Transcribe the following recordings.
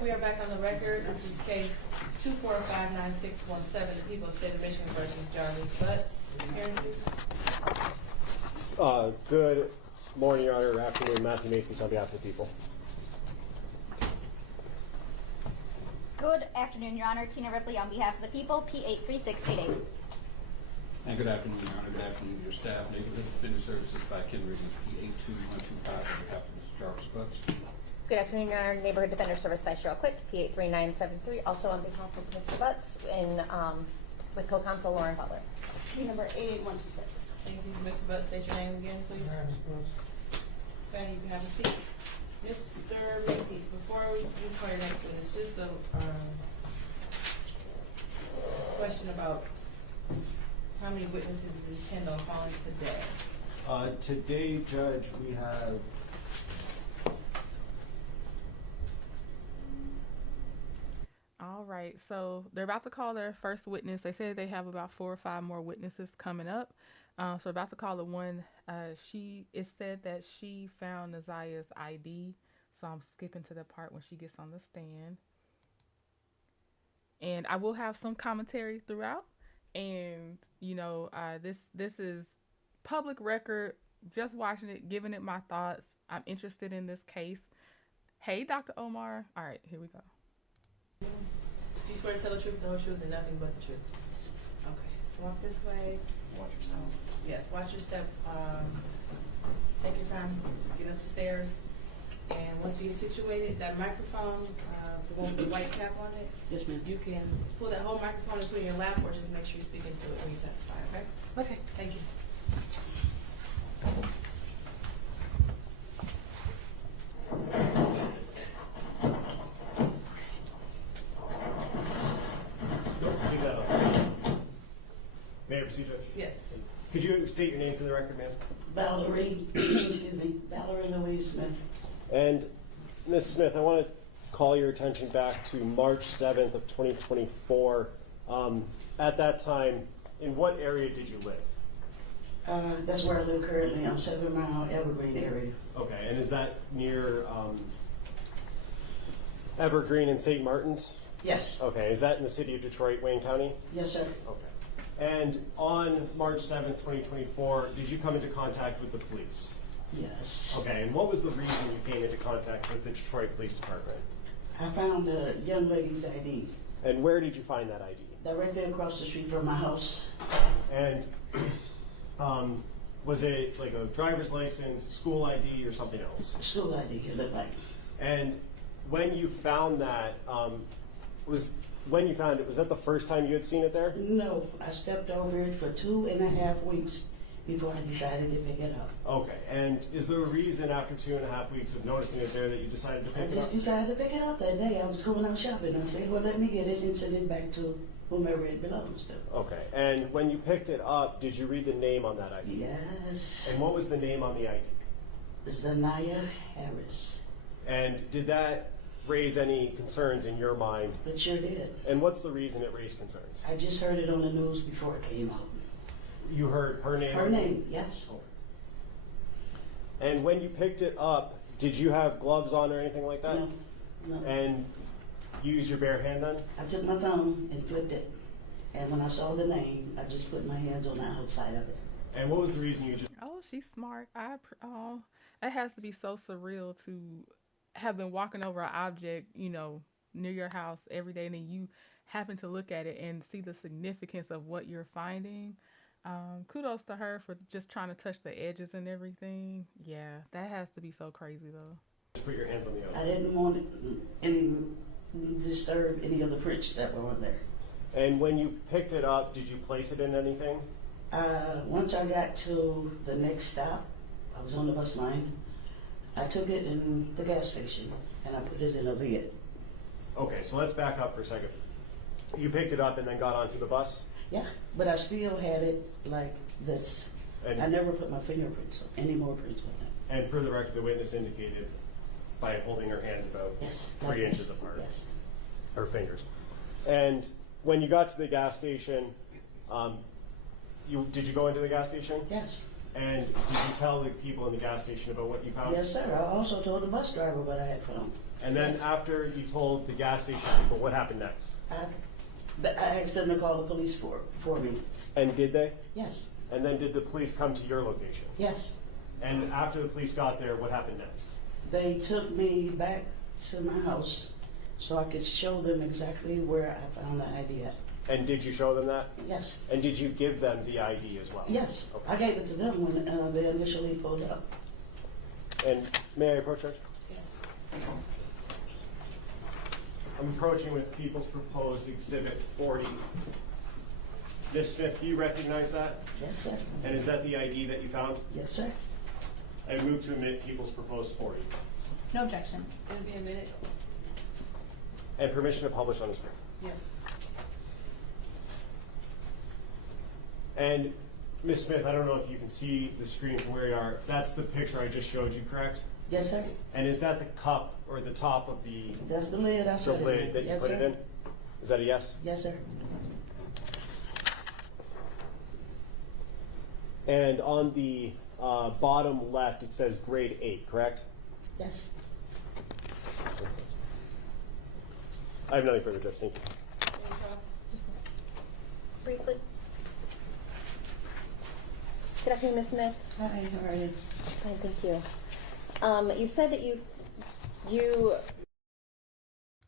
we are back on the record. This is case 2459617, the people of the state of Michigan versus Jarvis Butts. Appearances. Good morning, Your Honor. Afternoon, Matthew Mathis on behalf of the people. Good afternoon, Your Honor. Tina Ripley on behalf of the people, P83688. And good afternoon, Your Honor. Good afternoon to your staff. Neighborhood Defender Services by Ken Riggins, P82125 on behalf of Mr. Jarvis Butts. Good afternoon, Your Honor. Neighborhood Defender Service by Cheryl Quick, P83973, also on behalf of Mr. Butts, with co-counsel Lauren Butler. Number 88126. Thank you, Mr. Butts. State your name again, please. Jarvis Butts. Okay, you can have a seat. Mr. Mathis, before you call your next witness, just a question about how many witnesses we intend on calling today. Today, Judge, we have all right, so they're about to call their first witness. They said they have about 4 or 5 more witnesses coming up. So about to call the one. It said that she found Ziyah's ID. So I'm skipping to the part when she gets on the stand. And I will have some commentary throughout. And you know, this is public record. Just watching it, giving it my thoughts. I'm interested in this case. Hey, Dr. Omar. All right, here we go. You swear to tell the truth, the whole truth, and nothing but the truth. Okay. Walk this way. watch your step. Yes, watch your step. Take your time. Get up the stairs. And once you get situated, that microphone, the one with the white cap on it. Yes, ma'am. You can pull that whole microphone and put it in your lap, or just make sure you're speaking to it when you testify. Okay. Okay. Thank you. May I proceed, Judge? Yes. Could you state your name for the record, ma'am? Valerie, excuse me, Valerie Smith. And Ms. Smith, I want to call your attention back to March 7th of 2024. At that time, in what area did you live? That's where I live currently. I'm 7 Mile Evergreen area. Okay, and is that near Evergreen and St. Martin's? Yes. Okay, is that in the city of Detroit, Wayne County? Yes, sir. Okay. And on March 7th, 2024, did you come into contact with the police? Yes. Okay, and what was the reason you came into contact with the Detroit Police Department? I found a young lady's ID. And where did you find that ID? Directly across the street from my house. And was it like a driver's license, school ID, or something else? School ID, it looked like. And when you found that, was that the first time you had seen it there? No, I stepped over it for 2.5 weeks before I decided to pick it up. Okay, and is there a reason after 2.5 weeks of noticing it there that you decided to I pick it up? just decided to pick it up that day. I was going out shopping. I said, well, let me get it and send it back to whomever it belongs to. Okay, and when you picked it up, did you read the name on that ID? Yes. And what was the name on the ID? Ziyah Harris. And did that raise any concerns in your mind? It sure did. And what's the reason it raised concerns? I just heard it on the news before it came out. You heard her name? Her name, yes. And when you picked it up, did you have gloves on or anything like that? No. And you used your bare hand then? I took my thumb and flipped it. And when I saw the name, I just put my hands on the outside of it. And what was the reason you just... Oh, she's smart. That has to be so surreal to have been walking over an object, near your house every day, and then you happen to look at it and see the significance of what you're finding. Kudos to her for just trying to touch the edges and everything. Yeah, that has to be so crazy though. Just put your hands on the outside. I didn't want to disturb any of the prints that were on there. And when you picked it up, did you place it in anything? Once I got to the next stop, I was on the bus line. I took it in the gas station and I put it in a lid. Okay, so let's back up for a second. You picked it up and then got onto the bus? Yeah, but I still had it like this. And I never put my fingerprints, any more prints on it. And for the record, the witness indicated by holding her hands about Yes, 3 inches apart. Yes. Her fingers. And when you got to the gas station, did you go into the gas station? Yes. And did you tell the people in the gas station about what you found? Yes, sir. I also told the bus driver what I had found. And then after you told the gas station people, what happened next? I asked them to call the police for me. And did they? Yes. And then did the police come to your location? Yes. And after the police got there, what happened next? They took me back to my house so I could show them exactly where I found the ID at. And did you show them that? Yes. And did you give them the ID as well? Yes. Okay. I gave it to them when they initially pulled up. And may I approach, Judge? Yes. I'm approaching with People's Proposed Exhibit 40. Ms. Smith, do you recognize that? Yes, sir. And is that the ID that you found? Yes, sir. I move to admit People's Proposed 40. No objection. It'll be a minute. And permission to publish on the screen. Yes. And Ms. Smith, I don't know if you can see the screen from where you are. That's the picture I just showed you, correct? Yes, sir. And is that the cup or the top of the That's the lid I put it lid in. that you Yes, put sir. it in? Is that a yes? Yes, sir. And on the bottom left, it says grade 8, correct? Yes. I have nothing further, Judge. Thank you. Just briefly. Good afternoon, Ms. Smith. Hi, how are you? Fine, thank you. You said that you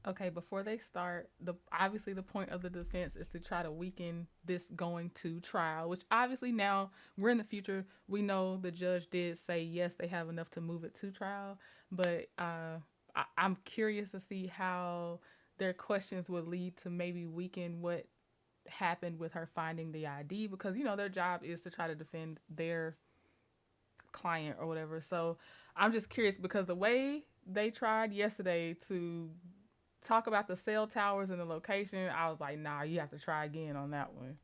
Okay, before they start, obviously the point of the defense is to try to weaken this going to trial, which obviously now we're in the future. We know the judge did say, yes, they have enough to move it to trial, but I'm curious to see how their questions would lead to maybe weaken what happened with her finding the ID, because, you know, their job is to try to defend their client or whatever. So I'm just curious, because the way they tried yesterday to talk about the cell towers and the location, I was like, nah, you have to try again on that one.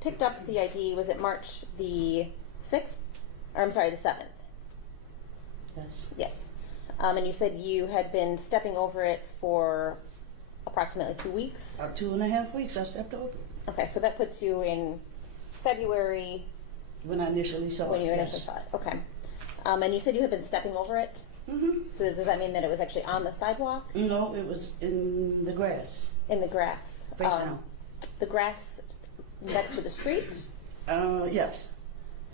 picked up the ID, was it March the 6th? Or I'm sorry, the 7th. Yes. Yes. And you said you had been stepping over it for approximately 2 weeks? 2.5 weeks I stepped over Okay, so that puts you in February when I initially saw when it. you initially yes. saw it. Okay. And you said you had been stepping over it? Mm-hmm. So does that mean that it was actually on the sidewalk? No, it was in the grass. In the grass? Face down. The grass next to the street? Yes.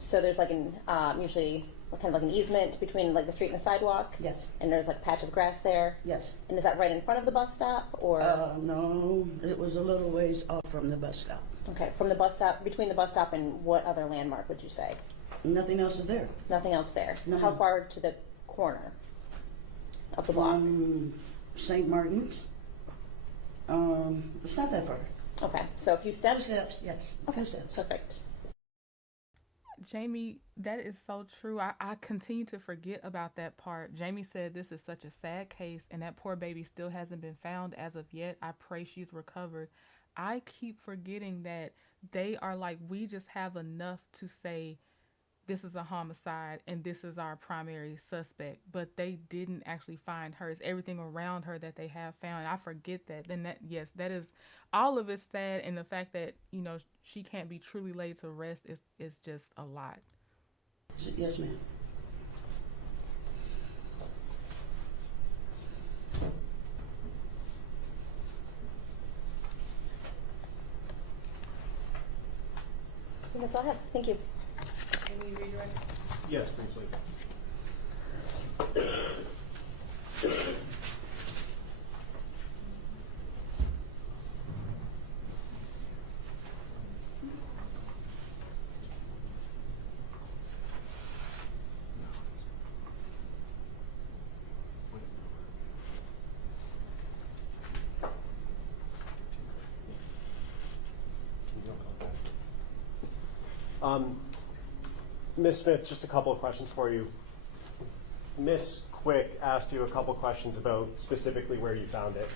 So there's like an, usually kind of like an easement between like the street and the sidewalk? Yes. And there's like a patch of grass there? Yes. And is that right in front of the bus stop or? No, it was a little ways off from the bus stop. Okay, from the bus stop, between the bus stop and what other landmark would you say? Nothing else is there. Nothing else there? No. How far to the corner of the block? From St. Martin's. It's not that far. Okay, so a few Few steps? steps, yes. A few steps. Perfect. Jamie, that is so true. I continue to forget about that part. Jamie said this is such a sad case and that poor baby still hasn't been found as of yet. I pray she's recovered. I keep forgetting that they are like, we just have enough to say this is a homicide and this is our primary suspect, but they didn't actually find her. It's everything around her that they have found. I forget that. Then that, yes, that is, all of it's sad, and the fact that, you know, she can't be truly laid to rest is just a lot. Yes, ma'am. I think that's all I have. Thank you. Can we redirect? Yes, briefly. Ms. Smith, just a couple of questions for you. Ms. Quick asked you a couple of questions about specifically where you found it.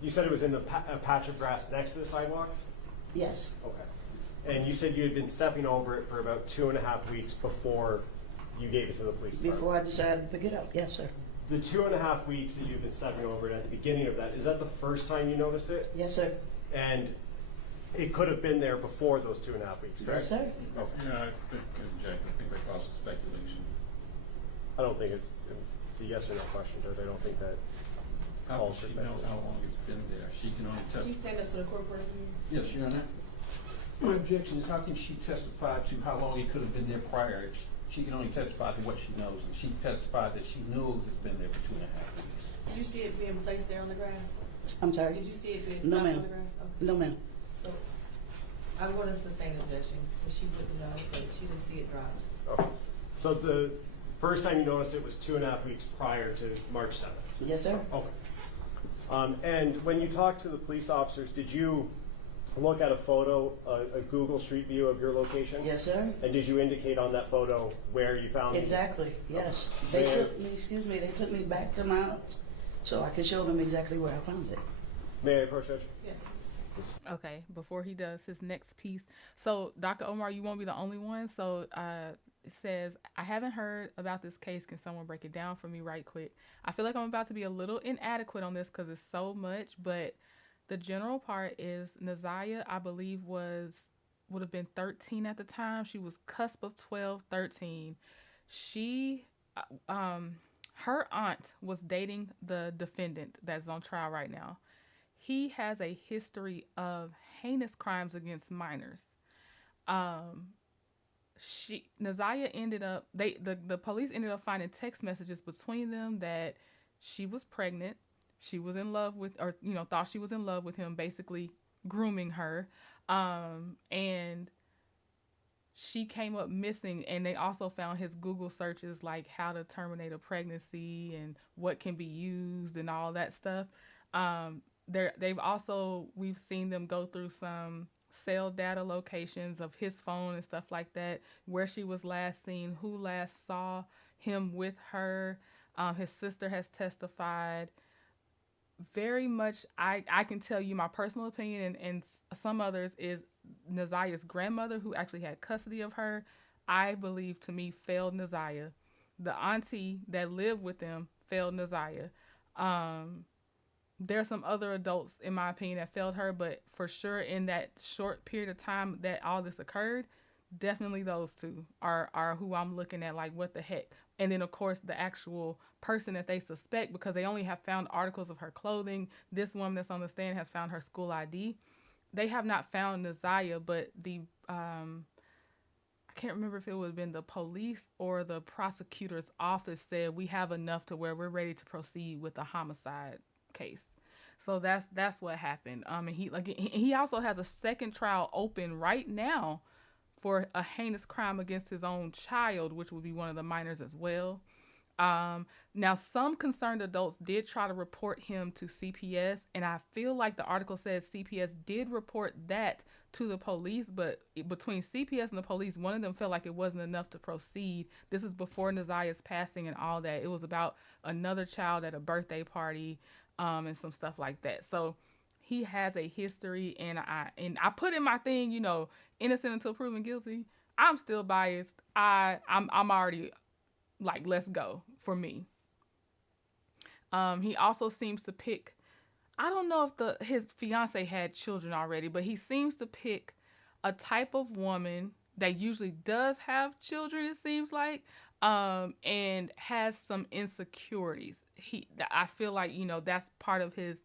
You said it was in a patch of grass next to the sidewalk? Yes. Okay. And you said you had been stepping over it for about 2.5 weeks before you gave it to the police department. Before I decided to pick it up. Yes, sir. The 2.5 weeks that you've been stepping over it at the beginning of that, is that the first time you noticed it? Yes, sir. And it could have been there before those 2.5 weeks, correct? Yes, sir. Okay. No, I think, Jack, I think that causes speculation. I don't think it's a yes or no question, Judge. I don't think that How calls does for she know speculation. how long it's been there? She can only Can you testify. stand up to the court reporter? Yes, Your Honor. My objection is how can she testify to how long it could have been there prior? She can only testify to what she knows, and she testified that she knows it's been there for 2.5 weeks. Did you see it being placed there on the grass? I'm sorry? Did you see it being No, dropped on ma'am. the grass? Okay. No, ma'am. So I'm going to sustain objection because she wouldn't know that she didn't see it dropped. Okay. So the first time you noticed it was 2.5 weeks prior to March 7th? Yes, sir. Okay. And when you talked to the police officers, did you look at a photo, a Google Street View of your location? Yes, sir. And did you indicate on that photo where you found Exactly, yes. They took me back to my house so I could show them exactly where I found it. May I approach, Judge? Yes. Okay, before he does his next piece. So, Dr. Omar, you won't be the only one. So, it says, I haven't heard about this case. Can someone break it down for me right quick? I feel like I'm about to be a little inadequate on this because it's so much, but the general part is Ziyah, I believe, would have been 13 at the time. She was cusp of 12, 13. She, her aunt was dating the defendant that's on trial right now. He has a history of heinous crimes against minors. Ziyah ended up, the police ended up finding text messages between them that she was pregnant. She was in love with, or, thought she was in love with him, basically grooming her. And she came up missing, and they also found his Google searches, like how to terminate a pregnancy and what can be used and all that stuff. We've seen them go through some cell data locations of his phone and stuff like that, where she was last seen, who last saw him with her. His sister has testified. Very much, I can tell you my personal opinion, and some others, is Ziyah's grandmother, who actually had custody of her, I believe, to me, failed Ziyah. The auntie that lived with them failed Ziyah. There are some other adults, in my opinion, that failed her, but for sure in that short period of time that all this occurred, definitely those two are who I'm looking at, like, what the heck. And then, of course, the actual person that they suspect, because they only have found articles of her clothing. This woman that's on the stand has found her school ID. They have not found Ziyah, but I can't remember if it would have been the police or the prosecutor's office said we have enough to where we're ready to proceed with the homicide case. So that's what happened. And he also has a second trial open right now for a heinous crime against his own child, which would be one of the minors as well. Now, some concerned adults did try to report him to CPS, and I feel like the article says CPS did report that to the police, but between CPS and the police, one of them felt like it wasn't enough to proceed. This is before Ziyah's passing and all that. It was about another child at a birthday party, and some stuff like that. So he has a history, and I put in my thing, innocent until proven guilty. I'm still biased. I'm already like, let's go for me. He also seems to pick, I don't know if his fiance had children already, but he seems to pick a type of woman that usually does have children, it seems like, and has some insecurities. I feel like, that's part of his,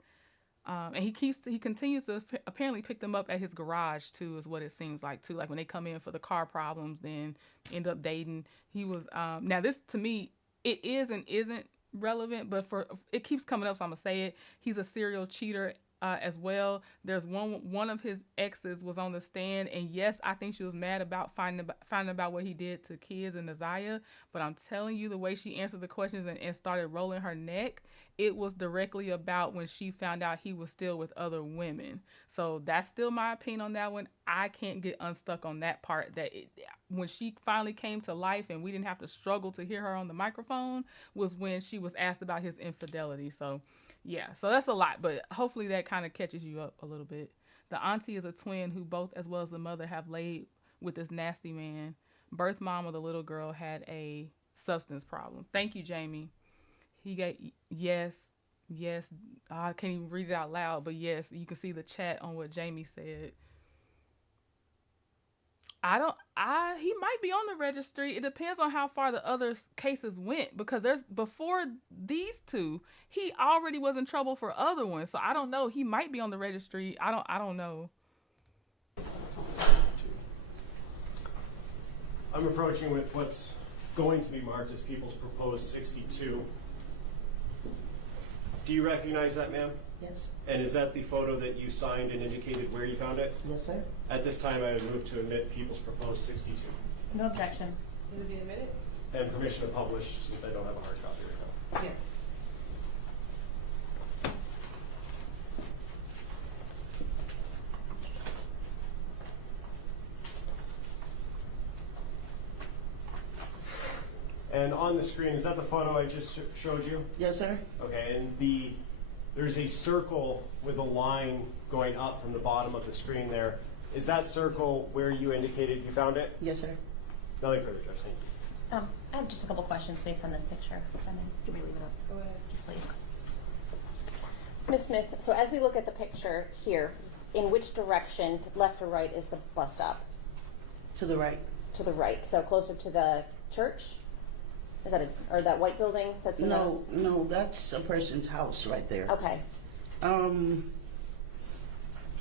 and he continues to apparently pick them up at his garage too, is what it seems like too. Like when they come in for the car problems, then end up dating. He was, now this to me, it is and isn't relevant, but it keeps coming up, so I'm gonna say it. He's a serial cheater as well. There's one of his exes was on the stand, and yes, I think she was mad about finding about what he did to kids and Ziyah, but I'm telling you, the way she answered the questions and started rolling her neck, it was directly about when she found out he was still with other women. So that's still my opinion on that one. I can't get unstuck on that part, when she finally came to life and we didn't have to struggle to hear her on the microphone, was when she was asked about his infidelity. So yeah, so that's a lot, but hopefully that kind of catches you up a little bit. The auntie is a twin who both, as well as the mother, have laid with this nasty man. Birth mom of the little girl had a substance problem. Thank you, Jamie. He got, yes. I can't even read it out loud, but yes, you can see the chat on what Jamie said. He might be on the registry. It depends on how far the other cases went, because before these two, he already was in trouble for other ones. So I don't know. He might be on the registry. I don't know. I'm approaching with what's going to be marked as people's proposed 62. Do you recognize that, ma'am? Yes. And is that the photo that you signed and indicated where you found it? Yes, sir. At this time, I would move to admit people's proposed 62. No objection. Will it be admitted? And permission to publish, since I don't have a hard copy right now. Yes. And on the screen, is that the photo I just showed you? Yes, sir. Okay, and there's a circle with a line going up from the bottom of the screen there. Is that circle where you indicated you found it? Yes, sir. Nothing further, Judge. Thank you. I have just a couple questions based on this picture. And then can we leave it up? Go ahead. Just please. Ms. Smith, so as we look at the picture here, in which direction, left or right, is the bus stop? To the right. To the right, so closer to the church? Is that or that white building that's in No, that's a person's house right there. Okay.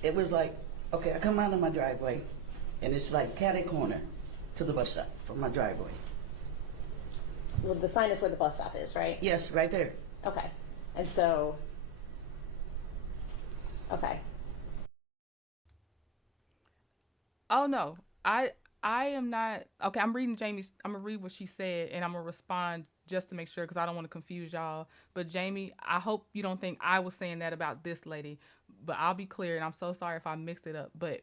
It was like, okay, I come out of my driveway, and it's like catty corner to the bus stop from my driveway. Well, the sign is where the bus stop is, right? Yes, right there. Okay. And so, okay. Oh no, I am not. Okay, I'm reading Jamie's. I'm gonna read what she said, and I'm gonna respond just to make sure, because I don't want to confuse y'all. But Jamie, I hope you don't think I was saying that about this lady. But I'll be clear, and I'm so sorry if I mixed it up. But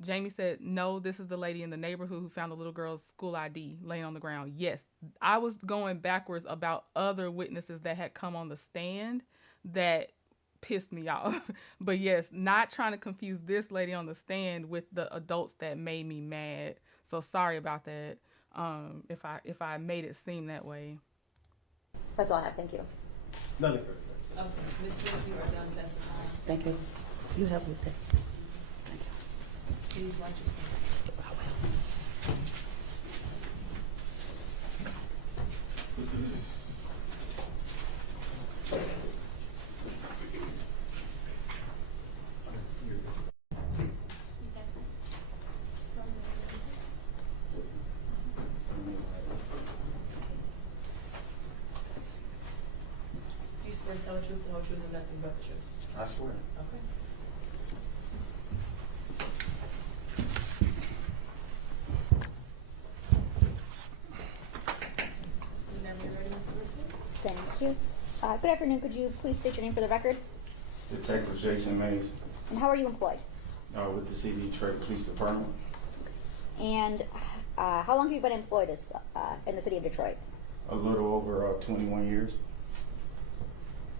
Jamie said, no, this is the lady in the neighborhood who found the little girl's school ID laying on the ground. Yes, I was going backwards about other witnesses that had come on the stand that pissed me off. But yes, not trying to confuse this lady on the stand with the adults that made me mad. So sorry about that. If I made it seem that way. That's all I have. Thank you. Nothing further. Okay. Ms. Smith, you are done testifying. Thank you. You have a good day. Thank you. Please watch your step. You swear to tell the truth, the whole truth, and nothing but the truth. I swear. Okay. Whenever you're ready, Ms. Smith. Thank you. Good afternoon. Could you please state your name for the record? Detective Jason Mays, And how are you employed? with the City of Detroit Police Department. And how long have you been employed as in the city of Detroit? A little over 21 years.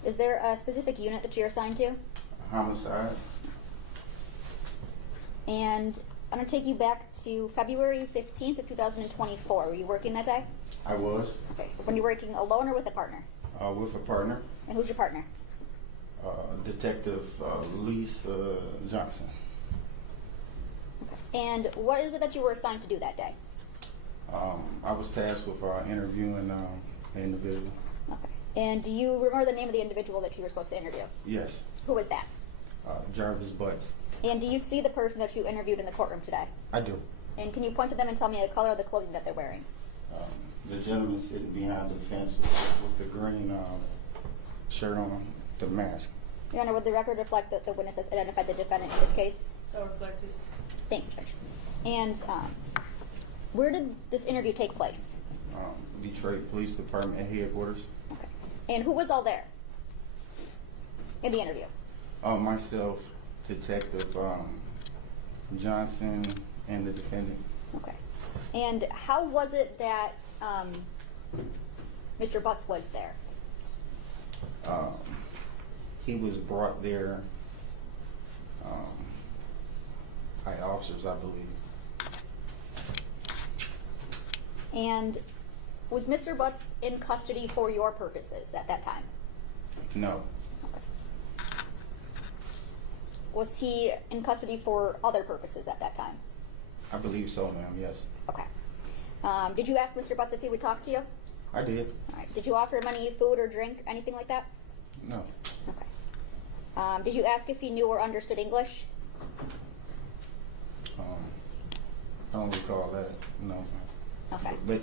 Is there a specific unit that you're assigned to? Homicide. And I'm going to take you back to February 15th of 2024. Were you working that day? I was Okay. When you're working alone or with a partner? with a partner, And who's your partner? Detective Lisa Johnson. Okay. And what is it that you were assigned to do that day? I was tasked with interviewing an individual. Okay. And do you remember the name of the individual that you were supposed to interview? Yes, Who was that? Jarvis Butts. And do you see the person that you interviewed in the courtroom today? I do. And can you point to them and tell me the color of the clothing that they're wearing? The gentleman sitting behind the fence with the green shirt on, the mask. Your Honor, would the record reflect that the witness has identified the defendant in this case? So reflected. Thank you, Judge. And where did this interview take place? Detroit Police Department headquarters. Okay. And who was all there in the interview? Myself, Detective Johnson, and the defendant. Okay. And how was it that Mr. Butts was there? He was brought there by officers, I believe. And was Mr. Butts in custody for your purposes at that time? No, Was he in custody for other purposes at that time? I believe so, ma'am, yes. Okay. Did you ask Mr. Butts if he would talk to you? I did. All right. Did you offer him any food or drink, anything like that? No. Okay. Did you ask if he knew or understood English? I don't recall that, no. Okay. But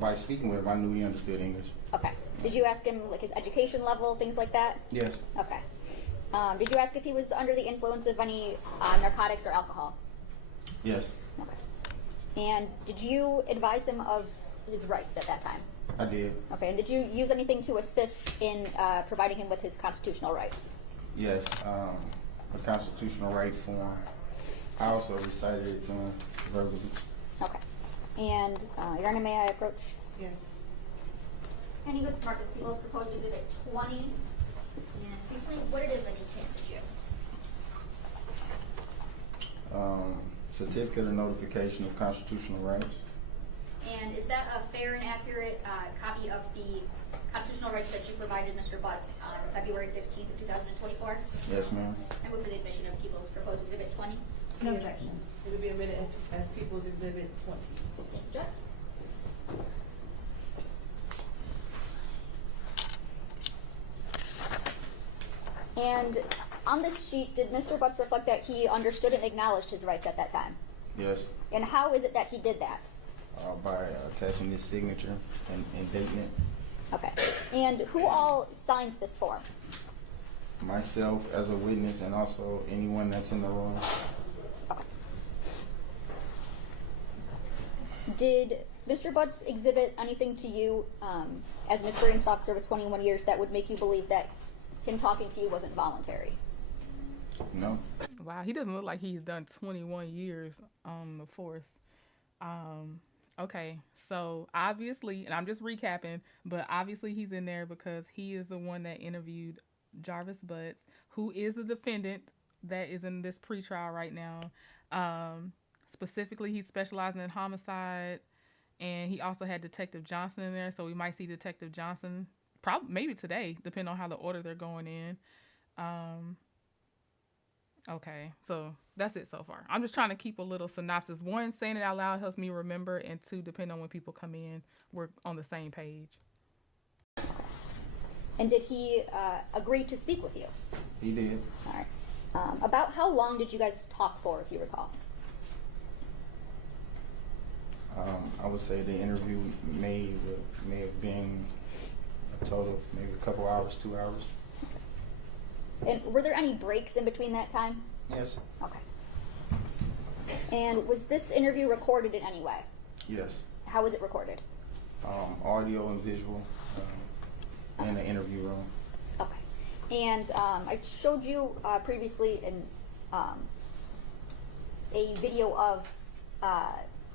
by speaking with him, I knew he understood English. Okay. Did you ask him like his education level, things like that? Yes. Okay. Did you ask if he was under the influence of any narcotics or alcohol? Yes. Okay. And did you advise him of his rights at that time? I did. Okay. And did you use anything to assist in providing him with his constitutional rights? Yes. The constitutional right form. I also recited it to him verbally. Okay. And Your Honor, may I approach? Yes. Any good Marcus Peoples proposed exhibit 20. And basically what it is I just handed you. Certificate of notification of constitutional rights. And is that a fair and accurate copy of the constitutional rights that you provided Mr. Butts on February 15th of 2024? Yes, ma'am. I move for the admission of People's proposed exhibit 20. No objection. It will be admitted as People's Exhibit 20. Thank you, Judge. And on this sheet, did Mr. Butts reflect that he understood and acknowledged his rights at that time? Yes. And how is it that he did that? By attaching his signature and dating it. Okay. And who all signs this form? Myself as a witness and also anyone that's in the room. Okay. Did Mr. Butts exhibit anything to you as an experienced officer with 21 years that would make you believe that him talking to you wasn't voluntary? No. Wow, he doesn't look like he's done 21 years on the force. Okay, so obviously, and I'm just recapping, but obviously he's in there because he is the one that interviewed Jarvis Butts, who is the defendant that is in this pretrial right now. Specifically, he's specializing in homicide, and he also had Detective Johnson in there, so we might see Detective Johnson probably maybe today, depending on how the order they're going in. Okay, so that's it so far. I'm just trying to keep a little synopsis. One, saying it out loud helps me remember, and two, depending on when people come in, we're on the same page. And did he agree to speak with you? He did. All right. About how long did you guys talk for, if you recall? I would say the interview may have been a total of maybe a couple hours, 2 hours. And were there any breaks in between that time? Yes. Okay. And was this interview recorded in any way? Yes. How was it recorded? Audio and visual in the interview room. Okay. And I showed you previously a video of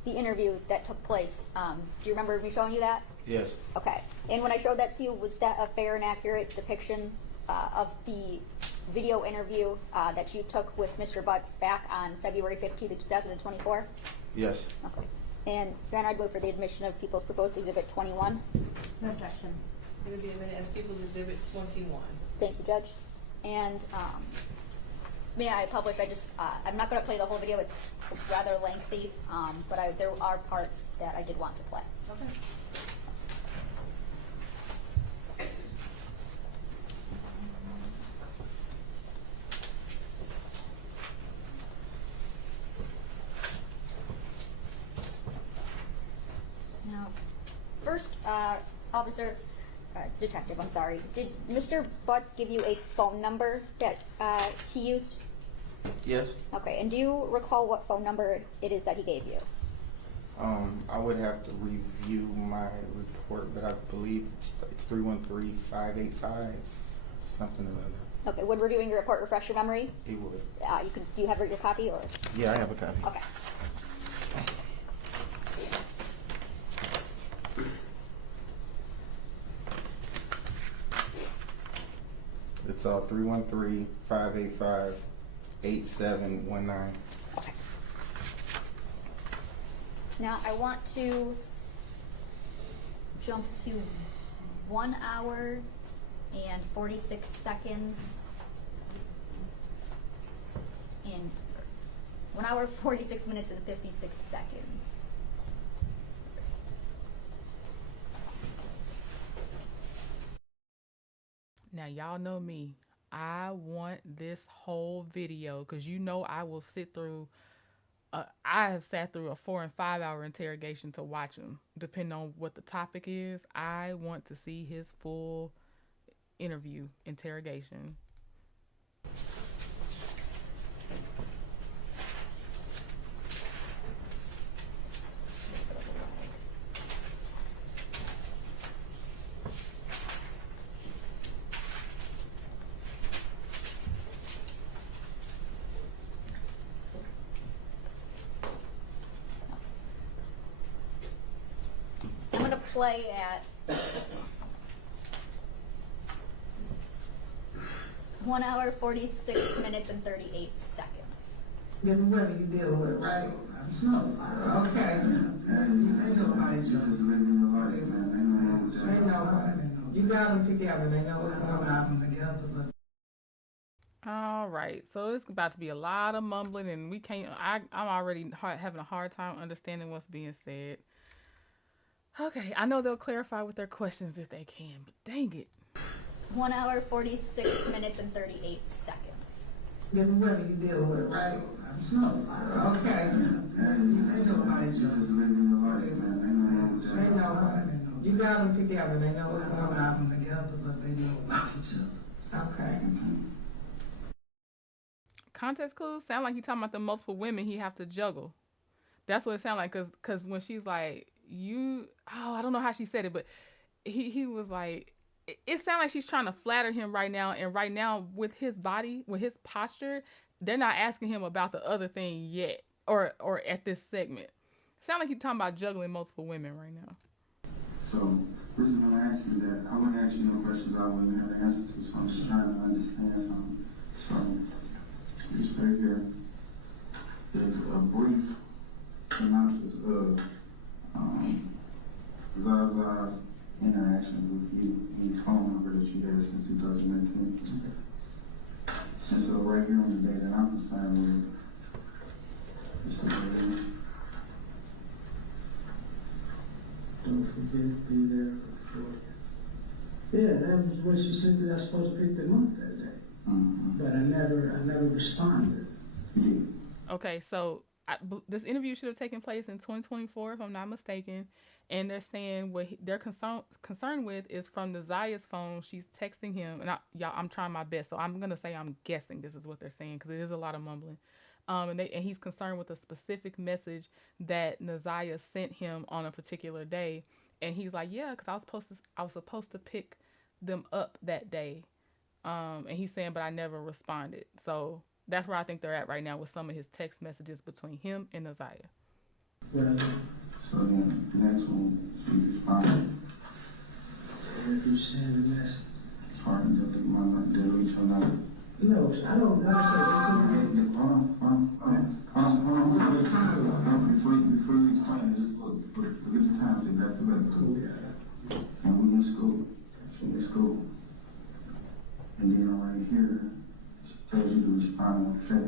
the interview that took place. Do you remember me showing you that? Yes. Okay. And when I showed that to you, was that a fair and accurate depiction of the video interview that you took with Mr. Butts back on February 15th of 2024? Yes. Okay. And Your Honor, I'd move for the admission of People's Proposed Exhibit 21. No objection. It will be admitted as People's Exhibit 21. Thank you, Judge. And may I publish? I'm not going to play the whole video. It's rather lengthy, but there are parts that I did want to play. Okay. Now, first, detective, I'm sorry. Did Mr. Butts give you a phone number that he used? Yes. Okay, and do you recall what phone number it is that he gave you? I would have to review my report, but I believe it's 313-585, something or other. Okay, would reviewing your report refresh your memory? It would. Do you have your copy or? Yeah, I have a copy. Okay. It's 313-585-8719. Okay. Now I want to jump to 1 hour and 46 seconds in 1 hour, 46 minutes, and 56 seconds. Now, y'all know me. I want this whole video because you know I will sit through. I have sat through a 4 and 5 hour interrogation to watch him, depending on what the topic is. I want to see his full interview interrogation. I'm going to play at 1 hour, 46 minutes, and 38 seconds. Then whoever you deal with, right? Okay. Ain't nobody just living your life, man. Ain't nobody. You got them together. They know what's going on together. But All right, so it's about to be a lot of mumbling, and we can't. I'm already having a hard time understanding what's being said. Okay, I know they'll clarify with their questions if they can, but dang it. 1 hour, 46 minutes, and 38 seconds. then whoever you deal with, right? Okay. Ain't nobody just living your life, man. Ain't nobody. You got them together. They know what's going on together, but they know about each other. Okay. Context clues sound like you talking about the multiple women he have to juggle. That's what it sounded like, cause when she's like, I don't know how she said it, but he was like, it sounds like she's trying to flatter him right now, and right now with his body, with his posture, they're not asking him about the other thing yet, or at this segment. Sound like you're talking about juggling multiple women right now. So, the reason I asked you that, I wouldn't ask you no questions I wouldn't have an answer to, so I'm just trying to understand something. So, this right here is a brief synopsis of Ziyah's interaction with you and the phone number that you had since 2019. And so right here on the day that I'm concerned with, this is right here. Don't forget, be there for you. Yeah, that was when she said that I was supposed to pick them up that day. Mm-hmm. But I never responded. Yeah. Okay, so this interview should have taken place in 2024, if I'm not mistaken. And they're saying what they're concerned with is from the Ziyah's phone. She's texting him, and I'm trying my best, so I'm gonna say I'm guessing this is what they're saying because it is a lot of mumbling. And he's concerned with a specific message that Ziyah sent him on a particular day, and he's like, yeah, because I was supposed to pick them up that day, and he's saying, but I never responded. So that's where I think they're at right now with some of his text messages between him and Ziyah. Well, So then, the next one, she responded. if you send a message. It's hard to delete your number. No, I don't like I said, it's Before you explain it, just look at the times they back to back. cool, yeah. And we in school. So in school. And then right here, she tells you to respond, okay.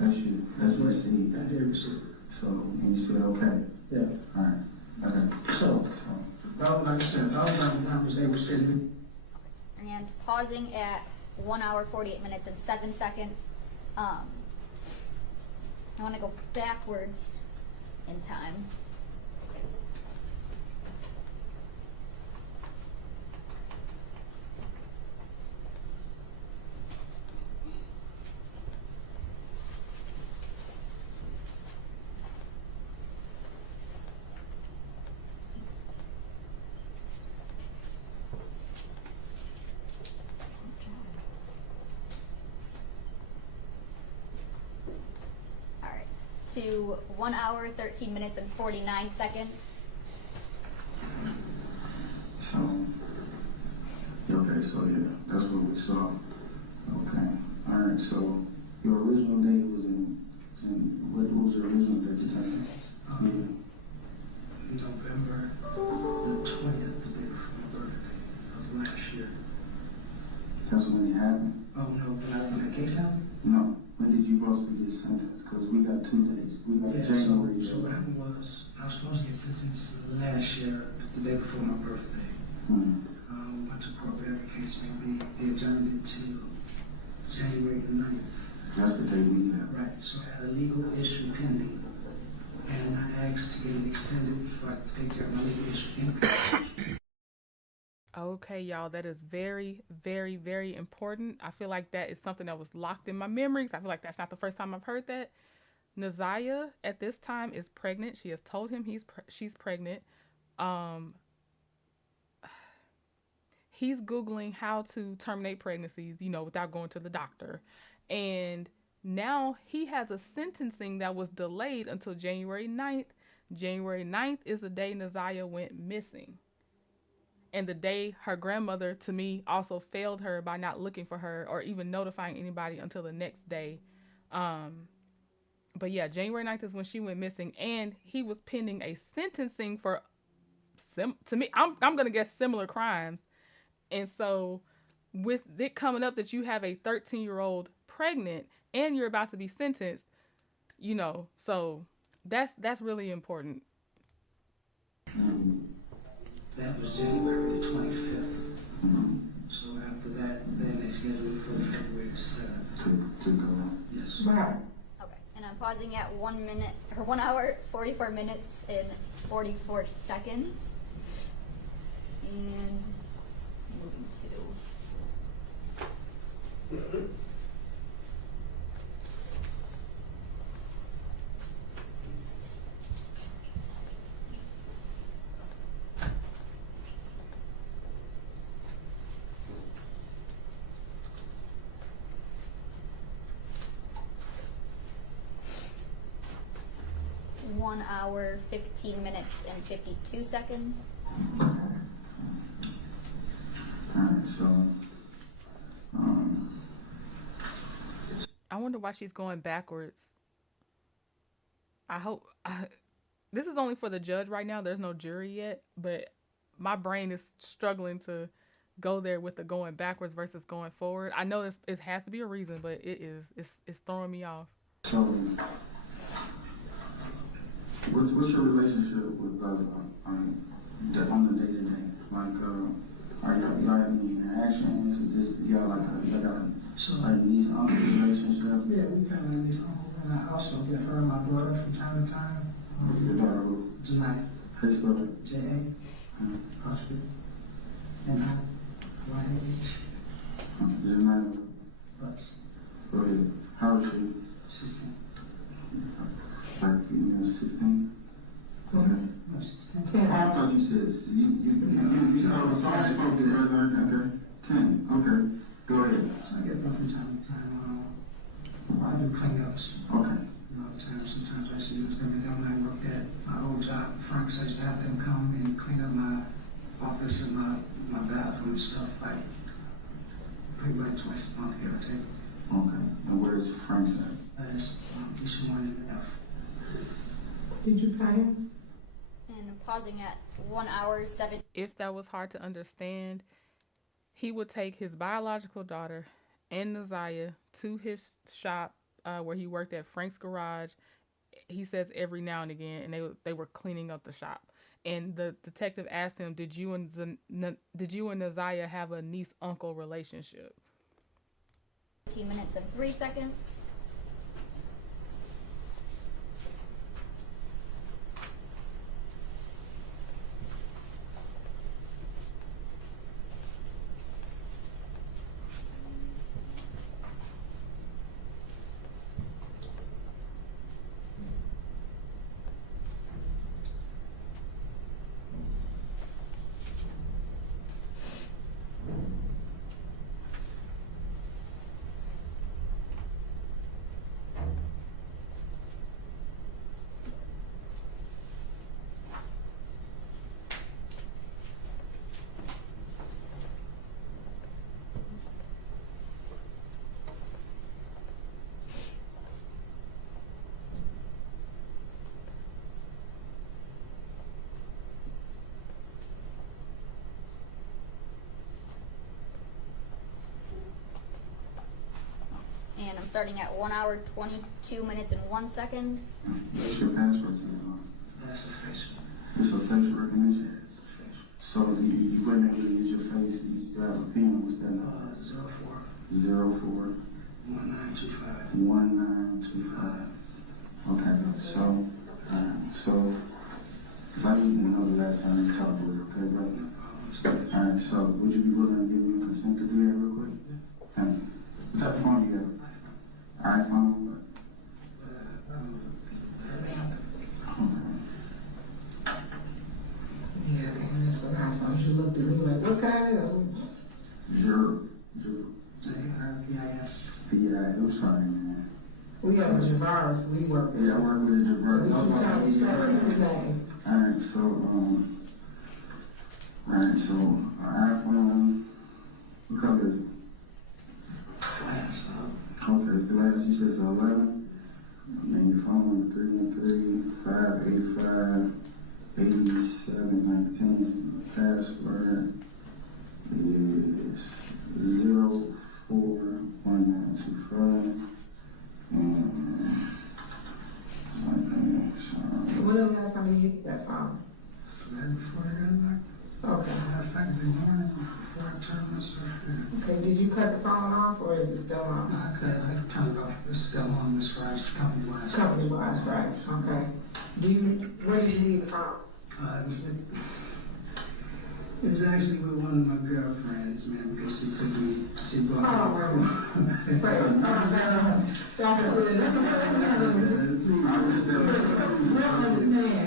That's received. I did receive it. So, and you said, okay. Yeah. Alright. Okay. So, like I said, those are the numbers they were sending me. And pausing at 1 hour, 48 minutes, and 7 seconds. I want to go backwards in time. To 1 hour, 13 minutes, and 49 seconds. So, okay, so yeah, that's what we saw. Okay. Alright, so your original date was what was your original date to test? November the 20th, the day before my birthday of last year. That's when it happened? Oh no, when that case happened? No. When did you possibly get sentenced? Because we got 2 days. We got Yeah, January. so what happened was, I was supposed to get sentenced last year, the day before my birthday. Went to court, whatever the case may be. They adjourned it to January the 9th. That's the day we have. Right, so I had a legal issue pending, and I asked to get it extended so I could take care of my legal issue in court. Okay, y'all, that is very, very, very important. I feel like that is something that was locked in my memories. I feel like that's not the first time I've heard that. Ziyah at this time is pregnant. She has told him she's pregnant. He's Googling how to terminate pregnancies, without going to the doctor. And now he has a sentencing that was delayed until January 9th. January 9th is the day Ziyah went missing. And the day her grandmother, to me, also failed her by not looking for her or even notifying anybody until the next day. But yeah, January 9th is when she went missing. And he was pending a sentencing for, to me, I'm going to guess similar crimes. And so with it coming up that you have a 13-year-old pregnant and you're about to be sentenced, so that's really important. That was January the 25th. So after that, then they scheduled it for February the 7th. To go. Yes. Okay, and I'm pausing at 1 hour, 44 minutes and 44 seconds. And moving to... 1 hour, 15 minutes and 52 seconds. Alright, so, I wonder why she's going backwards. This is only for the judge right now. There's no jury yet, but my brain is struggling to go there with the going backwards versus going forward. I know it has to be a reason, but it's throwing me off. so, what's your relationship with on the day-to-day? Like, are y'all having any interactions? Is this, y'all got a niece-uncle relationship? Yeah, we kind of like this uncle, and I also get her and my daughter from time to time. Your daughter who? Janai, How you spell it? J.A. Apostrophe. N.I. Janai. Butts. Go ahead. How old is she? 16. Like, female, 16? Okay. No, 16. Oh, 10. I thought you said, you spoke to her, okay. 10, okay. Go ahead. So I get them from time to time. I do cleanups. Okay. All the time. Sometimes I see use them, and then when I work at my old job, Frank's, I used to have them come and clean up my office and my bathroom and stuff, like pretty much twice a month, give or take. Okay. And where's Frank's at? That's this morning. Did you pay him? And pausing at 1 hour, 7. If that was hard to understand, he would take his biological daughter and Ziyah to his shop where he worked at Frank's Garage. He says every now and again, and they were cleaning up the shop. And the detective asked him, "Did you and Ziyah have a niece-uncle relationship?" 15 minutes and 3 seconds. starting at 1 hour, 22 minutes, and 1 second. That's your password to the That's a facial. It's a facial recognition. So you wouldn't able to use your face. You have a PIN. What's that number? 04 1925. 1925. Okay. So, because I need to know the last time you talked to her. Okay, bro. Alright. So, would you be willing to give me consent to do that real quick? Thank you. What type of phone do you have? iPhone. Yeah, and that's what I thought. You looked at me like, what kind of? Zero. J-R-V-I-S. Yeah, I'm sorry, man. We have a Jarvis, we work with. Yeah, I work with a Jarvis. We keep trying to spell everything. Alright, so, iPhone, what color is it? Glass. Okay, it's glass, you said it's 11? And then your phone number 313-585-8719. Password is 041925. And something, When the last time you used that phone? Right before I got locked. Okay. I think the morning before I turned myself in. Okay, did you cut the phone off or is it still on? I turned it off. It's still on this Friday, company wise. Company wise, right, okay. Where did you leave the phone? It was actually with one of my girlfriends, man, because she took me, she brought me. Right. You don't understand.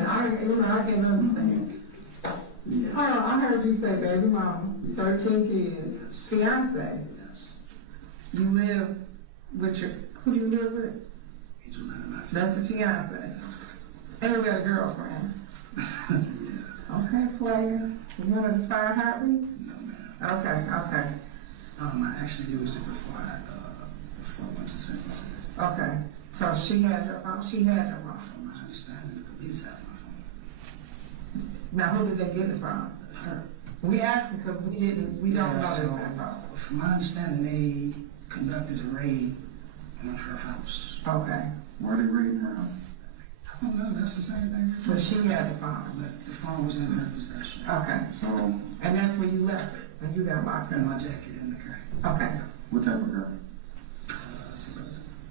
I can't understand. Yeah. Oh, I heard you say baby mama, 13 kids, fiance. Yes. You live with who do you live with? He's one of my That's the fiance. And you got a girlfriend. Yeah. Okay, player. You know the fire heartbeats? No, man. Okay. I actually used it before I went to sentencing. Okay. So she had your phone? She had your phone. From my understanding, the police have my phone. Now, who did they get it from? Her. We asked because we don't know this phone. From my understanding, they conducted a raid on her house. Okay. why they raiding her house? I don't know, that's the same thing. But she had the phone. But the phone was in her possession. Okay. So, And that's where you left it, and you got locked And in. my jacket in the car. Okay. what type of girl?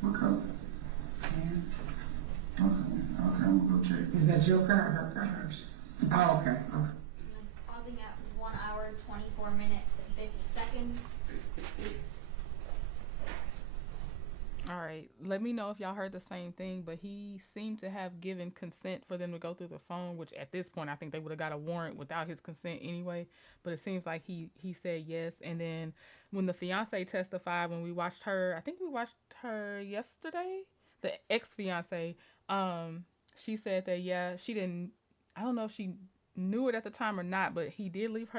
What color? And Okay, I'm gonna go check. Is that your car or her car? Oh, okay. Pausing at 1 hour, 24 minutes, and 50 seconds. All right, let me know if y'all heard the same thing, but he seemed to have given consent for them to go through the phone, which at this point I think they would have got a warrant without his consent anyway, but it seems like he said yes. And then when the fiance testified, when we watched her, I think we watched her yesterday, the ex-fiance, she said that, yeah, she didn't, I don't know if she knew it at the time or not, but he did leave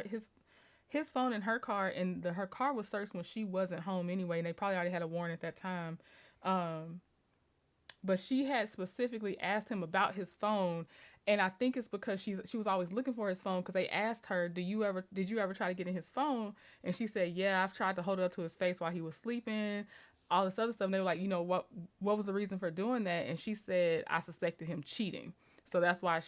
his phone in her car, and her car was searched when she wasn't home anyway, and they probably already had a warrant at that time. But she had specifically asked him about his phone, and I think it's because she was always looking for his phone, because they asked her, did you ever try to get in his phone? And she said, yeah, I've tried to hold it up to his face while he was sleeping, all this other stuff. And they were like, you know, what was the reason for doing that? And she said, I suspected him cheating. So that's why,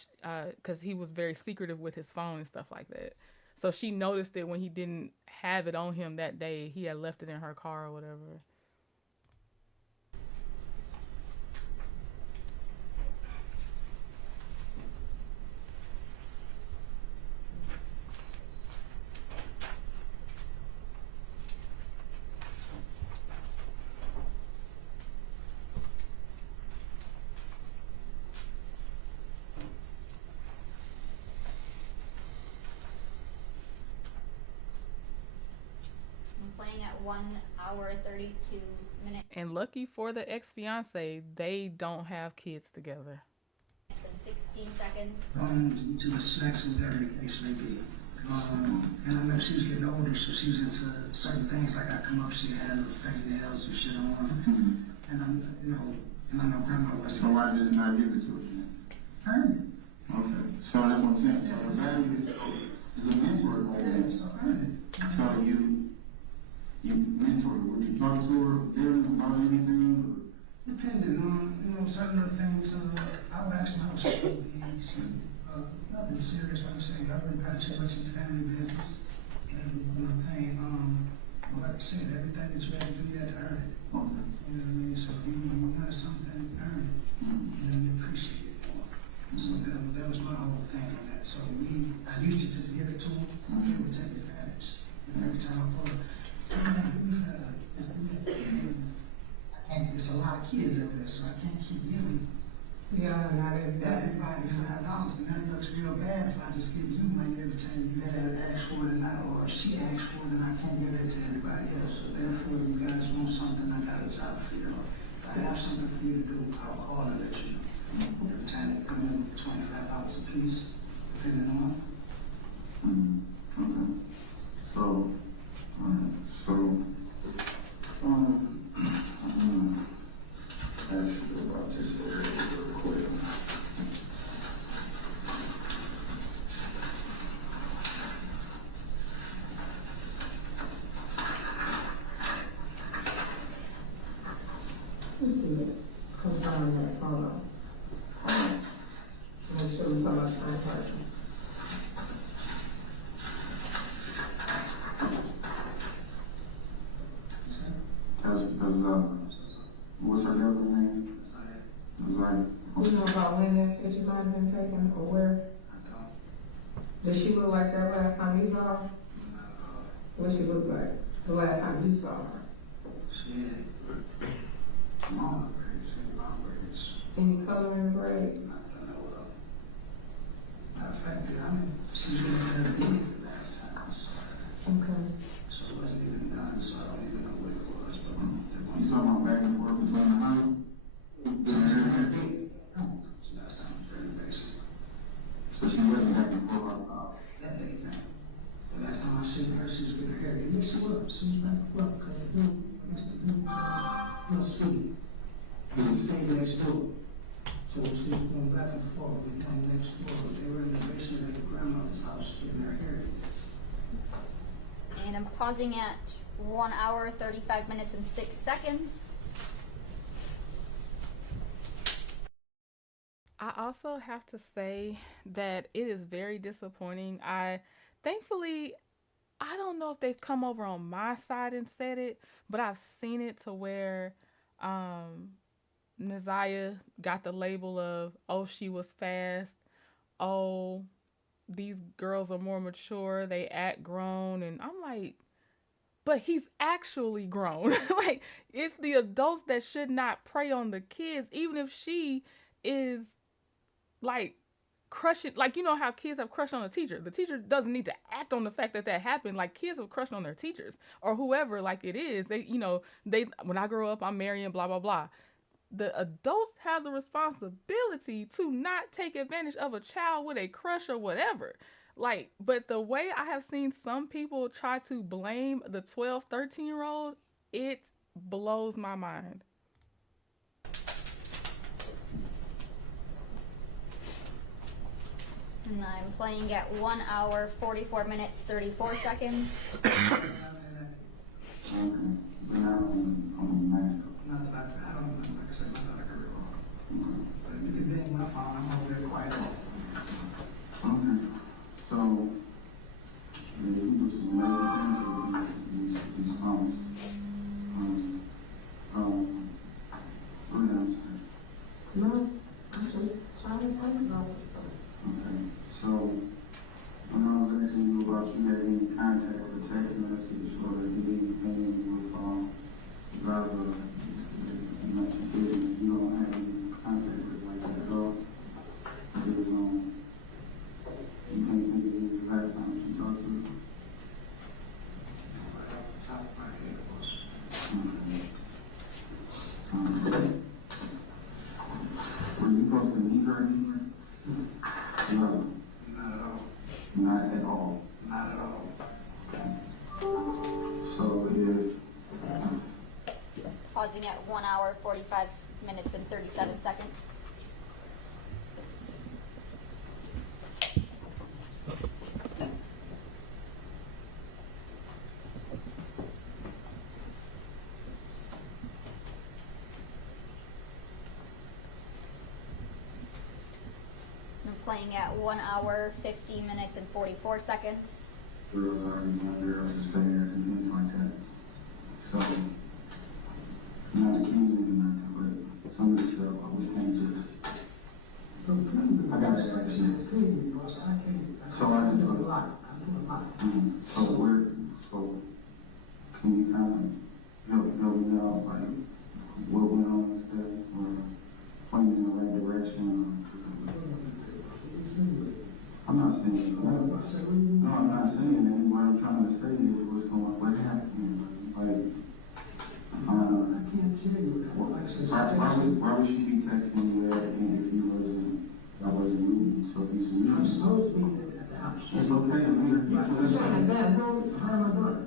because he was very secretive with his phone and stuff like that. So she noticed it when he didn't have it on him that day. He had left it in her car or whatever. Playing at 1 hour, 32 minutes And lucky for the ex-fiance, they don't have kids together. and 16 seconds. to the sex and every case may be. And I know she was getting older, so she was into certain things, like I come up, she had fingernails and shit on. And I know grandma wasn't. So why did it not give it to us then? I earned it. Okay, so that's what I'm saying. So Valerie is a mentor right there. So you mentor her. Would you talk to her then about anything? things, I would actually know something nothing serious, like I say, I wouldn't try to too much into family business. And, hey, like I said, everything that you have to do, you have to earn it. You know what I mean? So if you want something, earn it. And then you appreciate it more. So that was my whole thing on that. So I used to just give it to them, and they would take advantage. And every time I pull it, and it's a lot of kids out there, so I can't keep giving Yeah, not everybody. $5, and that looks real bad if I just give you money every time you had asked for it, or she asked for it, and I can't give it to everybody else. So therefore, you guys want something, I got a job for you. If I have something for you to do, I'll call and let you know. Every time they come in, $25 a piece, depending on. Okay. So, alright, ask you about this real quick. Let's see it. Confirm that photo. Make sure we talk about the same person. What's her girlfriend's name? Ziyah. You know about when that picture might have been taken or where? Does she look like that last time you saw her? What she look like the last time you saw her? She had long braids. Any color in braid? I don't know. Matter of fact, she was in her video last time I saw her. Okay. So it wasn't even done, so I don't even know what it was. But You talking about back and forth between the house? last time was very basic. So she wasn't back and forth. That ain't that. The last time I seen her, she was getting her hair. Yes, she was. She was back and forth because no sweetie. He stayed next door. So she was going back and forth with him next door. They were in the basement at the grandmother's house getting her hair. And I'm pausing at 1 hour, 35 minutes, and 6 seconds. I also have to say that it is very disappointing. Thankfully, I don't know if they've come over on my side and said it, but I've seen it to where Ziyah got the label of, oh, she was fast. Oh, these girls are more mature. They act grown. And I'm like, but he's actually grown. Like, it's the adults that should not prey on the kids, even if she is like crushing, like, you know how kids have crushed on a teacher. The teacher doesn't need to act on the fact that that happened. Like, kids have crushed on their teachers or whoever, like it is. They, when I grow up, I'm marrying, blah, blah, blah. The adults have the responsibility to not take advantage of a child with a crush or whatever. Like, but the way I have seen some people try to blame the 12, 13-year-old, it blows my mind. And I'm playing at 1 hour, 44 minutes, 34 seconds. Okay. But not on the match. Not that I don't know, like I said, not that I can recall. But if it being my fault, I'm over there quiet. Okay. So, you can do some regular things with these phones. What else? No, I'm just trying to find about it. Okay. So, when I was asking you about you had any contact or text message or anything with Ziyah, you mentioned you don't have any contact with like that at all. It was you can't think of the last time she talked to you? Right off the top of my head was. Were you supposed to meet her anywhere? No. Not at all. Not at all. Not at all. So if Pausing at 1 hour, 45 minutes, and 37 seconds. playing at 1 hour, 50 minutes, and 44 seconds. Real learning, girls, fans, and things like that. So, I'm not accusing you of nothing, but some of the stuff we can't just. So, I got to ask you. So I do a lot. So can you kind of help me out, like, what went on this day, or point me in the right direction? I'm not saying that. No, I'm not saying that. What I'm trying to say is what happened. Like, I can't tell you. why would she be texting me that if I wasn't moving? So if you I'm supposed to be at the house. it's okay to me. Her and my brother.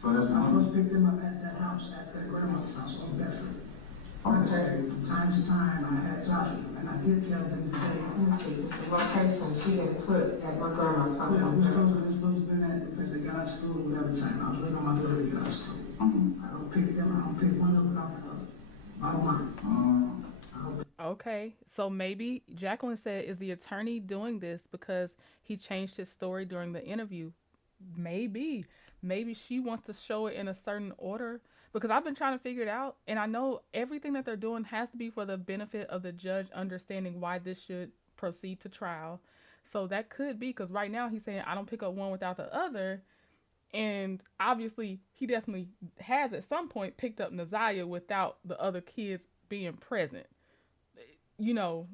So that's I'm supposed to pick them up at that house, at their grandma's house on Bedford. Okay, from time to time, I had Joshua, and I did tell them today, The location, she didn't put at my grandma's house. we're supposed to be at, because they got out of school, whatever time. I was waiting on my daughter to get out of school. I don't pick them, I don't pick one of them out the other. Bottom line. Okay, so maybe Jacqueline said, is the attorney doing this because he changed his story during the interview? Maybe she wants to show it in a certain order, because I've been trying to figure it out, and I know everything that they're doing has to be for the benefit of the judge understanding why this should proceed to trial. So that could be, because right now he's saying I don't pick up one without the other, and obviously he definitely has at some point picked up Ziyah without the other kids being present. You know,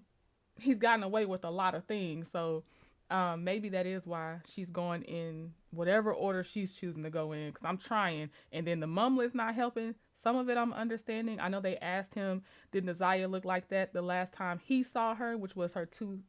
he's gotten away with a lot of things, so maybe that is why she's going in whatever order she's choosing to go in, because I'm trying, and then the mumlet's not helping. Some of it I'm understanding. I know they asked him, did Ziyah look like that the last time he saw her, which was her two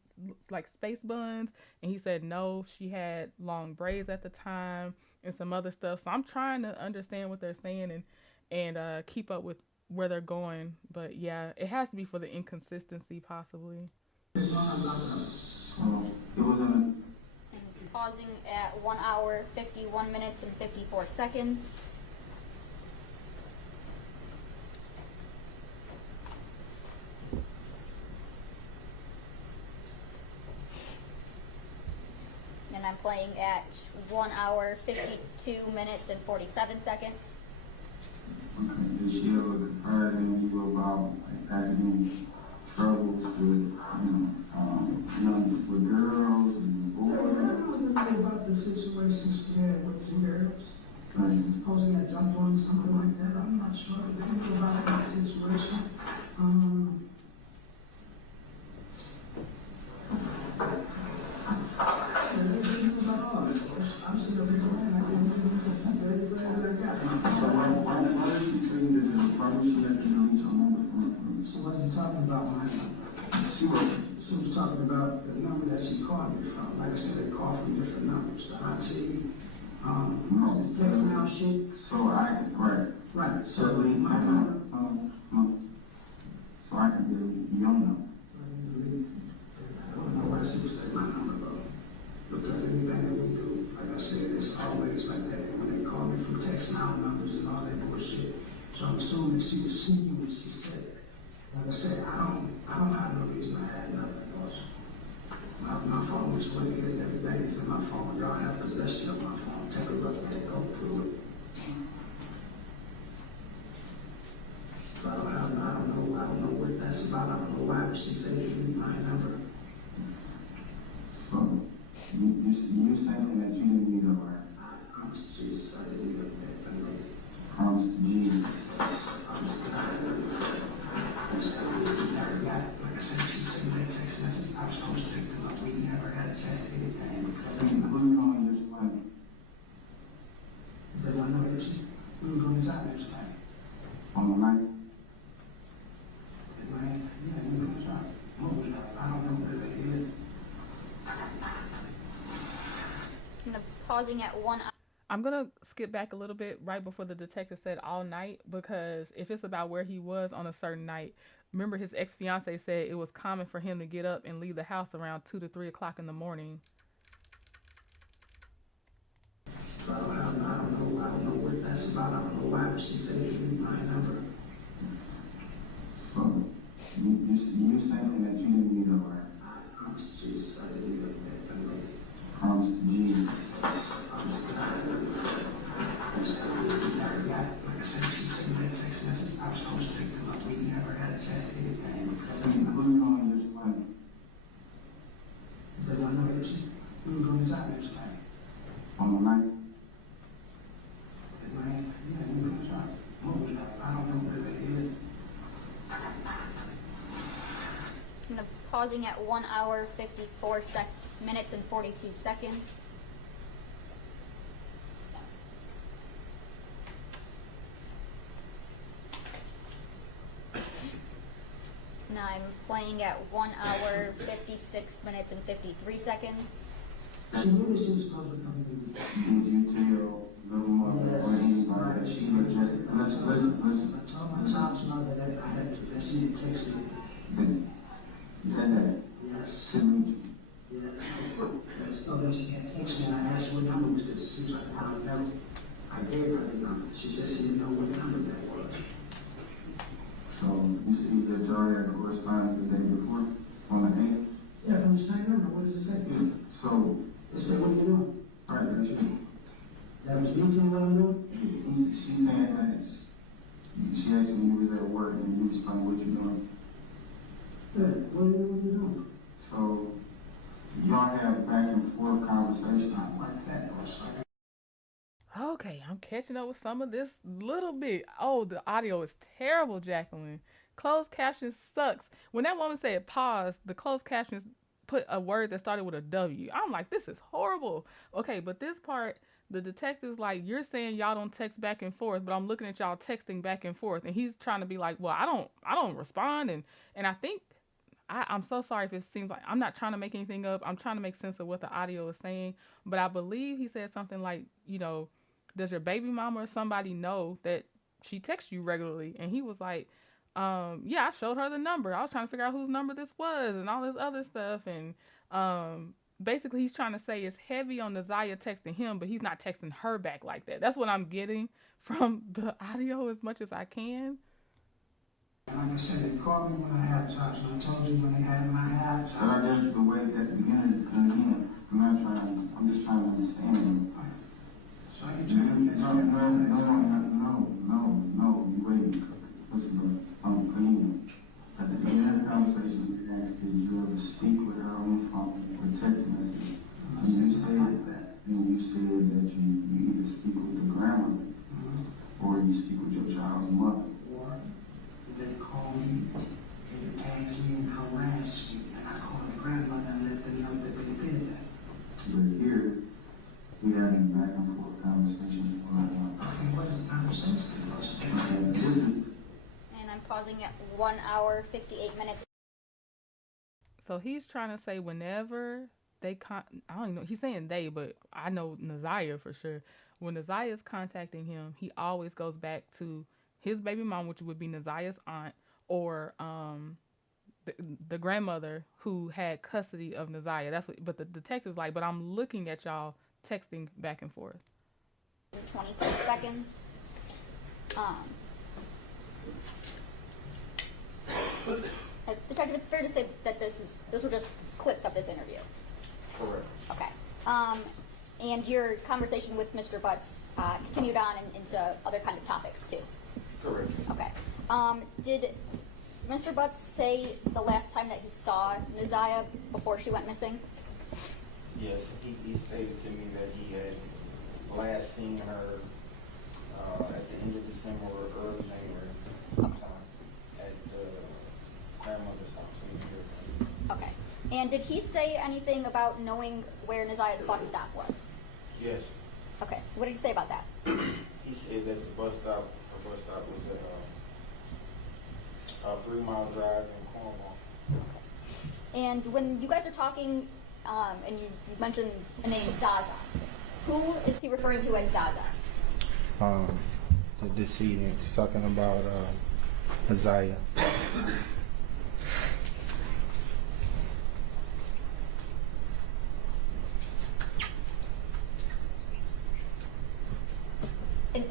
like space buns, and he said no, she had long braids at the time and some other stuff. So I'm trying to understand what they're saying and keep up with where they're going. But yeah, it has to be for the inconsistency possibly. It wasn't. And pausing at 1 hour, 51 minutes, and 54 seconds. And I'm playing at 1 hour, 52 minutes, and 47 seconds. Okay, did she ever confide in you about like academic troubles with, with girls and boys? I don't know about the situation she had with some girls. Supposing that jumped on something like that. I'm not sure anything about that situation. I'm still big man. I didn't even get some very glad that I got it. So why did she tell you this? Why would she let you know each number from? So what are you talking about, man? She was talking about the number that she called me from. Like I said, they call from different numbers. The IT, this text now shit. So I can, right. So my number. So I can get your number. I don't know why she would say my number, though. Because anything that we do, like I said, it's always like that. When they call me from text now numbers and all that bullshit. So I'm assuming she was seeing what she said. Like I said, I don't have no reason I had nothing else. My phone is what it is. Everything is in my phone. Y'all have possession of my phone. Take a look at it. Go through it. So I don't know what that's about. I don't know why she said give me my number. So you saying that you didn't need her, right? I promise to Jesus, I didn't even admit. Promise to Jesus. Like I said, she sent me that text message. I was supposed to pick them up. We never had a chance to get anything because Who you going to explain? Is that one number that we were going to try to explain? On the night? Yeah, we were going to try. I don't know where they did. Pausing at 1 hour. I'm going to skip back a little bit right before the detective said all night, because if it's about where he was on a certain night, remember his ex-fiance said it was common for him to get up and leave the house around 2 to 3 o'clock in the morning. So I don't know what that's about. I don't know why she said give me my number. So you saying that you didn't need her, right? I promise to Jesus, I didn't never got it. Like I said, she sent me that text message. I was supposed to pick them up. We never had a chance to get it done because Who you gonna just play? I said, I know that she, we were going to stop this time. On the night? Yeah, we were going to stop. What was that? I don't know where they did. I'm pausing at 1 hour, 54 minutes and 42 seconds. Now I'm playing at 1 hour, 56 minutes and 53 seconds. She knew that she was supposed to come to me. Did you tell little mother or anybody that she was just, listen. I told my child's mother that I had, that she had texted me. You had that? Yes. To meet you. Yeah. I just told her she had texted me and I asked what number was this. She was like, I don't know. I gave her the number. She said she didn't know what number that was. So you see that y'all had correspondence the day before on the 8th? Yeah, from the same number. What does it say? Yeah. So, It said, what are you doing? right, that's you. That was me saying what I'm doing? She's saying that she asked me you was at work and you was telling what you doing. Yeah, what are you doing? So, y'all have back and forth conversation. I like that. I was like, Okay, I'm catching up with some of this little bit. Oh, the audio is terrible, Jacqueline. Closed captions sucks. When that woman said pause, the closed captions put a word that started with a W. I'm like, this is horrible. Okay, but this part, the detective's like, you're saying y'all don't text back and forth, but I'm looking at y'all texting back and forth, and he's trying to be like, well, I don't respond, and I think I'm so sorry if it seems like I'm not trying to make anything up. I'm trying to make sense of what the audio is saying, but I believe he said something like, you know, does your baby mama or somebody know that she texts you regularly? And he was like, yeah, I showed her the number. I was trying to figure out whose number this was and all this other stuff. And basically he's trying to say it's heavy on the Ziyah texting him, but he's not texting her back like that. That's what I'm getting from the audio as much as I can. like I said, they called me when I had jobs, and I told you when they had my house. But I guess the way that beginning, and again, I'm just trying to understand. So I can try to catch No, you wait. Listen, again, at the beginning of the conversation, you asked, did you ever speak with her on the phone or text message? And you said that you either speak with the grandmother or you speak with your child's mother. Or they call me and ask me and harass me, and I call the grandmother and let them know that they did that. But here, we having back and forth conversations one-on-one. Okay, what is the conversation? And I'm pausing at 1 hour, 58 minutes. So he's trying to say whenever they I don't know, he's saying they, but I know Ziyah for sure. When Ziyah is contacting him, he always goes back to his baby mom, which would be Ziyah's aunt, or the grandmother who had custody of Ziyah. That's what. But the detective's like, but I'm looking at y'all texting back and forth. 23 seconds. Detective, it's fair to say that this were just clips of this interview. Correct. Okay. And your conversation with Mr. Butts continued on into other kind of topics too. Correct. Okay. Did Mr. Butts say the last time that he saw Ziyah before she went missing? Yes, he stated to me that he had last seen her at the end of December or early January sometime at the grandmother's house in New York. Okay. And did he say anything about knowing where Ziyah's bus stop was? Yes. Okay. What did he say about that? He said that her bus stop was at a 3-mile drive in Cornwall. And when you guys are talking, and you mentioned the name Zaza, who is he referring to as Zaza? The decedent. He's talking about Ziyah. And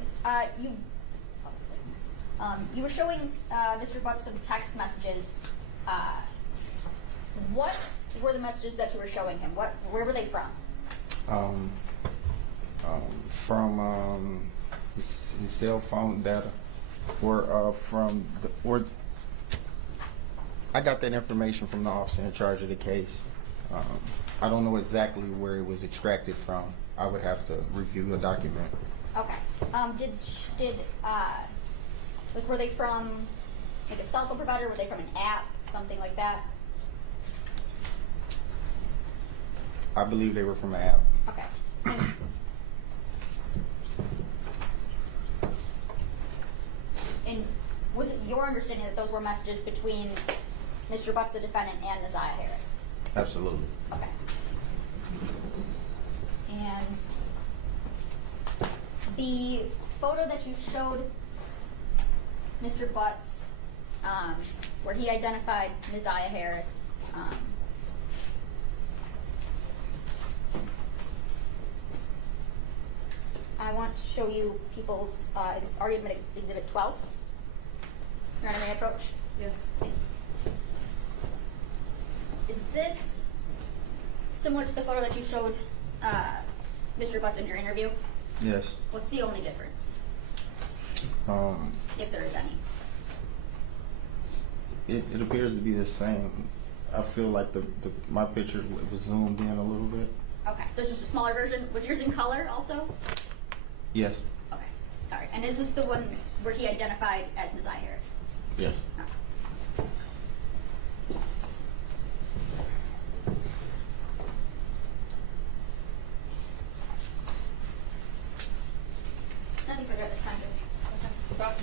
you were showing Mr. Butts some text messages. What were the messages that you were showing him? Where were they from? From his cell phone data were I got that information from the officer in charge of the case. I don't know exactly where it was extracted from. I would have to review a document. Okay. Were they from like a cell phone provider? Were they from an app, something like that? I believe they were from an app. Okay. And was it your understanding that those were messages between Mr. Butts, the defendant, and Ziyah Harris? Absolutely. Okay. And the photo that you showed Mr. Butts, where he identified Ziyah Harris, I want to show you people's, it's already been Exhibit 12. Your Honor, may I approach? Yes. Is this similar to the photo that you showed Mr. Butts in your interview? Yes. What's the only difference, if there is any? It appears to be the same. I feel like my picture was zoomed in a little bit. Okay, so it's just a smaller version. Was yours in color also? Yes. Okay, all right. And is this the one where he identified as Ziyah Harris? Yes. Okay. Nothing further at this time. Okay.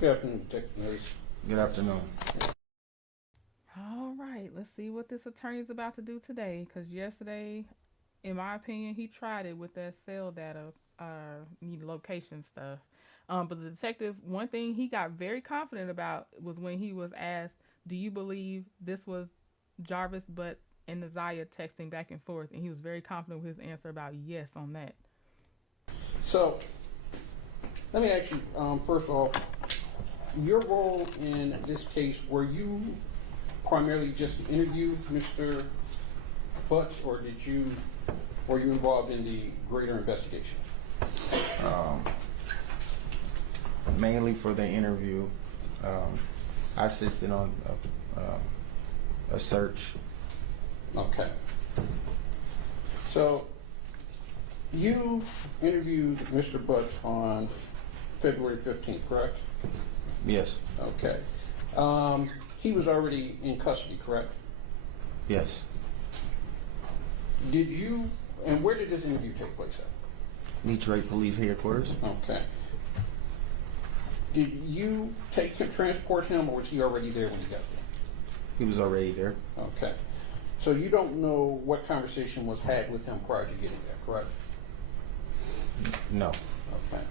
Good afternoon, Detective Nurse. Good afternoon. All right, let's see what this attorney is about to do today. Because yesterday, in my opinion, he tried it with that cell data, location stuff. But the detective, one thing he got very confident about was when he was asked, "Do you believe this was Jarvis Butts and Ziyah texting back and forth?" And he was very confident with his answer about yes on that. So, let me ask you, first of all, your role in this case, were you primarily just to interview Mr. Butts, or were you involved in the greater investigation? Mainly for the interview. I assisted on a search. Okay. So, you interviewed Mr. Butts on February 15th, correct? Yes. Okay. He was already in custody, correct? Yes. Did you, and where did this interview take place at? Detroit Police Headquarters. Okay. Did you transport him, or was he already there when he got there? He was already there. Okay. So you don't know what conversation was had with him prior to getting there, correct? No. Okay.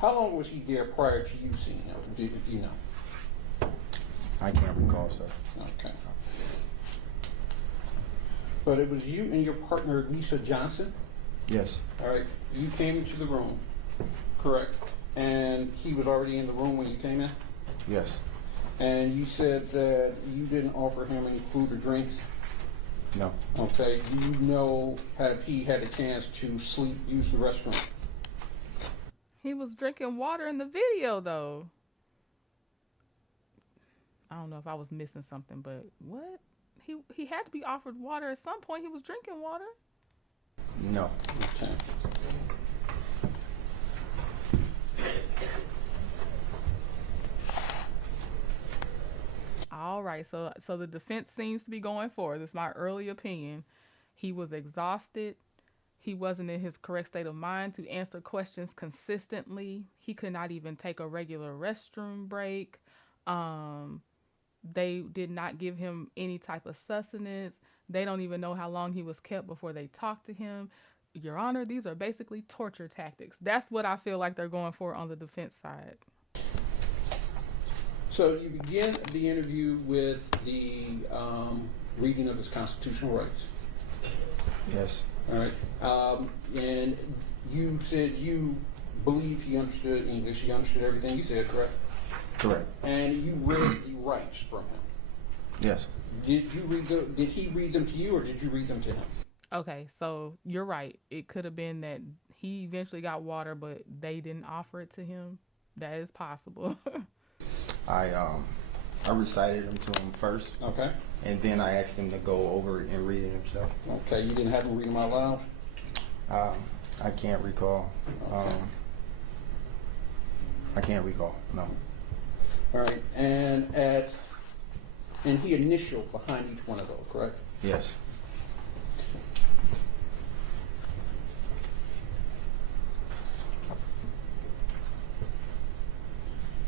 How long was he there prior to you seeing him? Do you know? I can't recall, sir. Okay. But it was you and your partner, Lisa Johnson? Yes. All right. You came into the room, correct? And he was already in the room when you came in? Yes. And you said that you didn't offer him any food or drinks? No. Okay. Do you know, have he had a chance to use the restroom? He was drinking water in the video, though. I don't know if I was missing something, but what? He had to be offered water at some point. He was drinking water. No. Okay. All right, so the defense seems to be going forward. This is my early opinion. He was exhausted. He wasn't in his correct state of mind to answer questions consistently. He could not even take a regular restroom break. They did not give him any type of sustenance. They don't even know how long he was kept before they talked to him. Your Honor, these are basically torture tactics. That's what I feel like they're going for on the defense side. So you begin the interview with the reading of his constitutional rights. Yes. All right. And you said you believe he understood English, he understood everything you said, correct? Correct. And you read the rights from him. Yes. Did he read them to you, or did you read them to him? Okay, so you're right. It could have been that he eventually got water, but they didn't offer it to him. That is possible. I recited them to him first. Okay. And then I asked him to go over and read it himself. Okay, you didn't have him read them out loud? I can't recall. Okay. I can't recall, no. All right, and he initialed behind each one of those, correct? Yes.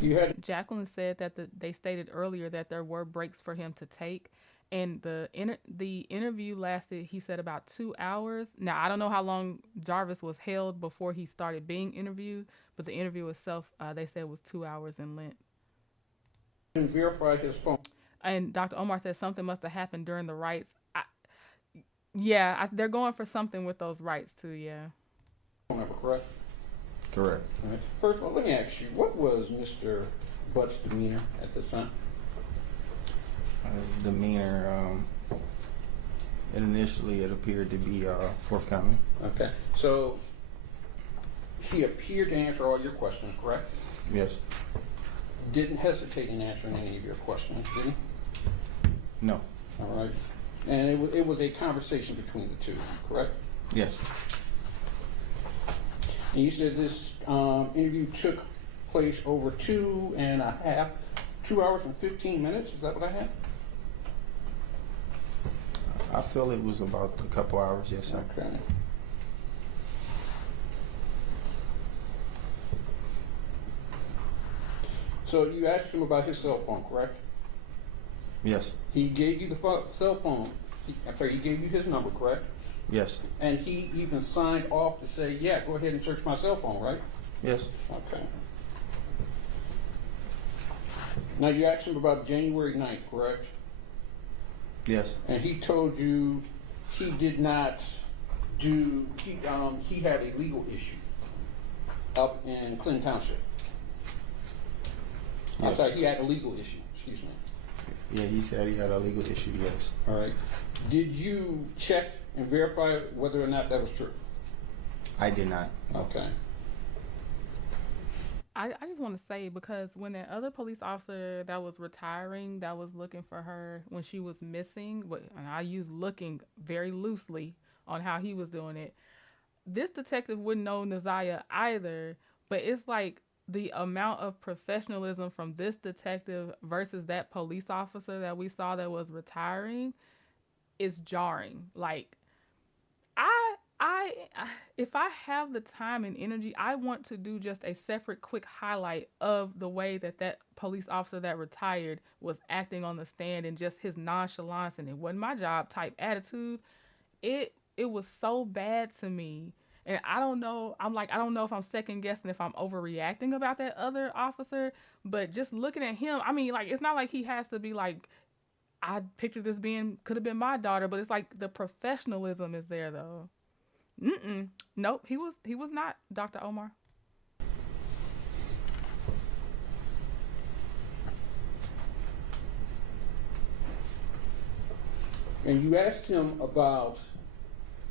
You had Jacqueline said that they stated earlier that there were breaks for him to take, and the interview lasted, he said, about 2 hours. Now, I don't know how long Jarvis was held before he started being interviewed, but the interview itself, they said, was 2 hours in length. and verified his phone. And Dr. Omar said something must have happened during the rights. They're going for something with those rights too, yeah. Phone number, correct? Correct. All right. First of all, let me ask you, what was Mr. Butts' demeanor at this time? His demeanor, initially it appeared to be forthcoming. Okay, so he appeared to answer all your questions, correct? Yes. Didn't hesitate in answering any of your questions, did he? No. All right. And it was a conversation between the two, correct? Yes. And you said this interview took place over 2 hours and 15 minutes. Is that what I have? I feel it was about a couple hours, yes, sir. Okay. So you asked him about his cell phone, correct? Yes. He gave you the cell phone. He gave you his number, correct? Yes. And he even signed off to say, yeah, go ahead and search my cell phone, right? Yes. Okay. Now you asked him about January 9th, correct? Yes. And he told you he did not do, he had a legal issue up in Clinton Township. I'm Yes. sorry, he had a legal issue, excuse me. Yeah, he said he had a legal issue, yes. All right. Did you check and verify whether or not that was true? I did not. Okay. I just want to say, because when that other police officer that was retiring, that was looking for her when she was missing, and I use looking very loosely on how he was doing it, this detective wouldn't know Ziyah either, but it's like the amount of professionalism from this detective versus that police officer that we saw that was retiring is jarring. Like, if I have the time and energy, I want to do just a separate quick highlight of the way that police officer that retired was acting on the stand, and just his nonchalance and it wasn't my job type attitude. It was so bad to me. And I don't know if I'm second guessing if I'm overreacting about that other officer, but just looking at him, I mean, like, it's not like he has to be like, I picture this could have been my daughter, but it's like the professionalism is there though. Nope, he was not, Dr. Omar. And you asked him about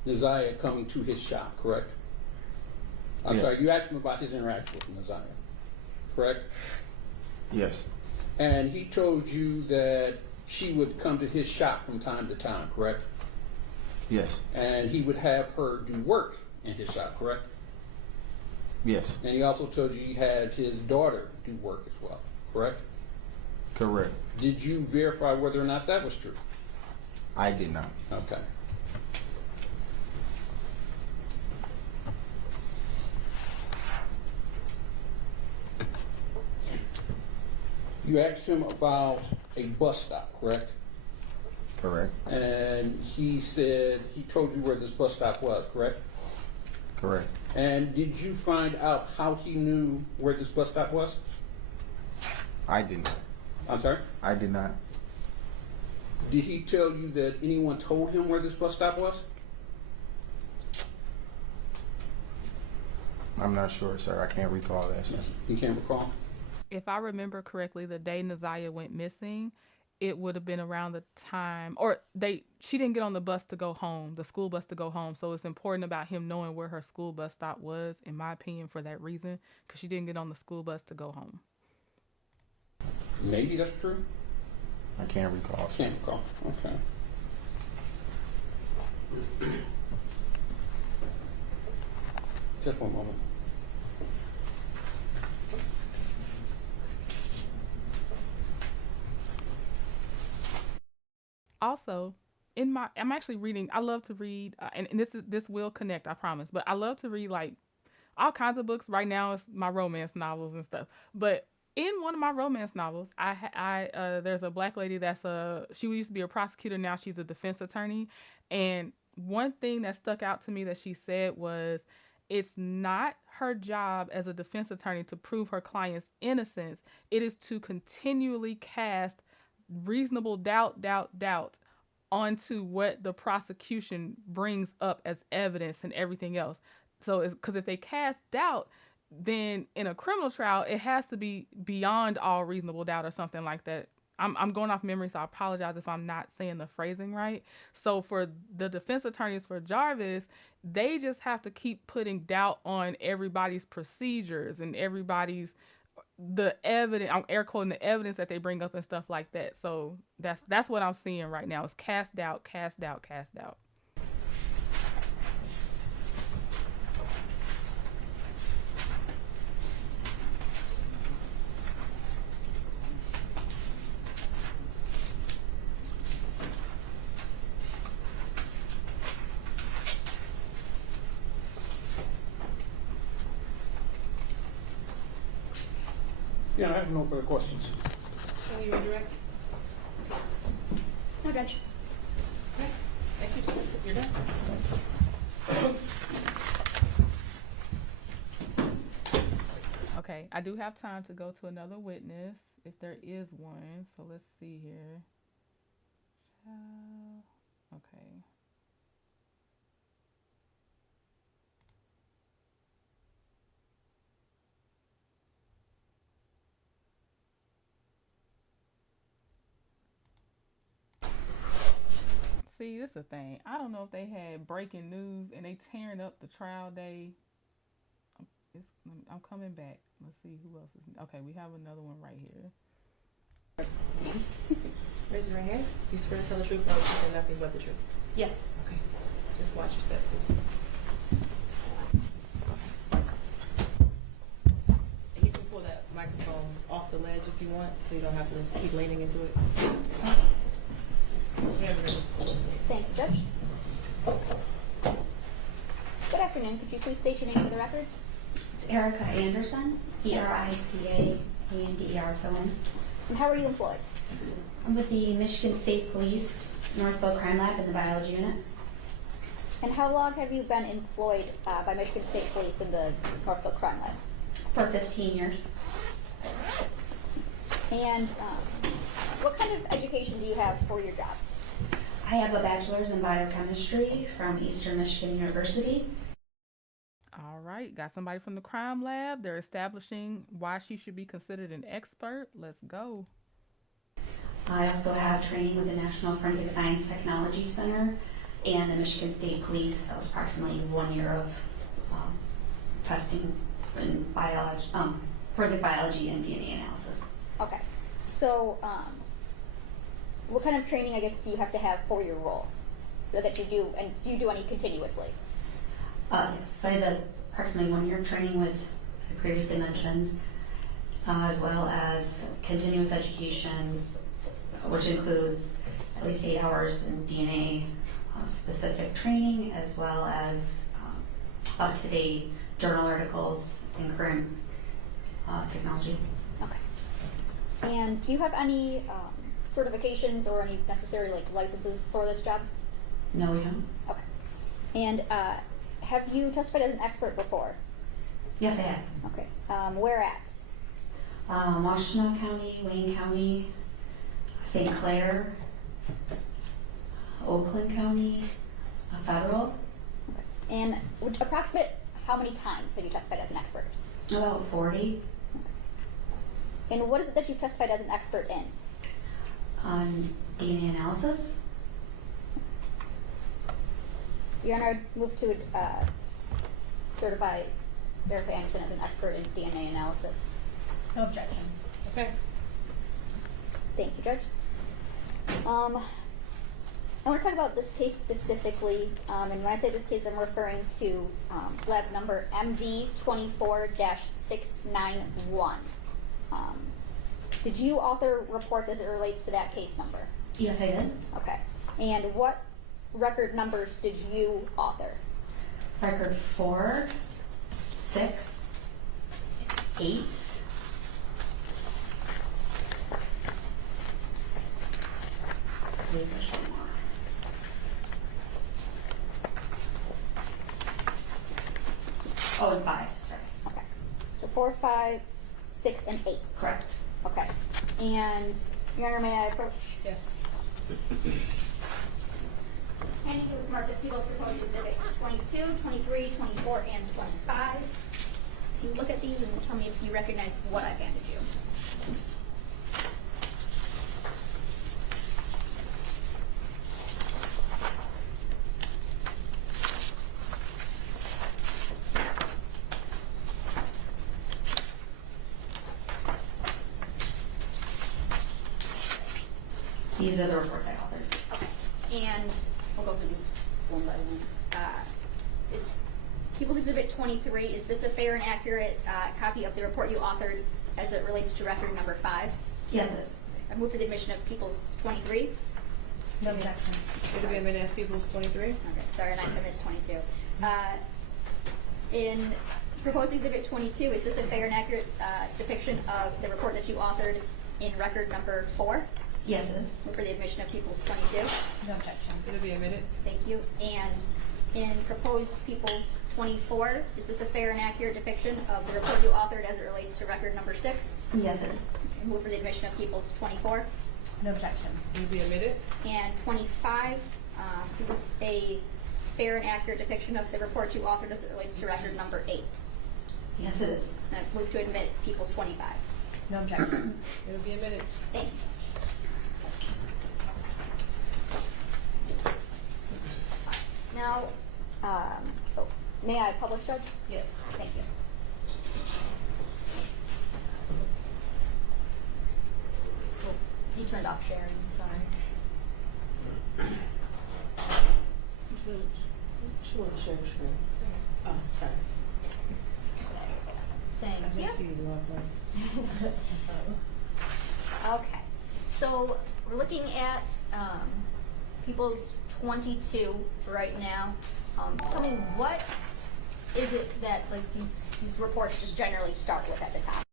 Ziyah coming to his shop, correct? I'm Yeah. sorry, you asked him about his interaction with Ziyah, correct? Yes. And he told you that she would come to his shop from time to time, correct? Yes. And he would have her do work in his shop, correct? Yes. And he also told you he had his daughter do work as well, correct? Correct. Did you verify whether or not that was true? I did not. Okay. You asked him about a bus stop, correct? Correct. And he said he told you where this bus stop was, correct? Correct. And did you find out how he knew where this bus stop was? I did not. I'm sorry? I did not. Did he tell you that anyone told him where this bus stop was? I'm not sure, sir. I can't recall that, sir. You can't recall? If I remember correctly, the day Ziyah went missing, it would have been around the time, or she didn't get on the bus to go home, the school bus to go home. So it's important about him knowing where her school bus stop was, in my opinion, for that reason, because she didn't get on the school bus to go home. Maybe that's true. I can't recall, sir. Can't recall. Okay. Just one moment. Also, I'm actually reading. I love to read, and this will connect, I promise. But I love to read like all kinds of books. Right now, it's my romance novels and stuff. But in one of my romance novels, there's a black lady she used to be a prosecutor. Now she's a defense attorney. And one thing that stuck out to me that she said was, it's not her job as a defense attorney to prove her client's innocence. It is to continually cast reasonable doubt onto what the prosecution brings up as evidence and everything else. So it's because if they cast doubt, then in a criminal trial, it has to be beyond all reasonable doubt or something like that. I'm going off memory, so I apologize if I'm not saying the phrasing right. So for the defense attorneys for Jarvis, they just have to keep putting doubt on everybody's procedures and the evidence. I'm air quoting the evidence that they bring up and stuff like that. So that's what I'm seeing right now is cast doubt. Yeah, I have no further questions. Can you redirect? No, Judge. Okay, thank you. You're done. Okay, I do have time to go to another witness if there is one. So let's see here. Okay. See, this is the thing. I don't know if they had breaking news and they tearing up the trial day. I'm coming back. Let's see who else is. Okay, we have another one right here. Raise your right hand. You swear to tell the truth, and nothing but the truth. Yes. Okay. Just watch your step, please. And you can pull that microphone off the ledge if you want, so you don't have to keep leaning into it. Thank you, Judge. Good afternoon. Could you please state your name for the record? It's Erica Anderson, ERICA-ANDERSON. And how are you employed? I'm with the Michigan State Police Northville Crime Lab in the Biology Unit. And how long have you been employed by Michigan State Police in the Northville Crime Lab? For 15 years. And what kind of education do you have for your job? I have a bachelor's in biochemistry from Eastern Michigan University. All right, got somebody from the crime lab. They're establishing why she should be considered an expert. Let's go. I also have training with the National Forensic Science Technology Center and the Michigan State Police. That was approximately 1 year of testing in forensic biology and DNA analysis. Okay. So, what kind of training, I guess, do you have to have for your role that you do, and do you do any continuously? Yes, so I had approximately 1 year of training with, I previously mentioned, as well as continuous education, which includes at least 8 hours in DNA specific training, as well as up-to-date journal articles and current technology. Okay. And do you have any certifications or any necessary licenses for this job? No, we don't. Okay. And have you testified as an expert before? Yes, I have. Okay. Where at? Washtenaw County, Wayne County, St. Clair, Oakland County, Federal. Okay. And approximate how many times have you testified as an expert? About 40 And what is it that you've testified as an expert in? on DNA analysis. Your Honor, I move to certify Erica Anderson as an expert in DNA analysis. No objection. Okay. Thank you, Judge. I want to talk about this case specifically, and when I say this case, I'm referring to lab number MD 24-691. Did you author reports as it relates to that case number? Yes, I did. Okay. And what record numbers did you author? Record 4, 6, 8. Oh, and 5, sorry. Okay. So 4, 5, 6, and 8. Correct. Okay. And, Your Honor, may I approach? Yes. Handing you this marked as People's Proposed Exhibits 22, 23, 24, and 25. Can you look at these and tell me if you recognize what I've handed you? These are the reports I authored. Okay. And we'll go through these one by one. Is People's Exhibit 23, is this a fair and accurate copy of the report you authored as it relates to record number 5? Yes, it is. I move for the admission of People's 23. No objection. It'll be admitted as People's 23. Okay, sorry, I missed 22. In Proposed Exhibit 22, is this a fair and accurate depiction of the report that you authored in record number 4? Yes, it is. Move for the admission of People's 22. No objection. It'll be admitted. Thank you. And in Proposed People's 24, is this a fair and accurate depiction of the report you authored as it relates to record number 6? Yes, it is. Okay, move for the admission of People's 24. No objection. It'll be admitted. And 25, is this a fair and accurate depiction of the report you authored as it relates to record number 8? Yes, it is. And I move to admit People's 25. No objection. It'll be admitted. Thank you. Now, may I publish, Judge? Yes. Thank you. Oh, you turned off sharing, sorry. She won't share screen. Oh, sorry. Thank you. She Okay, so we're looking at People's 22 right now. Tell me, what is it that like these reports just generally start with at the top?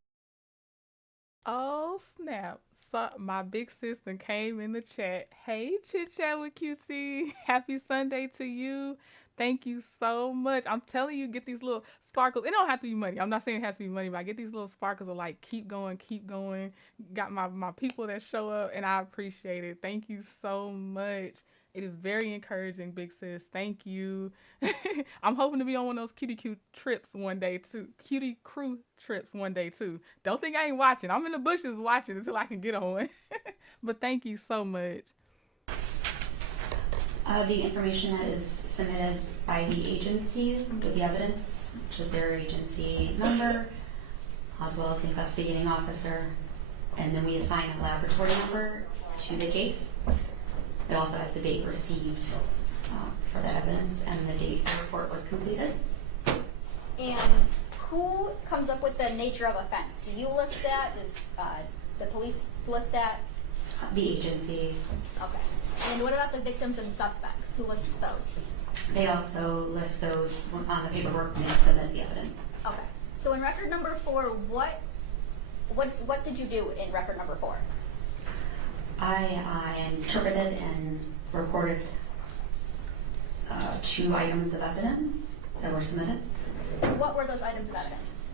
Oh snap. So my big sister came in the chat. Hey, Chit Chat with QT. Happy Sunday to you. Thank you so much. I'm telling you, get these little sparkles. It don't have to be money. I'm not saying it has to be money, but I get these little sparkles of like, keep going, keep going. Got my people that show up, and I appreciate it. Thank you so much. It is very encouraging, big sis. Thank you. I'm hoping to be on one of those cutie crew trips one day too. Cutie crew trips one day too. Don't think I ain't watching. I'm in the bushes watching until I can get on one. But thank you so much. The information that is submitted by the agency with the evidence, which is their agency number, as well as the investigating officer, and then we assign a laboratory number to the case. It also has the date received for that evidence and the date the report was completed. And who comes up with the nature of offense? Do you list that? Does the police list that? The agency. Okay. And what about the victims and suspects? Who lists those? They also list those on the paperwork when they submit the evidence. Okay. So in record number 4, what did you do in record number 4? I interpreted and recorded 2 items of evidence that were submitted. What were those items of evidence?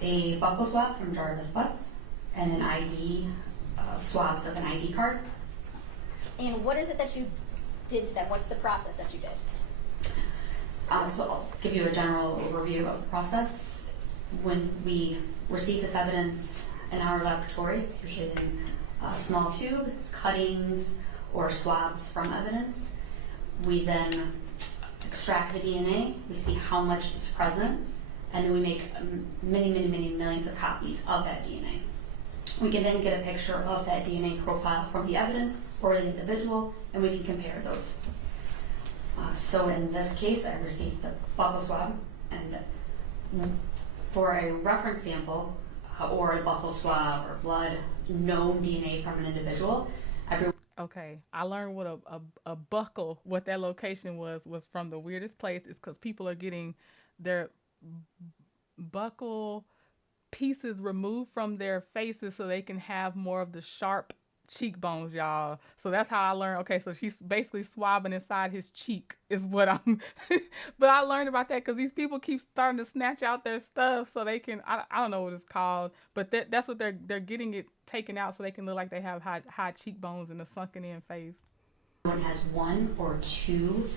A buckle swab from Jarvis Butts and an ID, swabs of an ID card. And what is it that you did to them? What's the process that you did? So I'll give you a general overview of the process. When we receive this evidence in our laboratory, it's usually in a small tube. It's cuttings or swabs from evidence. We then extract the DNA. We see how much is present, and then we make many, many, many millions of copies of that DNA. We can then get a picture of that DNA profile from the evidence or the individual, and we can compare those. So in this case, I received the buccal swab, and for a reference sample or a buccal swab or blood, known DNA from an individual, Okay, I learned what a buckle, what that location was from the weirdest place. Is because people are getting their buckle pieces removed from their faces so they can have more of the sharp cheekbones, y'all. So that's how I learned. Okay, so she's basically swabbing inside his cheek is what I'm but I learned about that because these people keep starting to snatch out their stuff so they can, I don't know what it's called, but that's what they're getting it taken out so they can look like they have high cheekbones and a sunken in face. Everyone has one or two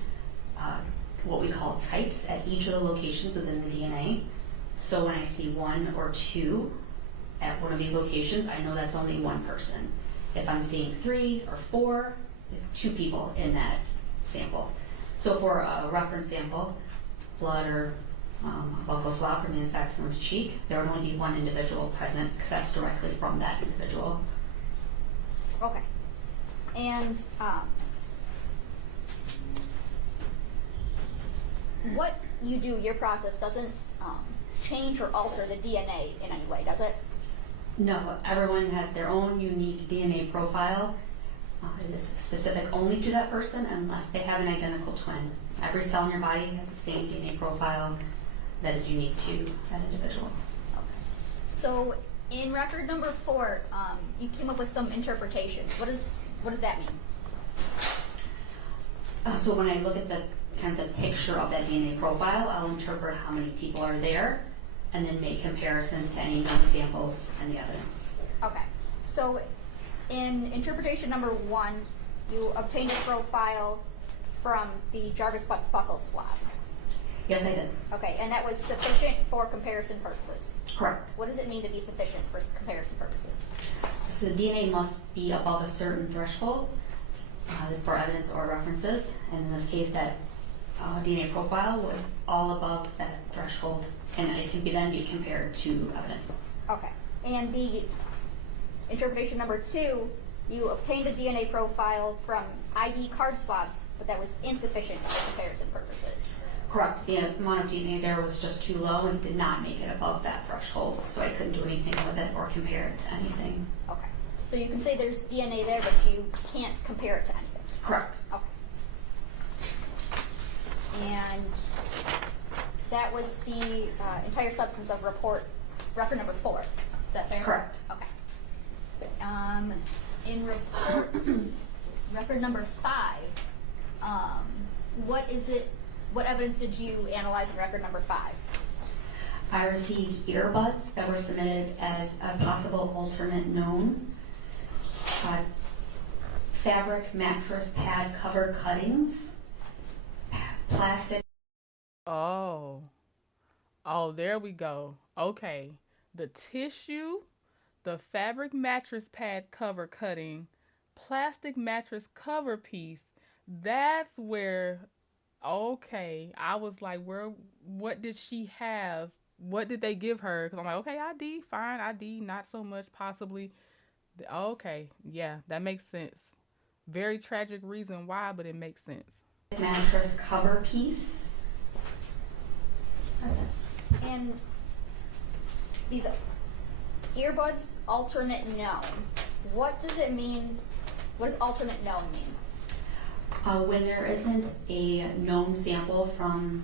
what we call types at each of the locations within the DNA. So when I see one or two at one of these locations, I know that's only one person. If I'm seeing 3 or 4, 2 people in that sample. So for a reference sample, blood or a buccal swab from the inside of someone's cheek, there would only be one individual present because that's directly from that individual. Okay. And what you do, your process doesn't change or alter the DNA in any way, does it? No, everyone has their own unique DNA profile. It is specific only to that person unless they have an identical twin. Every cell in your body has the same DNA profile that is unique to that individual. Okay. So in record number 4, you came up with some interpretations. What does that mean? So when I look at the kind of the picture of that DNA profile, I'll interpret how many people are there and then make comparisons to any known samples and the evidence. Okay. So in interpretation number 1, you obtained a profile from the Jarvis Butts buccal swab. Yes, I did. Okay, and that was sufficient for comparison purposes. Correct. What does it mean to be sufficient for comparison purposes? So the DNA must be above a certain threshold for evidence or references, and in this case that DNA profile was all above that threshold, and it can then be compared to evidence. Okay. And the interpretation number 2, you obtained a DNA profile from ID card swabs, but that was insufficient for comparison purposes. Correct. The amount of DNA there was just too low and did not make it above that threshold, so I couldn't do anything with it or compare it to anything. Okay. So you can say there's DNA there, but you can't compare it to anything. Correct. Okay. And that was the entire substance of record number 4. Is that fair? Correct. Okay. In record number 5, what evidence did you analyze in record number 5? I received earbuds that were submitted as a possible alternate known. Fabric mattress pad cover cuttings. Plastic. Oh, there we go. Okay. The tissue, the fabric mattress pad cover cutting, plastic mattress cover piece. That's where, okay, I was like, what did she have? What did they give her? Because I'm like, okay, ID, fine, ID, not so much, possibly. Okay, yeah, that makes sense. Very tragic reason why, but it makes sense. Mattress cover piece. That's it. And these earbuds, alternate known. What does it mean? What does alternate known mean? When there isn't a known sample from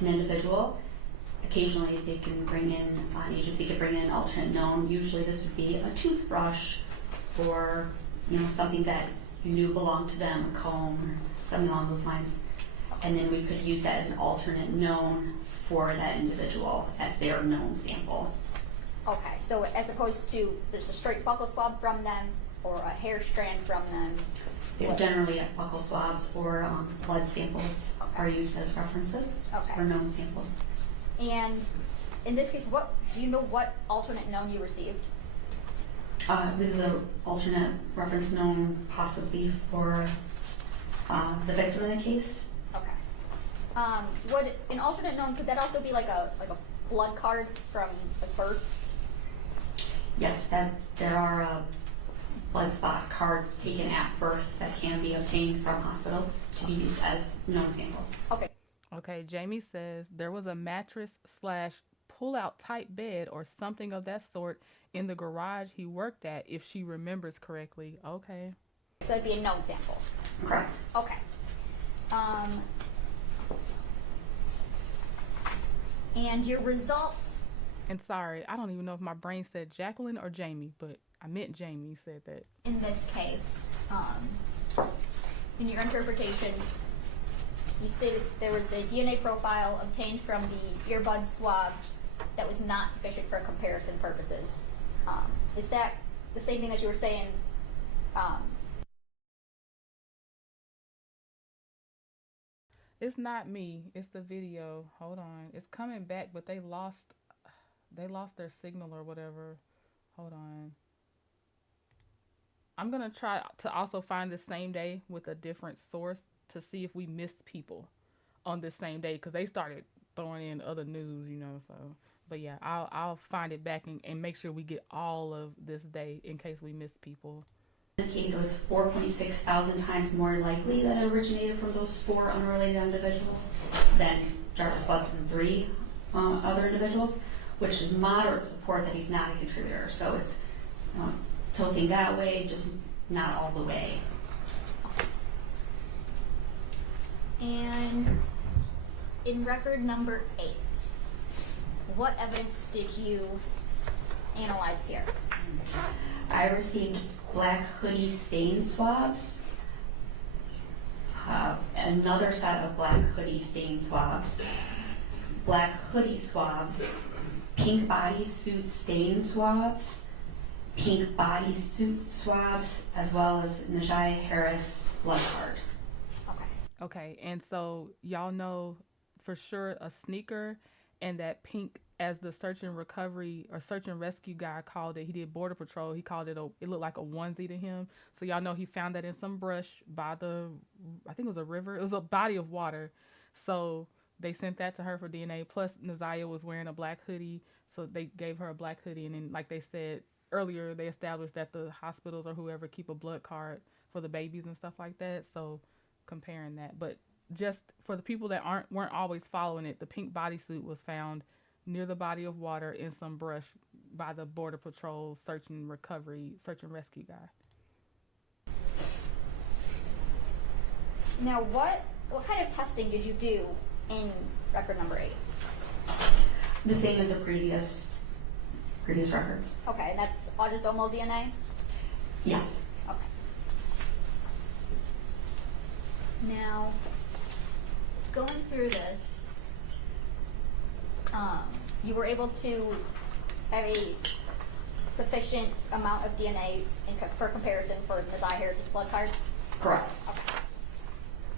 an individual, occasionally they can bring in, an agency could bring in an alternate known. Usually this would be a toothbrush or something that you knew belonged to them, a comb or something along those lines. And then we could use that as an alternate known for that individual as their known sample. Okay, so as opposed to there's a straight buccal swab from them or a hair strand from them. Generally, buccal swabs or blood samples are used as references for known samples. And in this case, do you know what alternate known you received? There's an alternate reference known possibly for the victim in the case. Okay. Would an alternate known, could that also be like a blood card from the birth? Yes, there are blood spot cards taken at birth that can be obtained from hospitals to be used as known samples. Okay. Okay, Jamie says there was a mattress / pull-out type bed or something of that sort in the garage he worked at, if she remembers correctly. Okay. So it'd be a known sample. Correct. Okay. And your results. And sorry, I don't even know if my brain said Jacqueline or Jamie, but I meant Jamie said that. In this case, in your interpretations, you stated there was a DNA profile obtained from the earbud swabs that was not sufficient for comparison purposes. Is that the same thing that you were saying? It's not me. It's the video. Hold on. It's coming back, but they lost their signal or whatever. Hold on. I'm going to try to also find the same day with a different source to see if we missed people on this same day, because they started throwing in other news, so. But yeah, I'll find it back and make sure we get all of this day in case we miss people. In this case, it was 4.6 thousand times more likely that it originated from those 4 unrelated individuals than Jarvis Butts and 3 other individuals, which is moderate support that he's not a contributor. So it's tilting that way, just not all the way. And in record number 8, what evidence did you analyze here? I received black hoodie stain swabs, another set of black hoodie stain swabs, black hoodie swabs, pink bodysuit stain swabs, pink bodysuit swabs, as well as Ziyah Harris blood card. Okay, and so y'all know for sure a sneaker and that pink, as the search and recovery or search and rescue guy called it, he did Border Patrol, he called it it looked like a onesie to him. So y'all know he found that in some brush by I think it was a river, it was a body of water. So they sent that to her for DNA, plus Ziyah was wearing a black hoodie, so they gave her a black hoodie. And then, like they said earlier, they established that the hospitals or whoever keep a blood card for the babies and stuff like that. So comparing that, but just for the people that weren't always following it, the pink bodysuit was found near the body of water in some brush by the Border Patrol search and rescue guy. Now, what kind of testing did you do in record number 8? The same as the previous records. Okay, and that's autosomal DNA? Yes. Okay. Now, going through this, you were able to have a sufficient amount of DNA for comparison for Ziyah Harris's blood card? Correct. Okay.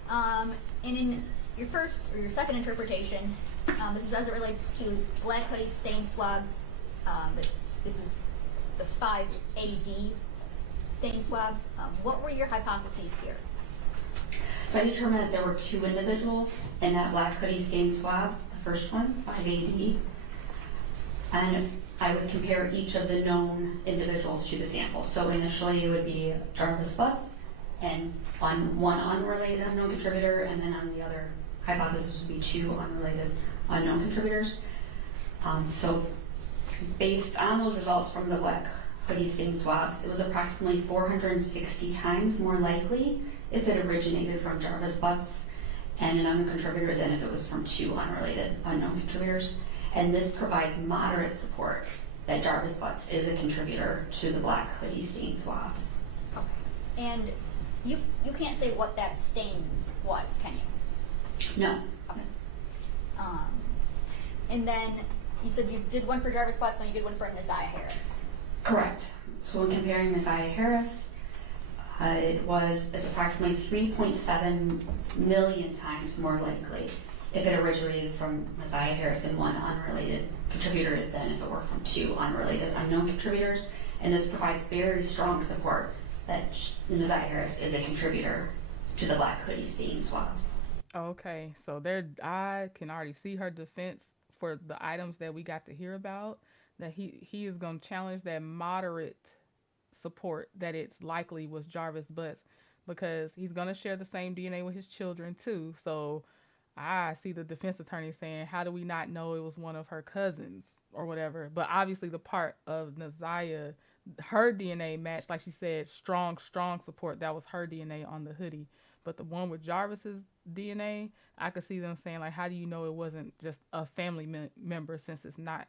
And in your second interpretation, this is as it relates to black hoodie stain swabs. This is the 5AD stain swabs. What were your hypotheses here? So I determined that there were 2 individuals in that black hoodie stain swab, the first one, 5AD, and I would compare each of the known individuals to the sample. So initially it would be Jarvis Butts, and one unrelated unknown contributor, and then on the other hypothesis would be 2 unrelated unknown contributors. So based on those results from the black hoodie stain swabs, it was approximately 460 times more likely if it originated from Jarvis Butts and an unknown contributor than if it was from 2 unrelated unknown contributors. And this provides moderate support that Jarvis Butts is a contributor to the black hoodie stain swabs. Okay. And you can't say what that stain was, can you? No. Okay. And then you said you did one for Jarvis Butts, and you did one for Ziyah Harris. Correct. So when comparing Ziyah Harris, It's approximately 3.7 million times more likely if it originated from Ziyah Harris and one unrelated contributor than if it were from two unrelated unknown contributors. And this provides very strong support that Ziyah Harris is a contributor to the black hoodie stain swabs. Okay, so there, I can already see her defense for the items that we got to hear about, that he is going to challenge that moderate support that it's likely was Jarvis Butts, because he's going to share the same DNA with his children too. So I see the defense attorney saying, how do we not know it was one of her cousins or whatever? But obviously the part of Ziyah, her DNA matched, like she said, strong support. That was her DNA on the hoodie. But the one with Jarvis's DNA, I could see them saying, like, how do you know it wasn't just a family member, since it's not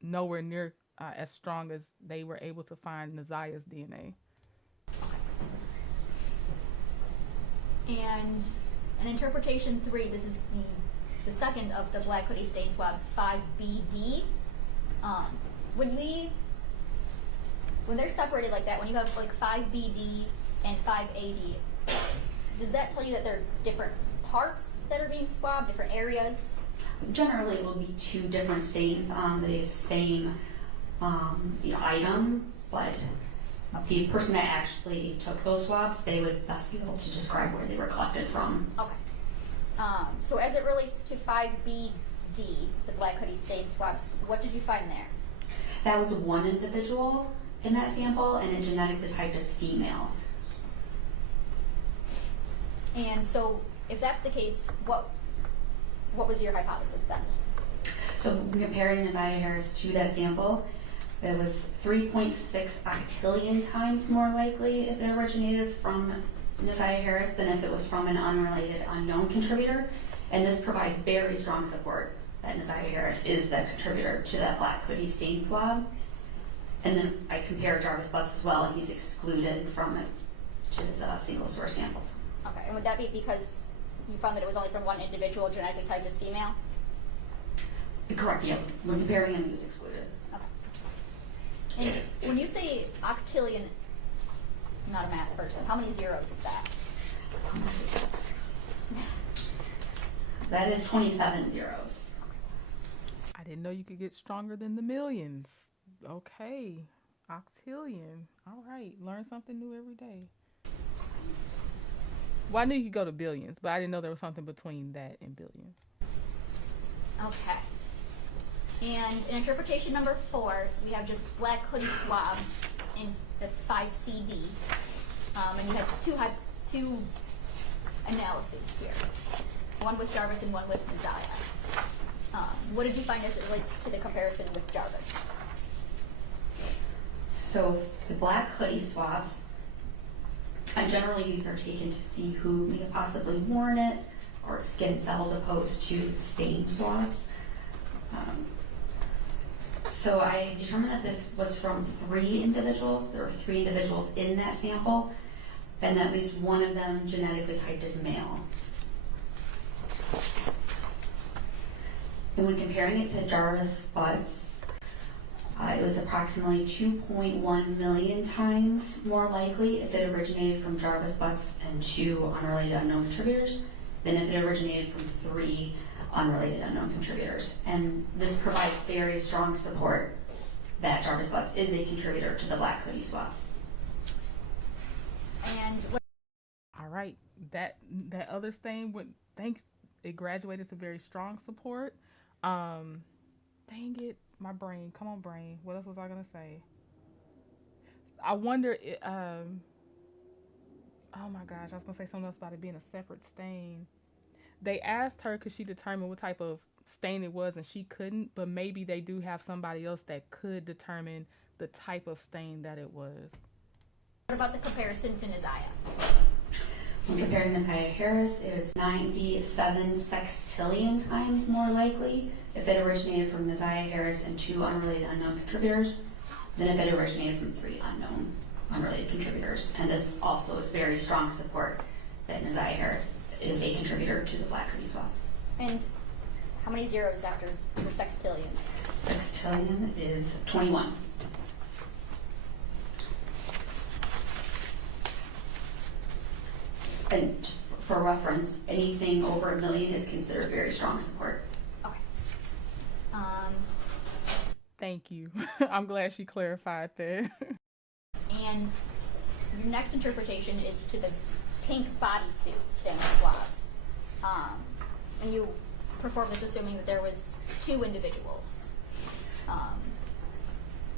nowhere near as strong as they were able to find Ziyah's DNA. And in interpretation 3, this is the second of the black hoodie stain swabs, 5BD. When they're separated like that, when you have like 5BD and 5AD, does that tell you that they're different parts that are being swabbed, different areas? Generally, it will be two different stains on the same item, but the person that actually took those swabs, they would best be able to describe where they were collected from. Okay. So as it relates to 5BD, the black hoodie stain swabs, what did you find there? That was one individual in that sample, and it genetically typed as female. And so if that's the case, what was your hypothesis then? So comparing Ziyah Harris to that sample, it was 3.6 octillion times more likely if it originated from Ziyah Harris than if it was from an unrelated unknown contributor. And this provides very strong support that Ziyah Harris is the contributor to that black hoodie stain swab. And then I compare Jarvis Butts as well, and he's excluded from it to his single source samples. Okay, and would that be because you found that it was only from one individual genetically typed as female? Correct, yeah. When comparing him, he was excluded. Okay. And when you say octillion, I'm not a math person, how many zeros is that? That is 27 zeros. I didn't know you could get stronger than the millions. Okay, octillion. All right, learn something new every day. Well, I knew you could go to billions, but I didn't know there was something between that and billions. Okay. And in interpretation number 4, we have just black hoodie swabs, and that's 5CD. And you have two analyses here, one with Jarvis and one with Ziyah. What did you find as it relates to the comparison with Jarvis? So the black hoodie swabs, generally these are taken to see who may have possibly worn it, or skin cells opposed to stain swabs. So I determined that this was from 3 individuals. There were 3 individuals in that sample, and at least one of them genetically typed as male. And when comparing it to Jarvis Butts, it was approximately 2.1 million times more likely if it originated from Jarvis Butts and 2 unrelated unknown contributors than if it originated from 3 unrelated unknown contributors. And this provides very strong support that Jarvis Butts is a contributor to the black hoodie swabs. And all right, that other stain would think it graduated to very strong support. Dang it, my brain. Come on, brain. What else was I gonna say? I wonder. Oh my gosh, I was gonna say something else about it being a separate stain. They asked her could she determine what type of stain it was, and she couldn't. But maybe they do have somebody else that could determine the type of stain that it was. What about the comparison to Ziyah? When comparing Ziyah Harris, it was 97 sextillion times more likely if it originated from Ziyah Harris and 2 unrelated unknown contributors than if it originated from 3 unrelated contributors. And this also is very strong support that Ziyah Harris is a contributor to the black hoodie swabs. And how many zeros after the sextillion? Sextillion is 21. And just for reference, anything over 1 million is considered very strong support. Okay. Thank you. I'm glad she clarified that. And your next interpretation is to the pink bodysuit stain swabs. And you performed this assuming that there was 2 individuals.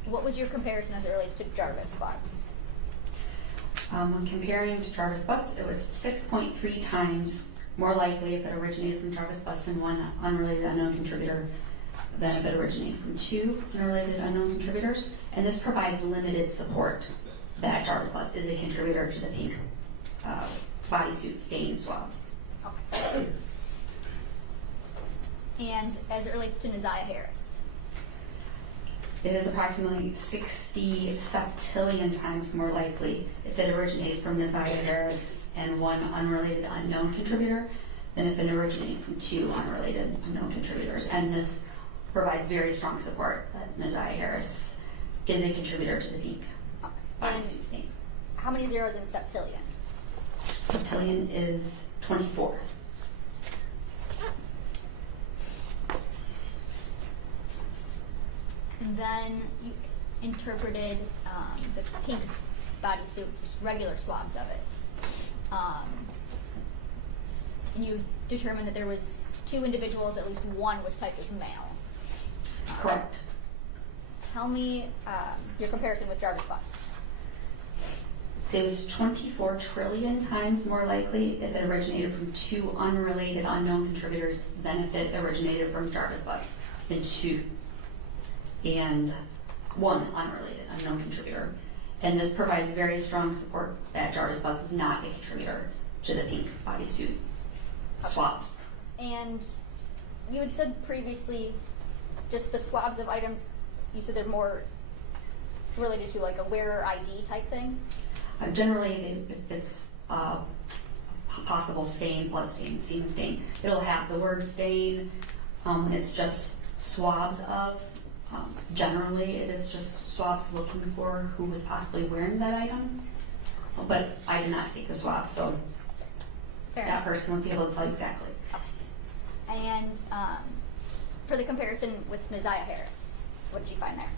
What was your comparison as it relates to Jarvis Butts? When comparing to Jarvis Butts, it was 6.3 times more likely if it originated from Jarvis Butts and 1 unrelated unknown contributor than if it originated from 2 unrelated unknown contributors. And this provides limited support that Jarvis Butts is a contributor to the pink bodysuit stain swabs. Okay. And as it relates to Ziyah Harris? It is approximately 60 septillion times more likely if it originated from Ziyah Harris and 1 unrelated unknown contributor than if it originated from 2 unrelated unknown contributors. And this provides very strong support that Ziyah Harris is a contributor to the pink bodysuit stain. How many zeros in septillion? Septillion is 24. And then you interpreted the pink bodysuit, just regular swabs of it. And you determined that there was 2 individuals, at least 1 was typed as male. Correct. Tell me your comparison with Jarvis Butts. It was 24 trillion times more likely if it originated from 2 unrelated unknown contributors than if it originated from Jarvis Butts and 1 unrelated unknown contributor. And this provides very strong support that Jarvis Butts is not a contributor to the pink bodysuit swabs. And you had said previously just the swabs of items, you said they're more related to like a wearer ID type thing? Generally, if it's a possible stain, blood stain, semen stain, it'll have the word stain. It's just swabs of. Generally, it is just swabs looking for who was possibly wearing that item. But I did not take the swab, so that person would be able to tell exactly. Okay. And for the comparison with Ziyah Harris, what did you find there?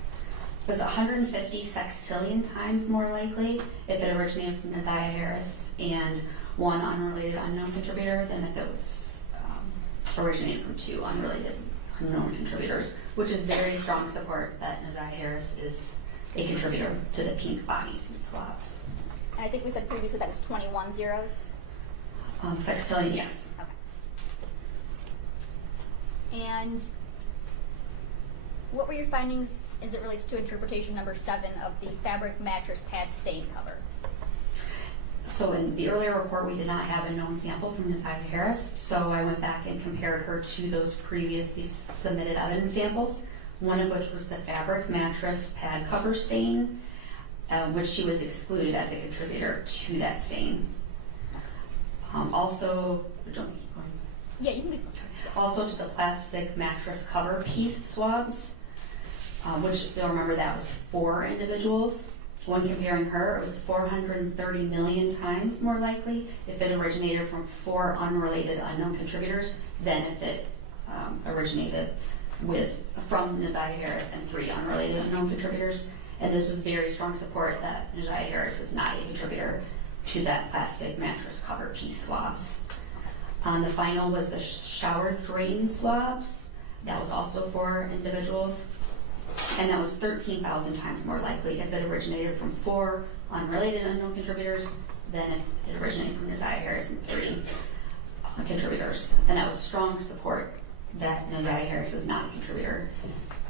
It was 150 sextillion times more likely if it originated from Ziyah Harris and 1 unrelated unknown contributor than if it was originated from 2 unrelated unknown contributors, which is very strong support that Ziyah Harris is a contributor to the pink bodysuit swabs. And I think we said previously that was 21 zeros. Sextillion, yes. Okay. And what were your findings as it relates to interpretation number 7 of the fabric mattress pad stain cover? So in the earlier report, we did not have a known sample from Ziyah Harris, so I went back and compared her to those previously submitted evidence samples, one of which was the fabric mattress pad cover stain, which she was excluded as a contributor to that stain. Also, yeah, you can be. Also to the plastic mattress cover piece swabs, which you'll remember that was 4 individuals. When comparing her, it was 430 million times more likely if it originated from 4 unrelated unknown contributors than if it originated from Ziyah Harris and 3 unrelated unknown contributors. And this was very strong support that Ziyah Harris is not a contributor to that plastic mattress cover piece swabs. The final was the shower drain swabs. That was also 4 individuals. And that was 13,000 times more likely if it originated from 4 unrelated unknown contributors than if it originated from Ziyah Harris and 3 contributors. And that was strong support that Ziyah Harris is not a contributor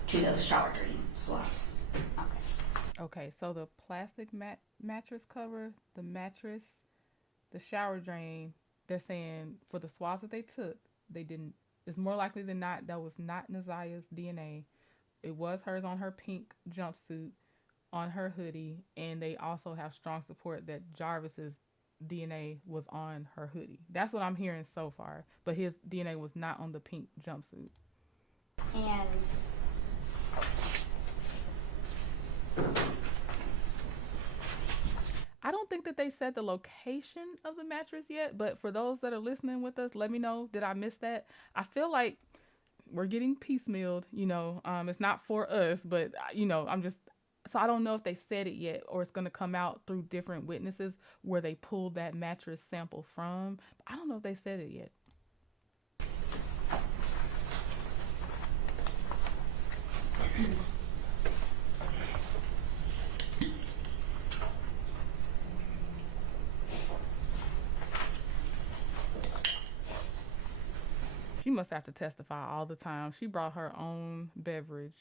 to those shower drain swabs. Okay, so the plastic mattress cover, the mattress, the shower drain, they're saying for the swabs that they took, they didn't. It's more likely than not that was not Ziyah's DNA. It was hers on her pink jumpsuit, on her hoodie, and they also have strong support that Jarvis's DNA was on her hoodie. That's what I'm hearing so far, but his DNA was not on the pink jumpsuit. And I don't think that they said the location of the mattress yet, but for those that are listening with us, let me know. Did I miss that? I feel like we're getting piecemealed, you know. It's not for us, but you know, so I don't know if they said it yet or it's going to come out through different witnesses where they pulled that mattress sample from. I don't know if they said it yet. She must have to testify all the time. She brought her own beverage.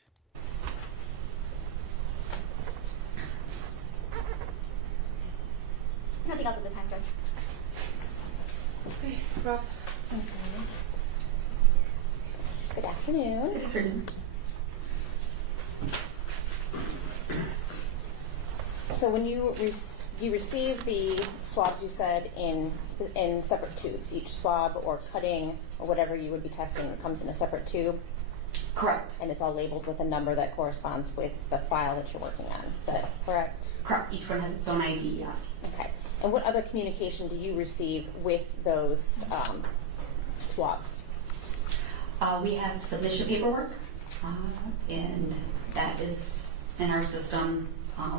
Nothing else at the time, Judge. Okay, Ross. Good afternoon. Good afternoon. So when you receive the swabs, you said in separate tubes. Each swab or cutting or whatever you would be testing comes in a separate tube. Correct. And it's all labeled with a number that corresponds with the file that you're working on. Is that correct? Correct. Each one has its own ID, yes. Okay. And what other communication do you receive with those swabs? We have submission paperwork, and that is in our system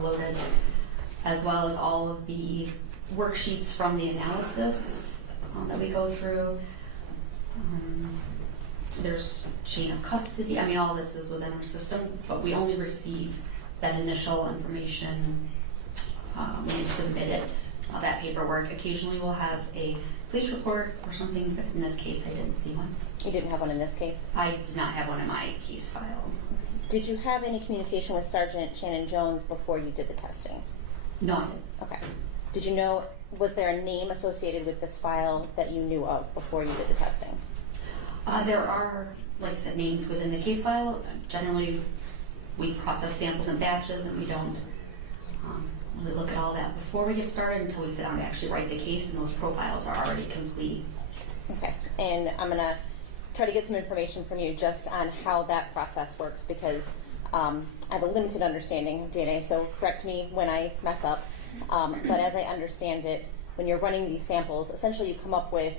loaded, as well as all of the worksheets from the analysis that we go through. There's chain of custody. I mean, all this is within our system, but we only receive that initial information when we submit it, that paperwork. Occasionally we'll have a police report or something, but in this case I didn't see one. You didn't have one in this case? I did not have one in my case file. Did you have any communication with Sergeant Shannon Jones before you did the testing? No, I didn't. Okay. Did you know, was there a name associated with this file that you knew of before you did the testing? There are, like I said, names within the case file. Generally, we process samples in batches, and we don't really look at all that before we get started until we sit down to actually write the case, and those profiles are already complete. Okay. And I'm going to try to get some information from you just on how that process works, because I have a limited understanding of DNA, so correct me when I mess up. But as I understand it, when you're running these samples, essentially you come up with,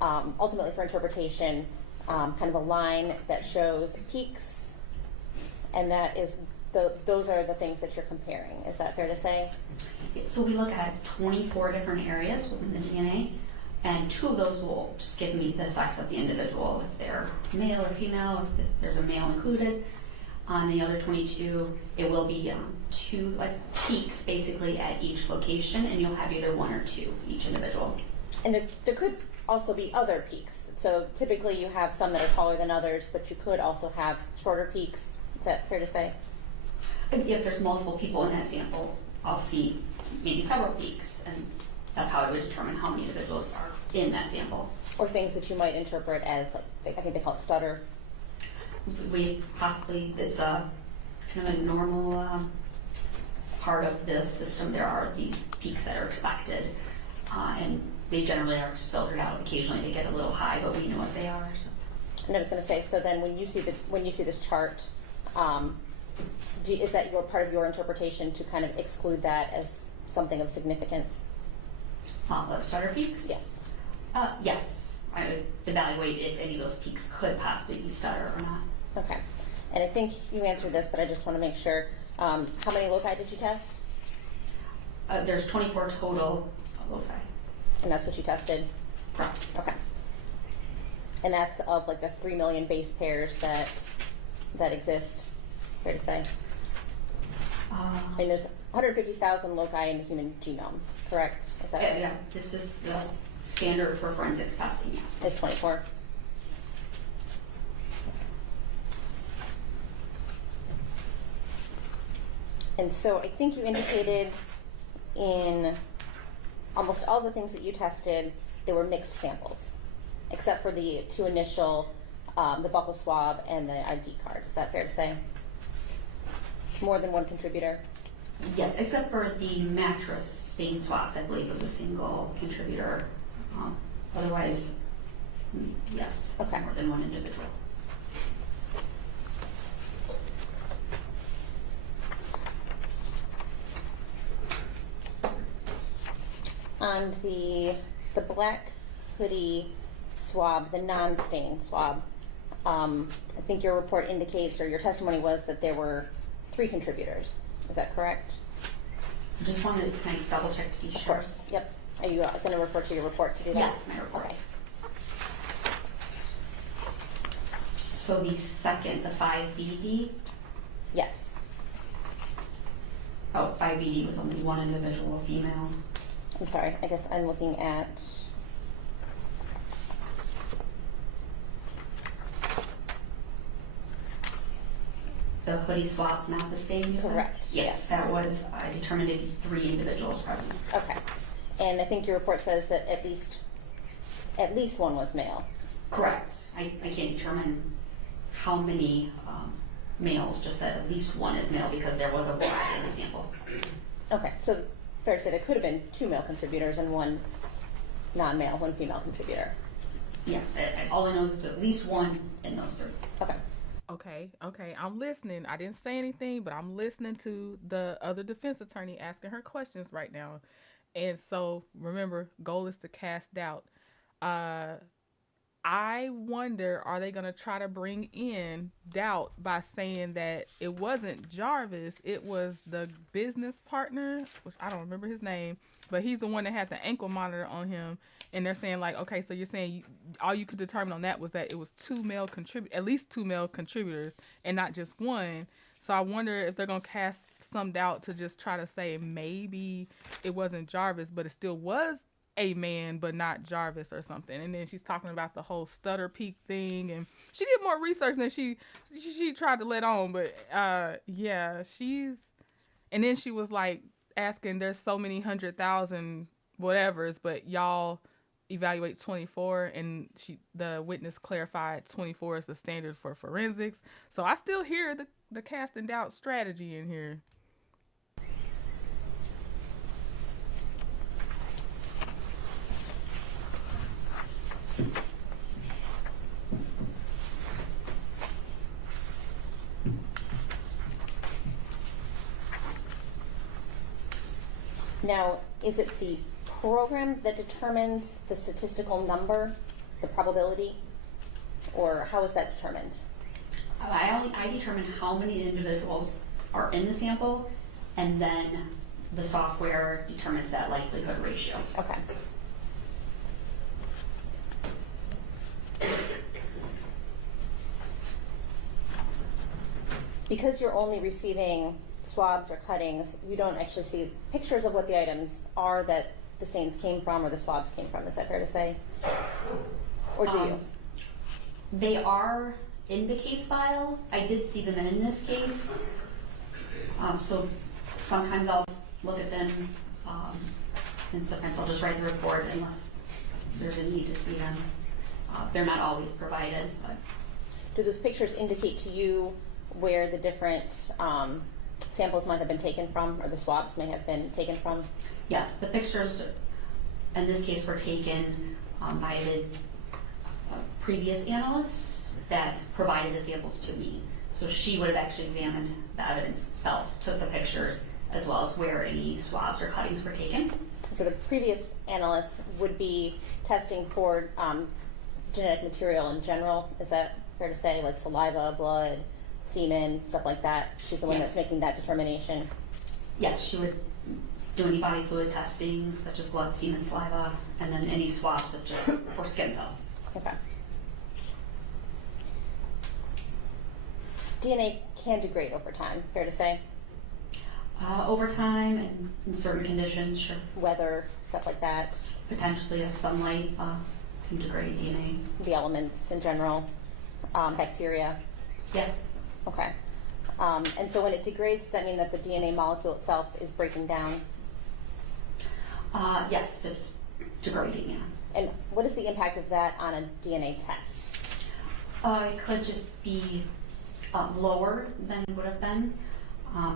ultimately for interpretation, kind of a line that shows peaks, and that is those are the things that you're comparing. Is that fair to say? So we look at 24 different areas within the DNA, and 2 of those will just give me the sex of the individual, if they're male or female, if there's a male included. On the other 22, it will be 2 peaks basically at each location, and you'll have either 1 or 2 each individual. And there could also be other peaks. So typically you have some that are taller than others, but you could also have shorter peaks. Is that fair to say? If there's multiple people in that sample, I'll see maybe several peaks, and that's how I would determine how many individuals are in that sample. Or things that you might interpret as, I think they call it stutter. We possibly, it's a kind of a normal part of the system. There are these peaks that are expected, and they generally are filtered out. Occasionally they get a little high, but we know what they are. So. And I was going to say, so then when you see this chart, is that part of your interpretation to kind of exclude that as something of significance? The starter peaks? Yes. Yes. I would evaluate if any of those peaks could possibly be stutter or not. Okay. And I think you answered this, but I just want to make sure. How many loci did you test? There's 24 total loci. And that's what you tested? Correct. Okay. And that's of like the 3 million base pairs that exist, fair to say? And there's 150,000 loci in the human genome, correct? Is that right? Yeah, this is the standard for forensics testing, yes. It's 24. And so I think you indicated in almost all the things that you tested, there were mixed samples, except for the 2 initial, the buccal swab and the ID card. Is that fair to say? More than one contributor? Yes, except for the mattress stain swabs, I believe was a single contributor. Otherwise, yes, okay. More than one individual. on the black hoodie swab, the non-stain swab, I think your report indicates, or your testimony was, that there were 3 contributors. Is that correct? I just wanted to kind of double check to be Of sure. course. Yep. Are you going to refer to your report to do that? Yes, my report. Okay. So the second, the 5BD, Yes. 5BD was only one individual, a female. I'm sorry. I guess I'm looking at. The hoodie swab's not the stain, you said? Correct, Yes, yes. that was determined to be 3 individuals present. Okay. And I think your report says that at least one was male. Correct. I can't determine how many males, just that at least one is male because there was a variety in the sample. Okay. So fair to say there could have been 2 male contributors and 1 non-male, 1 female contributor. Yeah, all I know is it's at least one in those 3. Okay. Okay, I'm listening. I didn't say anything, but I'm listening to the other defense attorney asking her questions right now. And so, remember, goal is to cast doubt. I wonder, are they going to try to bring in doubt by saying that it wasn't Jarvis, it was the business partner, which I don't remember his name, but he's the one that had the ankle monitor on him. And they're saying, like, okay, so you're saying all you could determine on that was that it was at least 2 male contributors and not just 1. So I wonder if they're going to cast some doubt to just try to say maybe it wasn't Jarvis, but it still was a man, but not Jarvis or something. And then she's talking about the whole stutter peak thing, and she did more research than she tried to let on. But yeah, and then she was like asking, there's so many 100,000 whatevers, but y'all evaluate 24, and the witness clarified 24 is the standard for forensics. So I still hear the cast and doubt strategy in here. Now, is it the program that determines the statistical number, the probability, or how is that determined? I determine how many individuals are in the sample, and then the software determines that likelihood ratio. Okay. Because you're only receiving swabs or cuttings, you don't actually see pictures of what the items are that the stains came from or the swabs came from. Is that fair to say? Or do you? They are in the case file. I did see them in this case. So sometimes I'll look at them, and sometimes I'll just write the report unless there's a need to see them. They're not always provided. But. Do those pictures indicate to you where the different samples might have been taken from, or the swabs may have been taken from? Yes, the pictures in this case were taken by the previous analysts that provided the samples to me. So she would have actually examined the evidence itself, took the pictures, as well as where any swabs or cuttings were taken. So the previous analyst would be testing for genetic material in general. Is that fair to say, like saliva, blood, semen, stuff like that? She's the one that's making that determination? Yes, she would do any body fluid testing, such as blood, semen, saliva, and then any swabs of just for skin cells. Okay. DNA can degrade over time, fair to say? Over time and in certain conditions, sure. Weather, stuff like that. Potentially as sunlight can degrade DNA. The elements in general, bacteria. Yes. Okay. And so when it degrades, does that mean that the DNA molecule itself is breaking down? Yes, it's degrading, yeah. And what is the impact of that on a DNA test? It could just be lower than it would have been.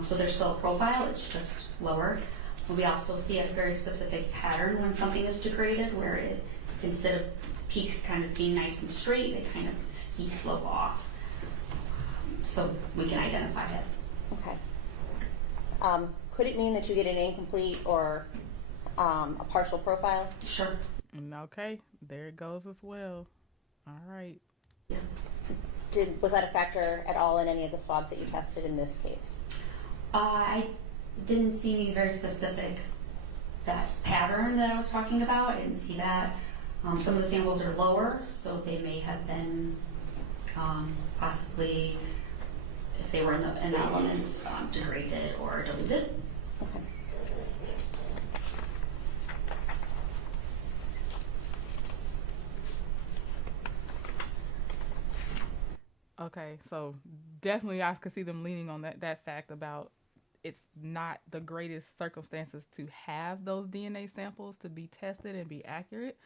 So there's still a profile, it's just lower. We also see a very specific pattern when something is degraded, where it, instead of peaks kind of being nice and straight, they kind of ski slope off. So we can identify it. Okay. Could it mean that you get an incomplete or a partial profile? Sure. Okay, there it goes as well. All right. Was that a factor at all in any of the swabs that you tested in this case? I didn't see any very specific, that pattern that I was talking about. I didn't see that. Some of the samples are lower, so they may have been possibly, if they were in the elements, degraded or diluted. Okay. Okay, so definitely I could see them leaning on that fact about it's not the greatest circumstances to have those DNA samples to be tested and be accurate.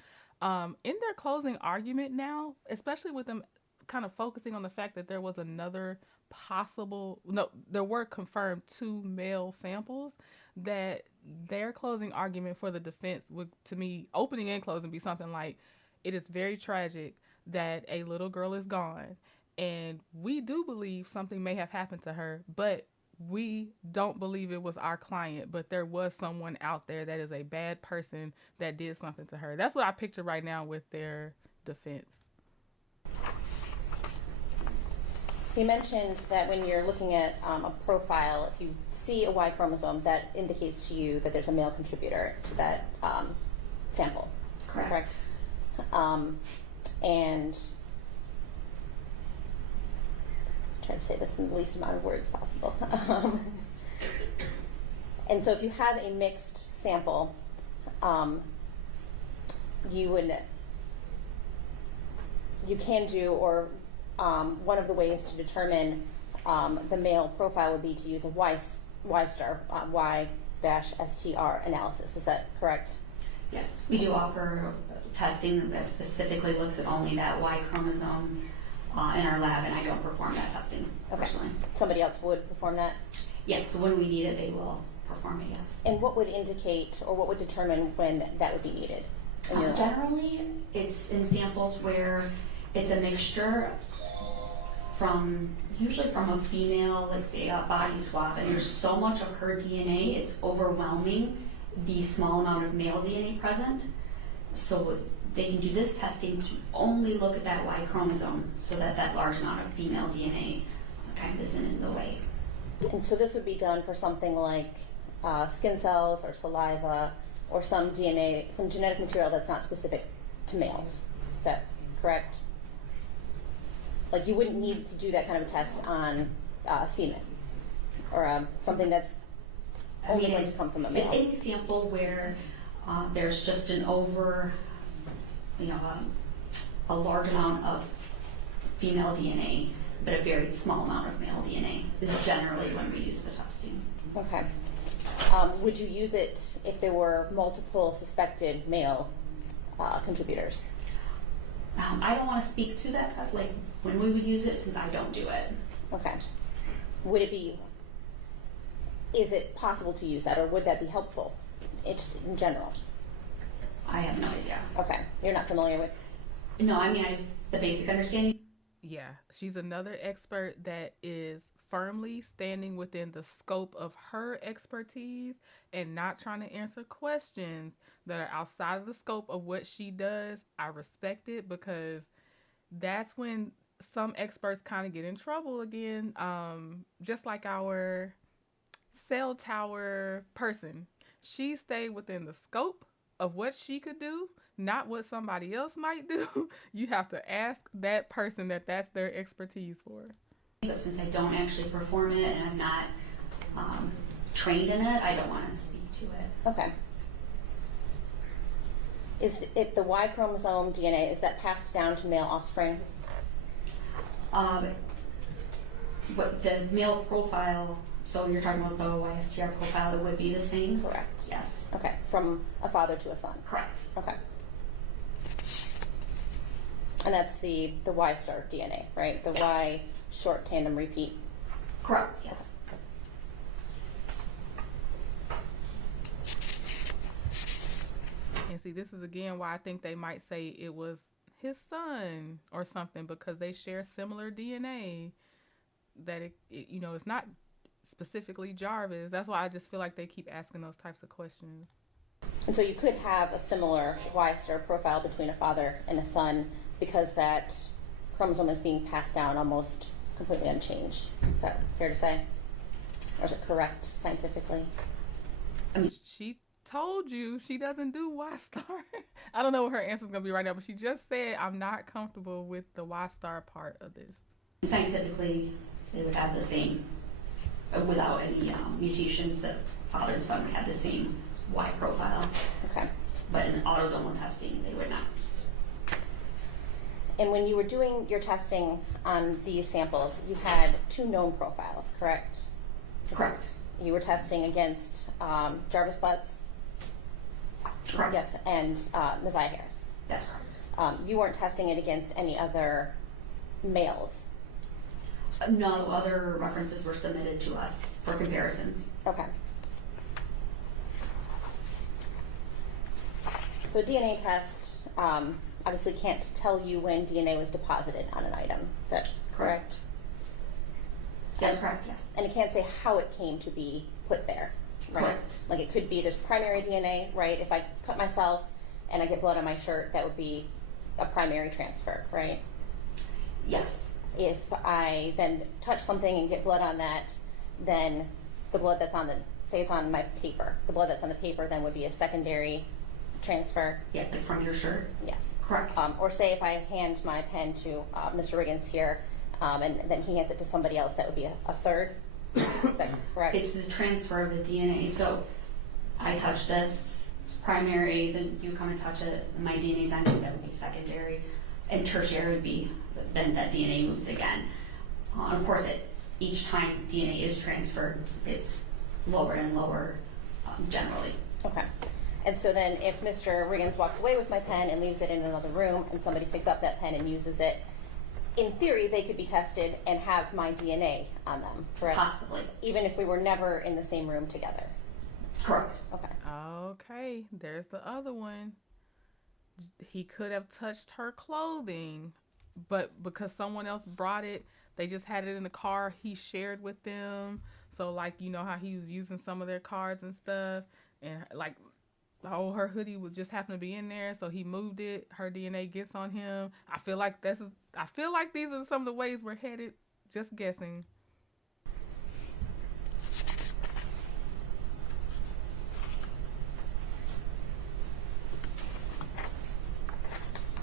In their closing argument now, especially with them kind of focusing on the fact that there was another there were confirmed 2 male samples, that their closing argument for the defense would, to me, opening and closing, be something like, it is very tragic that a little girl is gone, and we do believe something may have happened to her, but we don't believe it was our client, but there was someone out there that is a bad person that did something to her. That's what I picture right now with their defense. So you mentioned that when you're looking at a profile, if you see a Y chromosome, that indicates to you that there's a male contributor to that sample. Correct. And try to say this in the least amount of words possible. And so if you have a mixed sample, you can do, or one of the ways to determine the male profile would be to use a Y-STR analysis. Is that correct? Yes, we do offer testing that specifically looks at only that Y chromosome in our lab, and I don't perform that testing personally. Somebody else would perform that? Yeah, so when we need it, they will perform it, yes. And what would indicate, or what would determine when that would be needed? Generally, it's in samples where it's a mixture usually from a female, like say a body swab, and there's so much of her DNA, it's overwhelming the small amount of male DNA present. So they can do this testing to only look at that Y chromosome, so that large amount of female DNA kind of isn't in the way. And so this would be done for something like skin cells or saliva or some DNA, some genetic material that's not specific to males. Is that correct? Like you wouldn't need to do that kind of a test on semen or something that's only going to come from a male. It's any sample where there's just an a large amount of female DNA, but a very small amount of male DNA is generally when we use the testing. Okay. Would you use it if there were multiple suspected male contributors? I don't want to speak to that test, like when we would use it, since I don't do it. Okay. Is it possible to use that, or would that be helpful in general? I have no idea. Okay. You're not familiar with? No, I mean, I have the basic understanding. Yeah, she's another expert that is firmly standing within the scope of her expertise and not trying to answer questions that are outside of the scope of what she does. I respect it, because that's when some experts kind of get in trouble again. Just like our cell tower person, she stayed within the scope of what she could do, not what somebody else might do. You have to ask that person that's their expertise for. But since I don't actually perform it and I'm not trained in it, I don't want to speak to it. Okay. Is it the Y chromosome DNA, is that passed down to male offspring? But the male profile, so you're talking about the YSTR profile, it would be the same? Correct. Yes. Okay, from a father to a son. Correct. Okay. And that's the Y-STR DNA, right? The Yes. Y short tandem repeat. Correct, yes. And see, this is again why I think they might say it was his son or something, because they share similar DNA, that it it's not specifically Jarvis. That's why I just feel like they keep asking those types of questions. And so you could have a similar Y-star profile between a father and a son because that chromosome is being passed down almost completely unchanged. Is that fair to say? Or is it correct scientifically? She told you she doesn't do Y-star. I don't know what her answer's going to be right now, but she just said, I'm not comfortable with the Y-star part of this. Scientifically, they would have the same, without any mutations, that father and son would have the same Y profile. Okay. But in autosomal testing, they would not. And when you were doing your testing on these samples, you had 2 known profiles, correct? Correct. You were testing against Jarvis Butts. Correct. Yes, and Ziyah Harris. That's correct. You weren't testing it against any other males. No other references were submitted to us for comparisons. Okay. So a DNA test obviously can't tell you when DNA was deposited on an item. Is that correct? That's correct, yes. And it can't say how it came to be put there, right? Correct. Like it could be there's primary DNA, right? If I cut myself and I get blood on my shirt, that would be a primary transfer, right? Yes. If I then touch something and get blood on that, then the blood that's on the, say it's on my paper, the blood that's on the paper then would be a secondary transfer. Yeah, like from your shirt? Yes. Correct. Or say if I hand my pen to Mr. Riggins here, and then he hands it to somebody else, that would be a third. Is that correct? It's the transfer of the DNA. So I touch this primary, then you come and touch it, and my DNA's on it, that would be secondary. And tertiary would be then that DNA moves again. Of course, each time DNA is transferred, it's lower and lower generally. Okay. And so then if Mr. Riggins walks away with my pen and leaves it in another room and somebody picks up that pen and uses it, in theory, they could be tested and have my DNA on them, correct? Possibly. Even if we were never in the same room together. Correct. Okay. Okay, there's the other one. He could have touched her clothing, but because someone else brought it, they just had it in the car he shared with them. So like, you know how he was using some of their cards and stuff, and like, oh, her hoodie would just happen to be in there, so he moved it. Her DNA gets on him. I feel like these are some of the ways we're headed. Just guessing.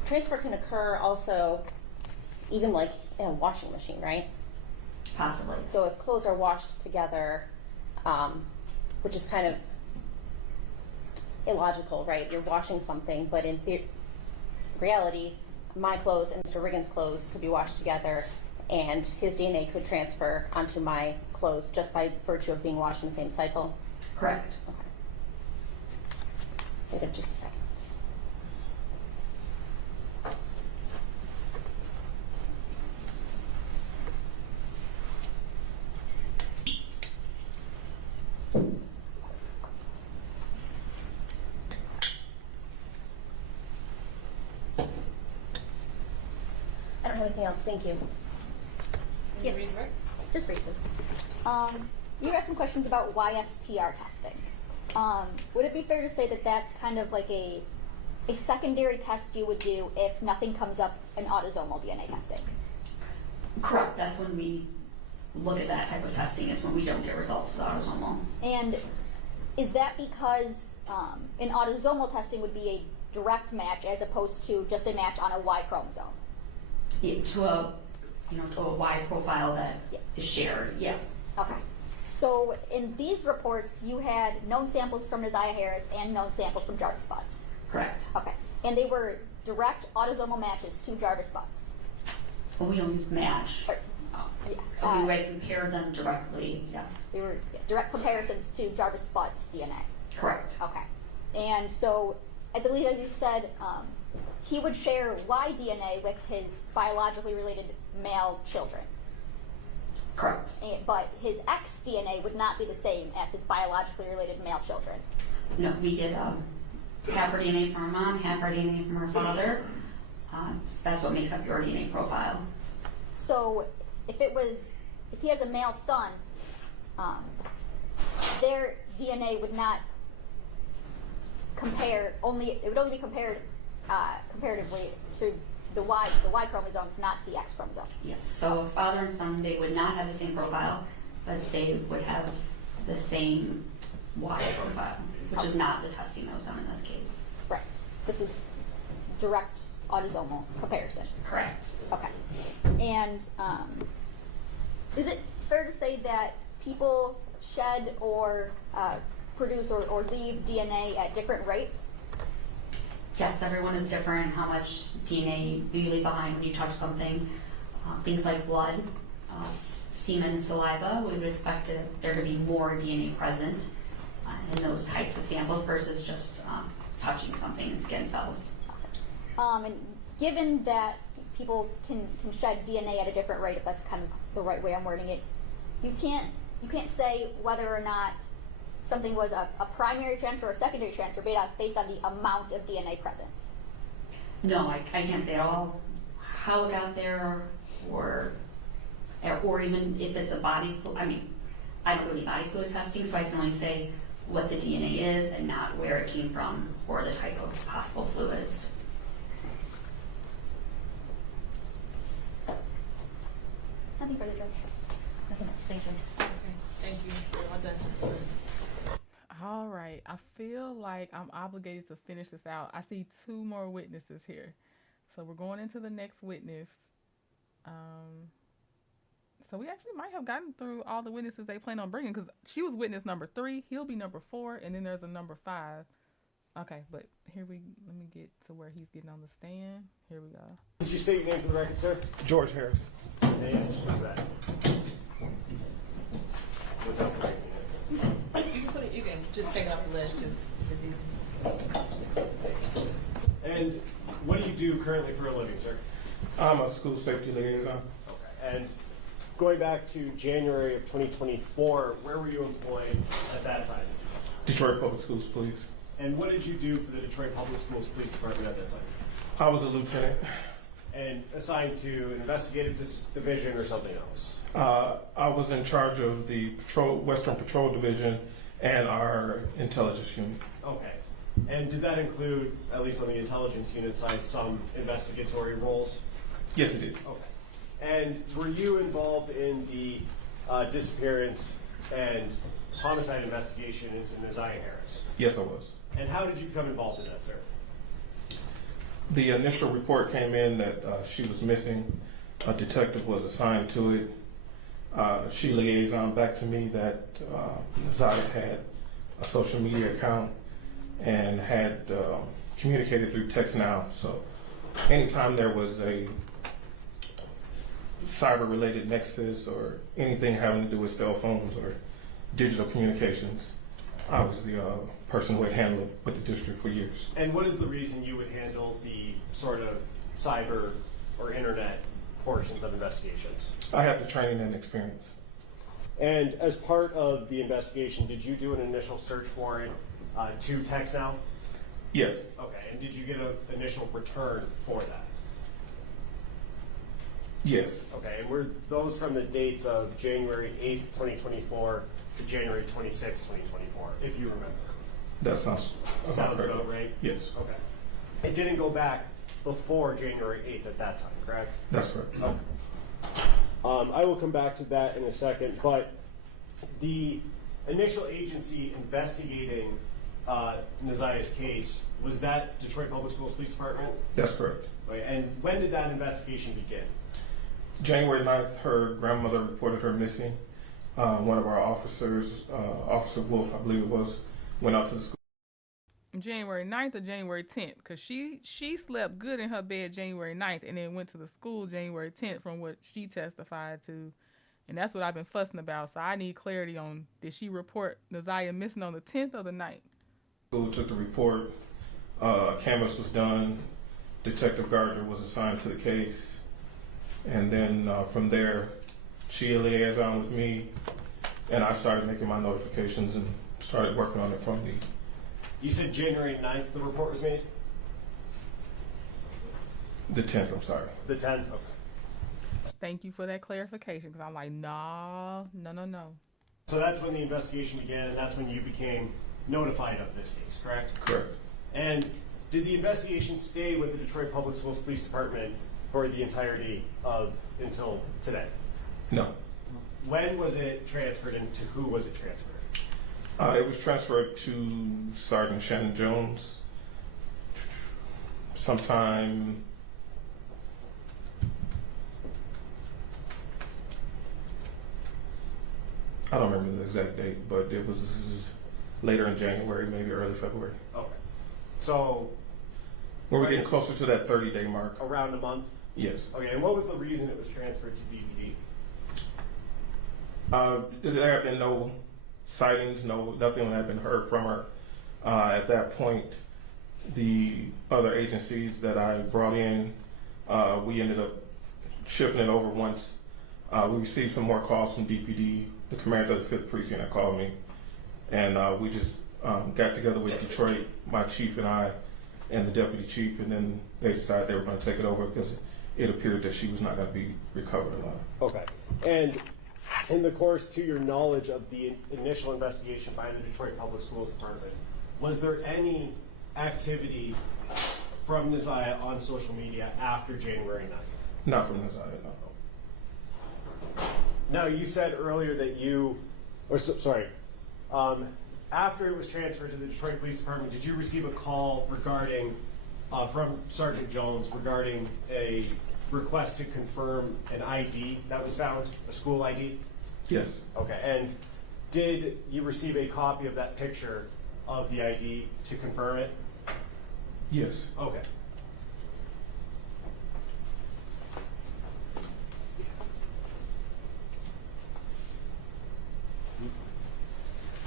Transfer can occur also even like in a washing machine, right? Possibly. So if clothes are washed together, which is kind of illogical, right? You're washing something, but in reality, my clothes and Mr. Riggins' clothes could be washed together, and his DNA could transfer onto my clothes just by virtue of being washed in the same cycle? Correct. Okay. Wait just a second. I don't have anything else. Thank you. Yes. Redirect? Just briefly. You asked some questions about YSTR testing. Would it be fair to say that that's kind of like a secondary test you would do if nothing comes up in autosomal DNA testing? Correct. That's when we look at that type of testing, is when we don't get results with autosomal. And is that because in autosomal testing would be a direct match as opposed to just a match on a Y chromosome? Yeah, to a Y profile that is shared. Yeah. Okay. So in these reports, you had known samples from Ziyah Harris and known samples from Jarvis Butts. Correct. Okay. And they were direct autosomal matches to Jarvis Butts. Well, we don't use match. Yeah. We would compare them directly. Yes. They were direct comparisons to Jarvis Butts' DNA. Correct. Okay. And so I believe, as you said, he would share Y DNA with his biologically related male children. Correct. But his X DNA would not be the same as his biologically related male children. No, we get half our DNA from our mom, half our DNA from our father. That's what makes up your DNA profile. So if he has a male son, their DNA would not it would only be compared comparatively to the Y chromosomes, not the X chromosome. Yes, so father and son, they would not have the same profile, but they would have the same Y profile, which is not the testing that was done in this case. Right. This was direct autosomal comparison. Correct. Okay. And is it fair to say that people shed or produce or leave DNA at different rates? Yes, everyone is different. How much DNA do you leave behind when you touch something? Things like blood, semen, saliva, we would expect there to be more DNA present in those types of samples versus just touching something in skin cells. And given that people can shed DNA at a different rate, if that's kind of the right way I'm wording it, you can't say whether or not something was a primary transfer or a secondary transfer based on the amount of DNA present. No, I can't say at all how it got there, or even if it's a body fluid. I mean, I don't do any body fluid testing, so I can only say what the DNA is and not where it came from or the type of possible fluids. Nothing further, Judge. Nothing else. Thank you. Okay, thank you. We're all done testifying. All right. I feel like I'm obligated to finish this out. I see 2 more witnesses here. So we're going into the next witness. So we actually might have gotten through all the witnesses they plan on bringing, because she was witness number 3. He'll be number 4. And then there's a number 5. Okay, but let me get to where he's getting on the stand. Here we go. Did you state your name for the record, sir? George Harris. And just like that. Without breaking it. You can just take it off the list too. It's easy. And what do you do currently for a living, sir? I'm a school safety liaison. Okay. And going back to January of 2024, where were you employed at that time? Detroit Public Schools Police. And what did you do for the Detroit Public Schools Police Department at that time? I was a lieutenant. And assigned to an investigative division or something else? I was in charge of the Western Patrol Division and our intelligence unit. Okay. And did that include, at least on the intelligence unit side, some investigatory roles? Yes, it did. Okay. And were you involved in the disappearance and homicide investigation into Ziyah Harris? Yes, I was. And how did you become involved in that, sir? The initial report came in that she was missing. A detective was assigned to it. She liaisoned back to me that Ziyah had a social media account and had communicated through text now. So anytime there was a cyber-related nexus or anything having to do with cell phones or digital communications, I was the person who had handled it with the district for years. And what is the reason you would handle the sort of cyber or internet portions of investigations? I have the training and experience. And as part of the investigation, did you do an initial search warrant to TextNow? Yes. Okay, and did you get an initial return for that? Yes. Okay, and were those from the dates of January 8th, 2024 to January 26th, 2024, if you remember? That sounds about right? Yes. Okay. It didn't go back before January 8th at that time, correct? That's correct. Okay. I will come back to that in a second, but the initial agency investigating Ziyah's case, was that Detroit Public Schools Police Department? That's correct. Okay. And when did that investigation begin? January 9th, her grandmother reported her missing. One of our officers, Officer Wolfe, I believe it was, went out to the school. January 9th or January 10th? Because she slept good in her bed January 9th and then went to the school January 10th from what she testified to. And that's what I've been fussing about. So I need clarity on, did she report Ziyah missing on the 10th or the 9th? School took the report. Canvas was done. Detective Gardner was assigned to the case. And then from there, she liaisoned with me, and I started making my notifications and started working on it from the... You said January 9th the report was made? The 10th, I'm sorry. The 10th? Okay. Thank you for that clarification, because I'm like, no. So that's when the investigation began, and that's when you became notified of this case, correct? Correct. And did the investigation stay with the Detroit Public Schools Police Department for the entirety of until today? No. When was it transferred and to who was it transferred? It was transferred to Sergeant Shannon Jones sometime I don't remember the exact date, but it was later in January, maybe early February. Okay. So when we're getting closer to that 30-day mark. Around a month? Yes. Okay, and what was the reason it was transferred to DPD? There have been no sightings, nothing had been heard from her. At that point, the other agencies that I brought in, we ended up shipping it over once. We received some more calls from DPD. The commander of the 5th Precinct had called me, and we just got together with Detroit, my chief and I, and the deputy chief, and then they decided they were going to take it over because it appeared that she was not going to be recovered alive. Okay. And in the course, to your knowledge of the initial investigation by the Detroit Public Schools Department, was there any activity from Ziyah on social media after January 9th? Not from Ziyah, no. Now, you said earlier that after it was transferred to the Detroit Police Department, did you receive a call regarding, from Sergeant Jones, regarding a request to confirm an ID that was found, a school ID? Yes. Okay, and did you receive a copy of that picture of the ID to confirm it? Yes. Okay.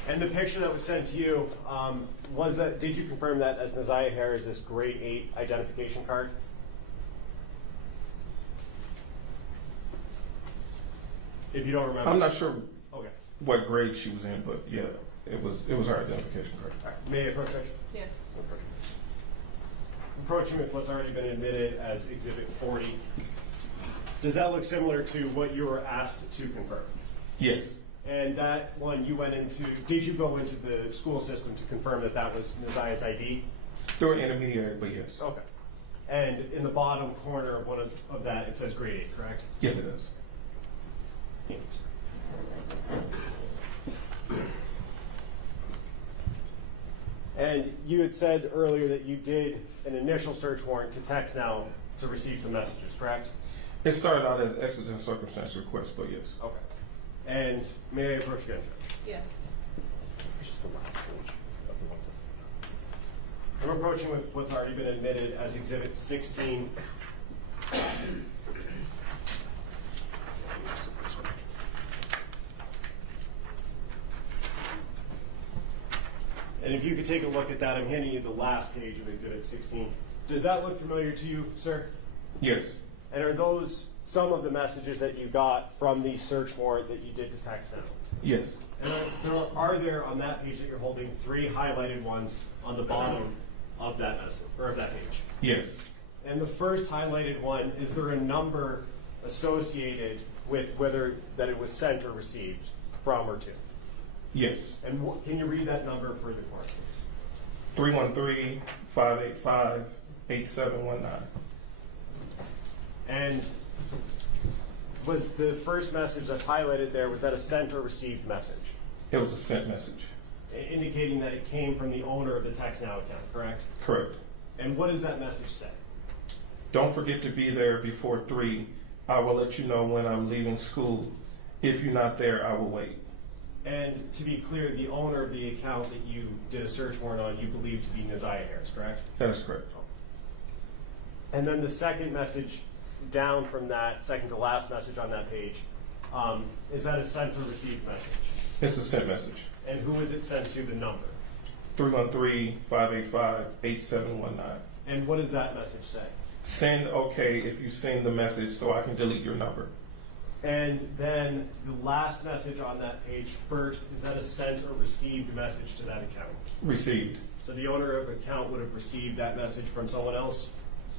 And the picture that was sent to you, did you confirm that as Ziyah Harris's grade 8 identification card? If you don't remember. I'm not sure Okay. what grade she was in, but yeah, it was her identification card. All right. May I approach that? Yes. Approaching with what's already been admitted as Exhibit 40. Does that look similar to what you were asked to confirm? Yes. And that one you went into, did you go into the school system to confirm that that was Ziyah's ID? Through an intermediary, but yes. Okay. And in the bottom corner of one of that, it says grade 8, correct? Yes, it is. And you had said earlier that you did an initial search warrant to text now to receive some messages, correct? It started out as exigent circumstance request, but yes. Okay. And may I approach again? Yes. Just the last page of the one. I'm approaching with what's already been admitted as Exhibit 16. And if you could take a look at that, I'm handing you the last page of Exhibit 16. Does that look familiar to you, sir? Yes. And are those some of the messages that you got from the search warrant that you did to text now? Yes. And are there on that page that you're holding 3 highlighted ones on the bottom of that message or of that page? Yes. And the first highlighted one, is there a number associated with whether that it was sent or received from or to? Yes. And can you read that number for the court, please? 313-585-8719. And was the first message that's highlighted there, was that a sent or received message? It was a sent message. Indicating that it came from the owner of the Text Now account, correct? Correct. And what does that message say? Don't forget to be there before 3. I will let you know when I'm leaving school. If you're not there, I will wait. And to be clear, the owner of the account that you did a search warrant on, you believe to be Ziyah Harris, correct? That is correct. And then the second message down from that, second to last message on that page, is that a sent or received message? It's a sent message. And who is it sent to, the number? 313-585-8719. And what does that message say? Send okay if you send the message so I can delete your number. And then the last message on that page first, is that a sent or received message to that account? Received. So the owner of the account would have received that message from someone else?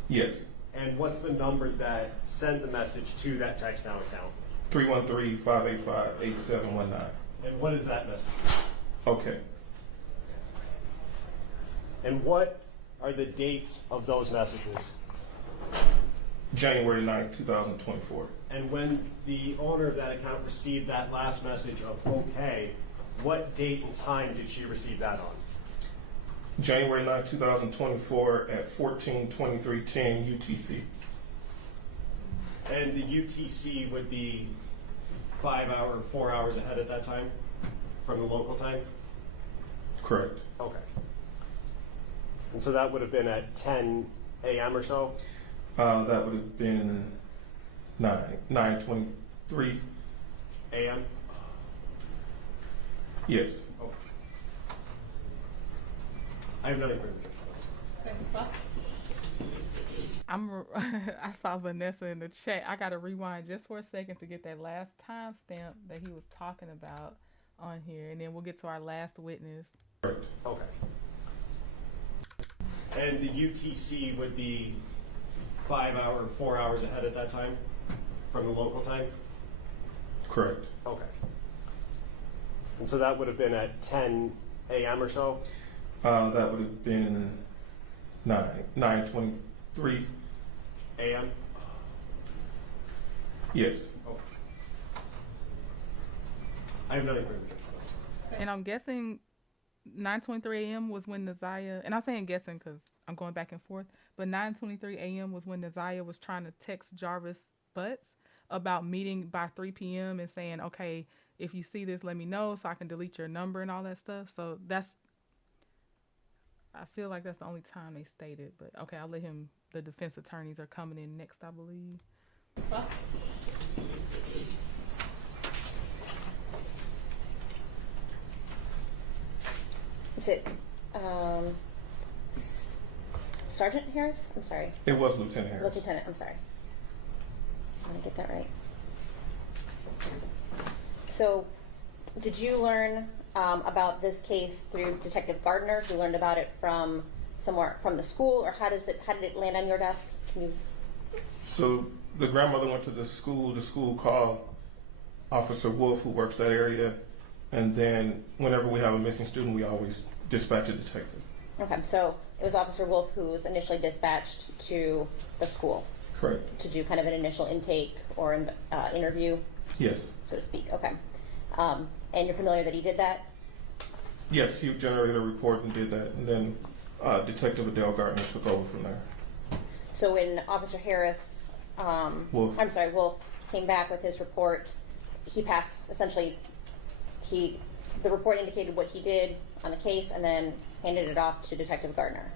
Yes. And what's the number that sent the message to that Text Now account? 313-585-8719. And what is that message? Okay. And what are the dates of those messages? January 9th, 2024. And when the owner of that account received that last message of okay, what date and time did she receive that on? January 9th, 2024 at 14:23:10 UTC. And the UTC would be 4 hours ahead at that time from the local time? Correct. Okay. And so that would have been at 10 a.m. or so? That would have been 9:23 a.m.? Yes. Okay. I have nothing further. Okay, boss. I saw Vanessa in the chat. I got to rewind just for a second to get that last timestamp that he was talking about on here, and then we'll get to our last witness. Correct. Okay. And the UTC would be 4 hours ahead at that time from the local time? Correct. Okay. And so that would have been at 10 a.m. or so? That would have been 9:23 a.m.? Yes. Okay. I have nothing further. And I'm guessing 9:23 a.m. was when Ziyah, and I'm saying guessing because I'm going back and forth, but 9:23 a.m. was when Ziyah was trying to text Jarvis Butts about meeting by 3 p.m. and saying, okay, if you see this, let me know so I can delete your number and all that stuff. So I feel like that's the only time they stated, but okay, I'll let him, the defense attorneys are coming in next, I believe. Boss. Is it Sergeant Harris? I'm sorry. It was Lieutenant It Harris. was Lieutenant, I'm sorry. I want to get that right. So, did you learn about this case through Detective Gardner? You learned about it from somewhere from the school, or how did it land on your desk? Can you? So the grandmother went to the school called Officer Wolfe, who works that area, and then whenever we have a missing student, we always dispatch a detective. Okay, so it was Officer Wolfe who was initially dispatched to the school. Correct. To do kind of an initial intake or interview, Yes. so to speak. Okay. And you're familiar that he did that? Yes, he generated a report and did that, and then Detective Adele Gardner took over from there. So when Officer Harris, Wolfe. Wolfe came back with his report, he passed, essentially, the report indicated what he did on the case and then handed it off to Detective Gardner.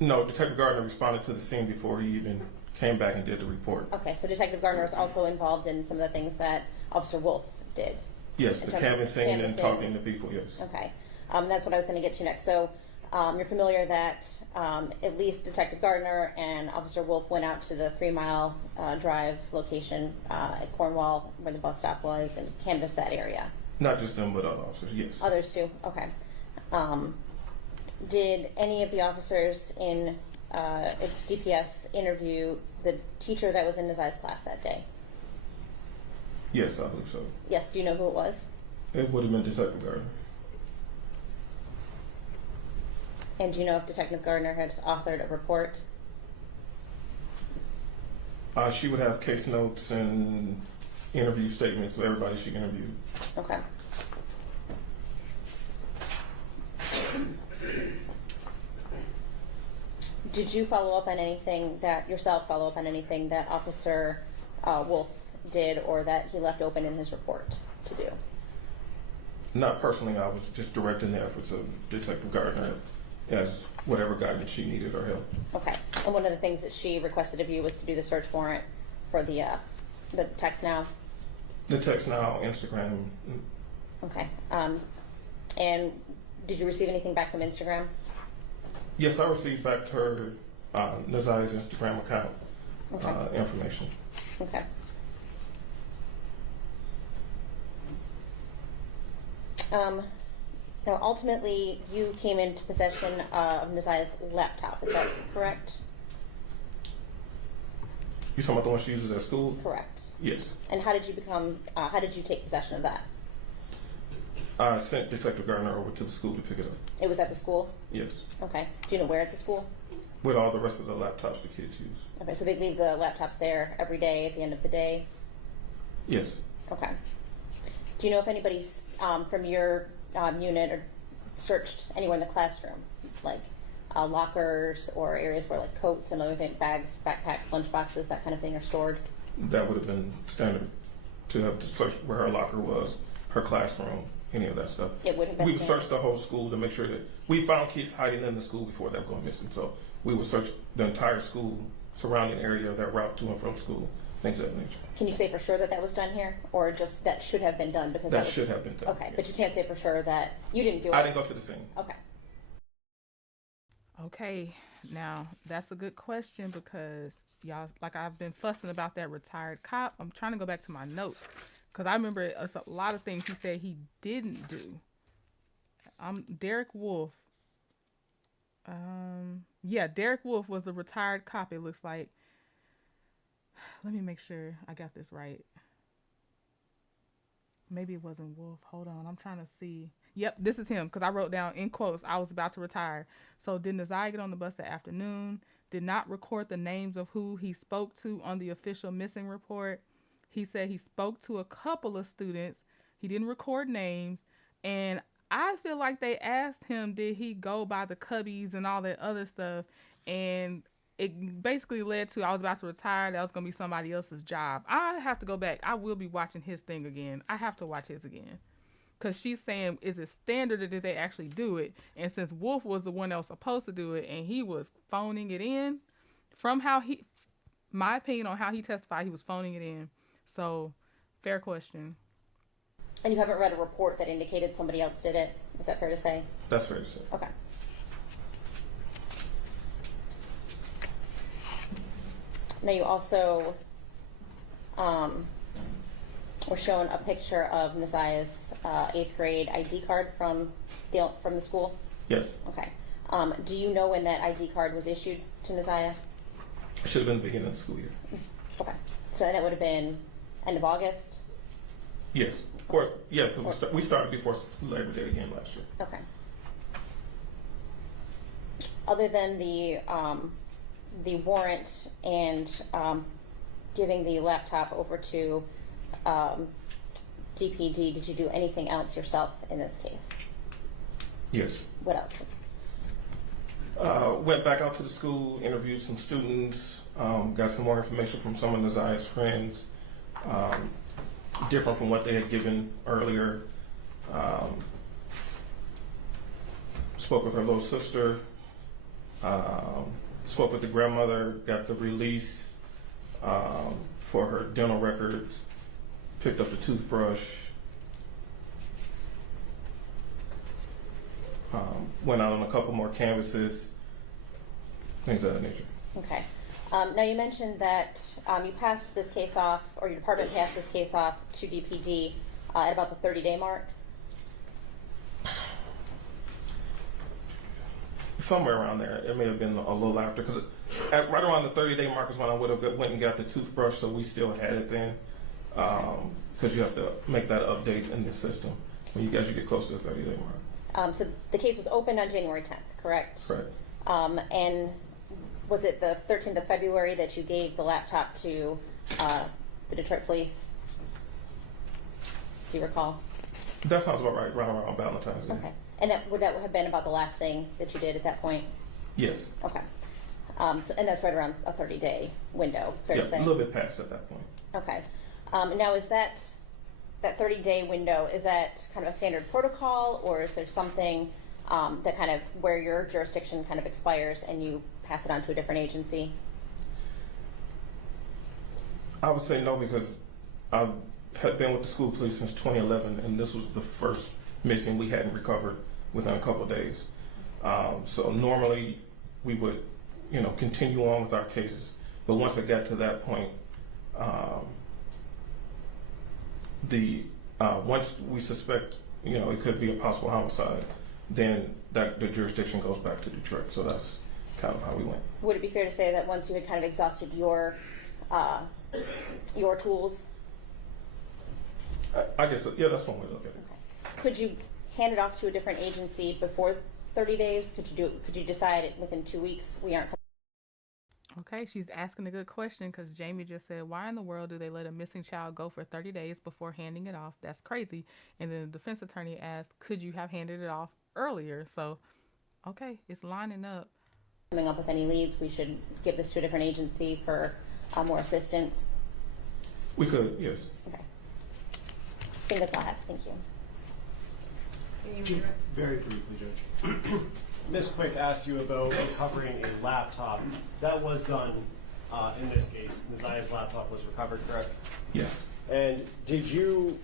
No, Detective Gardner responded to the scene before he even came back and did the report. Okay, so Detective Gardner was also involved in some of the things that Officer Wolfe did. Yes, the canvassing and talking to people, yes. Okay, that's what I was going to get to next. So you're familiar that at least Detective Gardner and Officer Wolfe went out to the 3 Mile Drive location at Cornwall where the bus stop was and canvassed that area. Not just them, but other officers, yes. Others too, okay. Did any of the officers in DPS interview the teacher that was in Ziyah's class that day? Yes, I believe so. Yes, do you know who it was? It would have been Detective Gardner. And do you know if Detective Gardner has authored a report? She would have case notes and interview statements of everybody she interviewed. Okay. Did you follow up on anything that Officer Wolfe did or that he left open in his report to do? Not personally, I was just directing the efforts of Detective Gardner as whatever guidance she needed or help. Okay. And one of the things that she requested of you was to do the search warrant for the text now? The text now, Instagram. Okay. And did you receive anything back from Instagram? Yes, I received back to her Ziyah's Instagram account information. Okay. Now, ultimately, you came into possession of Ziyah's laptop. Is that correct? You talking about the one she uses at school? Correct. Yes. And how did you take possession of that? I sent Detective Gardner over to the school to pick it up. It was at the school? Yes. Okay. Do you know where at the school? with all the rest of the laptops the kids use. Okay, so they leave the laptops there every day at the end of the day? Yes. Okay. Do you know if anybody from your unit or searched anywhere in the classroom, like lockers or areas where like coats and other things, bags, backpacks, lunch boxes, that kind of thing are stored? That would have been standard to have to search where her locker was, her classroom, any of that stuff. It would have been We would standard. search the whole school to make sure that we found kids hiding in the school before they were going missing. So we would search the entire school, surrounding area, that route to and from school, things of that nature. Can you say for sure that that was done here, or just that should have been done because That should have been done. Okay, but you can't say for sure that you didn't do it. I didn't go to the scene. Okay. Okay, now that's a good question because y'all, like I've been fussing about that retired cop. I'm trying to go back to my notes because I remember a lot of things he said he didn't do. Derek Wolfe. Yeah, Derek Wolfe was the retired cop, it looks like. Let me make sure I got this right. Maybe it wasn't Wolfe. Hold on, I'm trying to see. Yep, this is him because I wrote down in quotes, I was about to retire. So did Ziyah get on the bus that afternoon? Did not record the names of who he spoke to on the official missing report. He said he spoke to a couple of students. He didn't record names. And I feel like they asked him, did he go by the cubbies and all that other stuff? And it basically led to, I was about to retire. That was going to be somebody else's job. I have to go back. I will be watching his thing again. I have to watch his again. Because she's saying, is it standard or did they actually do it? And since Wolfe was the one that was supposed to do it and he was phoning it in, from how my opinion on how he testified, he was phoning it in. So, fair question. And you haven't read a report that indicated somebody else did it? Is that fair to say? That's fair to say. Okay. Now you also were shown a picture of Ziyah's 8th grade ID card from the school? Yes. Okay. Do you know when that ID card was issued to Ziyah? It should have been the beginning of the school year. Okay. So then it would have been end of August? Yes. Or, yeah, because we started before Labor Day again last year. Okay. Other than the warrant and giving the laptop over to DPD, did you do anything else yourself in this case? Yes. What else? Went back out to the school, interviewed some students, got some more information from some of Ziyah's friends, different from what they had given earlier. Spoke with her little sister, spoke with the grandmother, got the release for her dental records, picked up the toothbrush, went out on a couple more canvases, things of that nature. Okay. Now you mentioned that you passed this case off, or your department passed this case off to DPD at about the 30-day mark? Somewhere around there. It may have been a little after, because right around the 30-day mark is when I would have went and got the toothbrush, so we still had it then, because you have to make that update in the system when you get close to the 30-day mark. So the case was opened on January 10th, correct? Correct. And was it the 13th of February that you gave the laptop to the Detroit police? Do you recall? That sounds about right, around Valentine's Day. Okay. And would that have been about the last thing that you did at that point? Yes. Okay. And that's right around a 30-day window, fair to say? A little bit past at that point. Okay. Now is that 30-day window, is that kind of a standard protocol, or is there something that kind of where your jurisdiction kind of expires and you pass it on to a different agency? I would say no, because I had been with the school police since 2011, and this was the first missing we hadn't recovered within a couple of days. So normally we would, continue on with our cases. But once it got to that point, once we suspect, it could be a possible homicide, then the jurisdiction goes back to Detroit. So that's kind of how we went. Would it be fair to say that once you had kind of exhausted your tools? I guess, yeah, that's one way to look at it. Okay. Could you hand it off to a different agency before 30 days? Could you decide within 2 weeks we aren't Okay, she's asking a good question because Jamie just said, why in the world do they let a missing child go for 30 days before handing it off? That's crazy. And then the defense attorney asked, could you have handed it off earlier? So, okay, it's lining up. Coming up with any leads, we should give this to a different agency for more assistance. We could, yes. Okay. I think that's all I have. Thank you. Very briefly, Judge. Ms. Quick asked you about recovering a laptop. That was done in this case. Ziyah's laptop was recovered, correct? Yes. And did you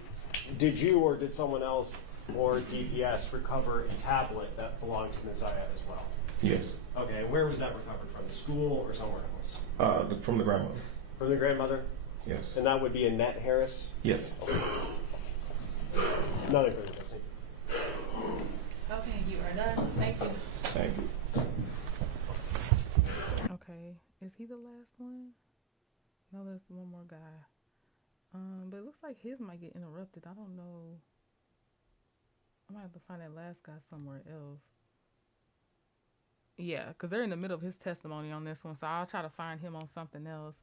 or did someone else or DPS recover a tablet that belonged to Ms. Ziyah as well? Yes. Okay, and where was that recovered from? The school or somewhere else? From the grandmother. From the grandmother? Yes. And that would be Annette Harris? Yes. Okay. Nothing further, thank you. Okay, you are done. Thank you. Thank you. Okay, is he the last one? No, there's one more guy. But it looks like his might get interrupted. I don't know. I might have to find that last guy somewhere else. Yeah, because they're in the middle of his testimony on this one, so I'll try to find him on something else.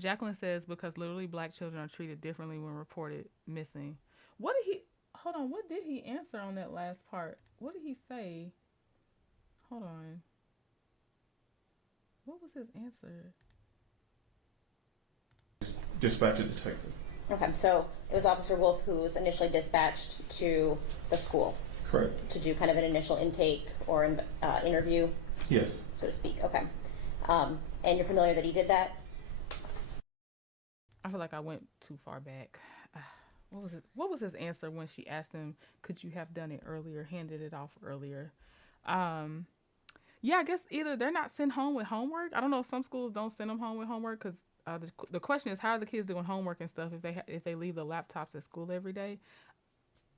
Jacqueline says, because literally black children are treated differently when reported missing. What did he, hold on, what did he answer on that last part? What did he say? Hold on. What was his answer? Dispatch a detective. Okay, so it was Officer Wolfe who was initially dispatched to the school. Correct. To do kind of an initial intake or interview. Yes. So to speak. Okay. And you're familiar that he did that? I feel like I went too far back. What was his answer when she asked him, could you have done it earlier, handed it off earlier? Yeah, I guess either they're not sent home with homework. I don't know if some schools don't send them home with homework because the question is, how are the kids doing homework and stuff if they leave the laptops at school every day?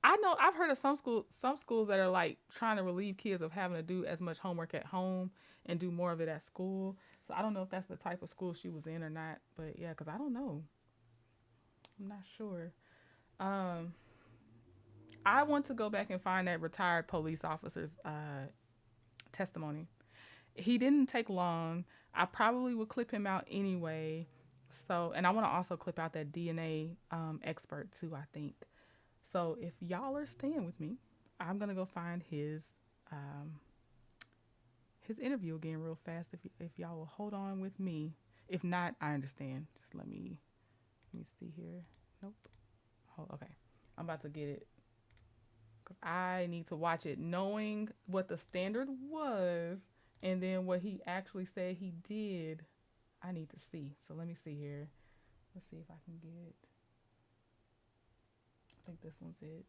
I know I've heard of some schools that are like trying to relieve kids of having to do as much homework at home and do more of it at school. So I don't know if that's the type of school she was in or not, but yeah, because I don't know. I'm not sure. I want to go back and find that retired police officer's testimony. He didn't take long. I probably would clip him out anyway. So, and I want to also clip out that DNA expert too, I think. So if y'all are staying with me, I'm gonna go find his interview again real fast. If y'all will hold on with me. If not, I understand. Just let me see here. Nope. Oh, okay. I'm about to get it because I need to watch it, knowing what the standard was and then what he actually said he did. I need to see. So let me see here. Let's see if I can get. I think this one's it.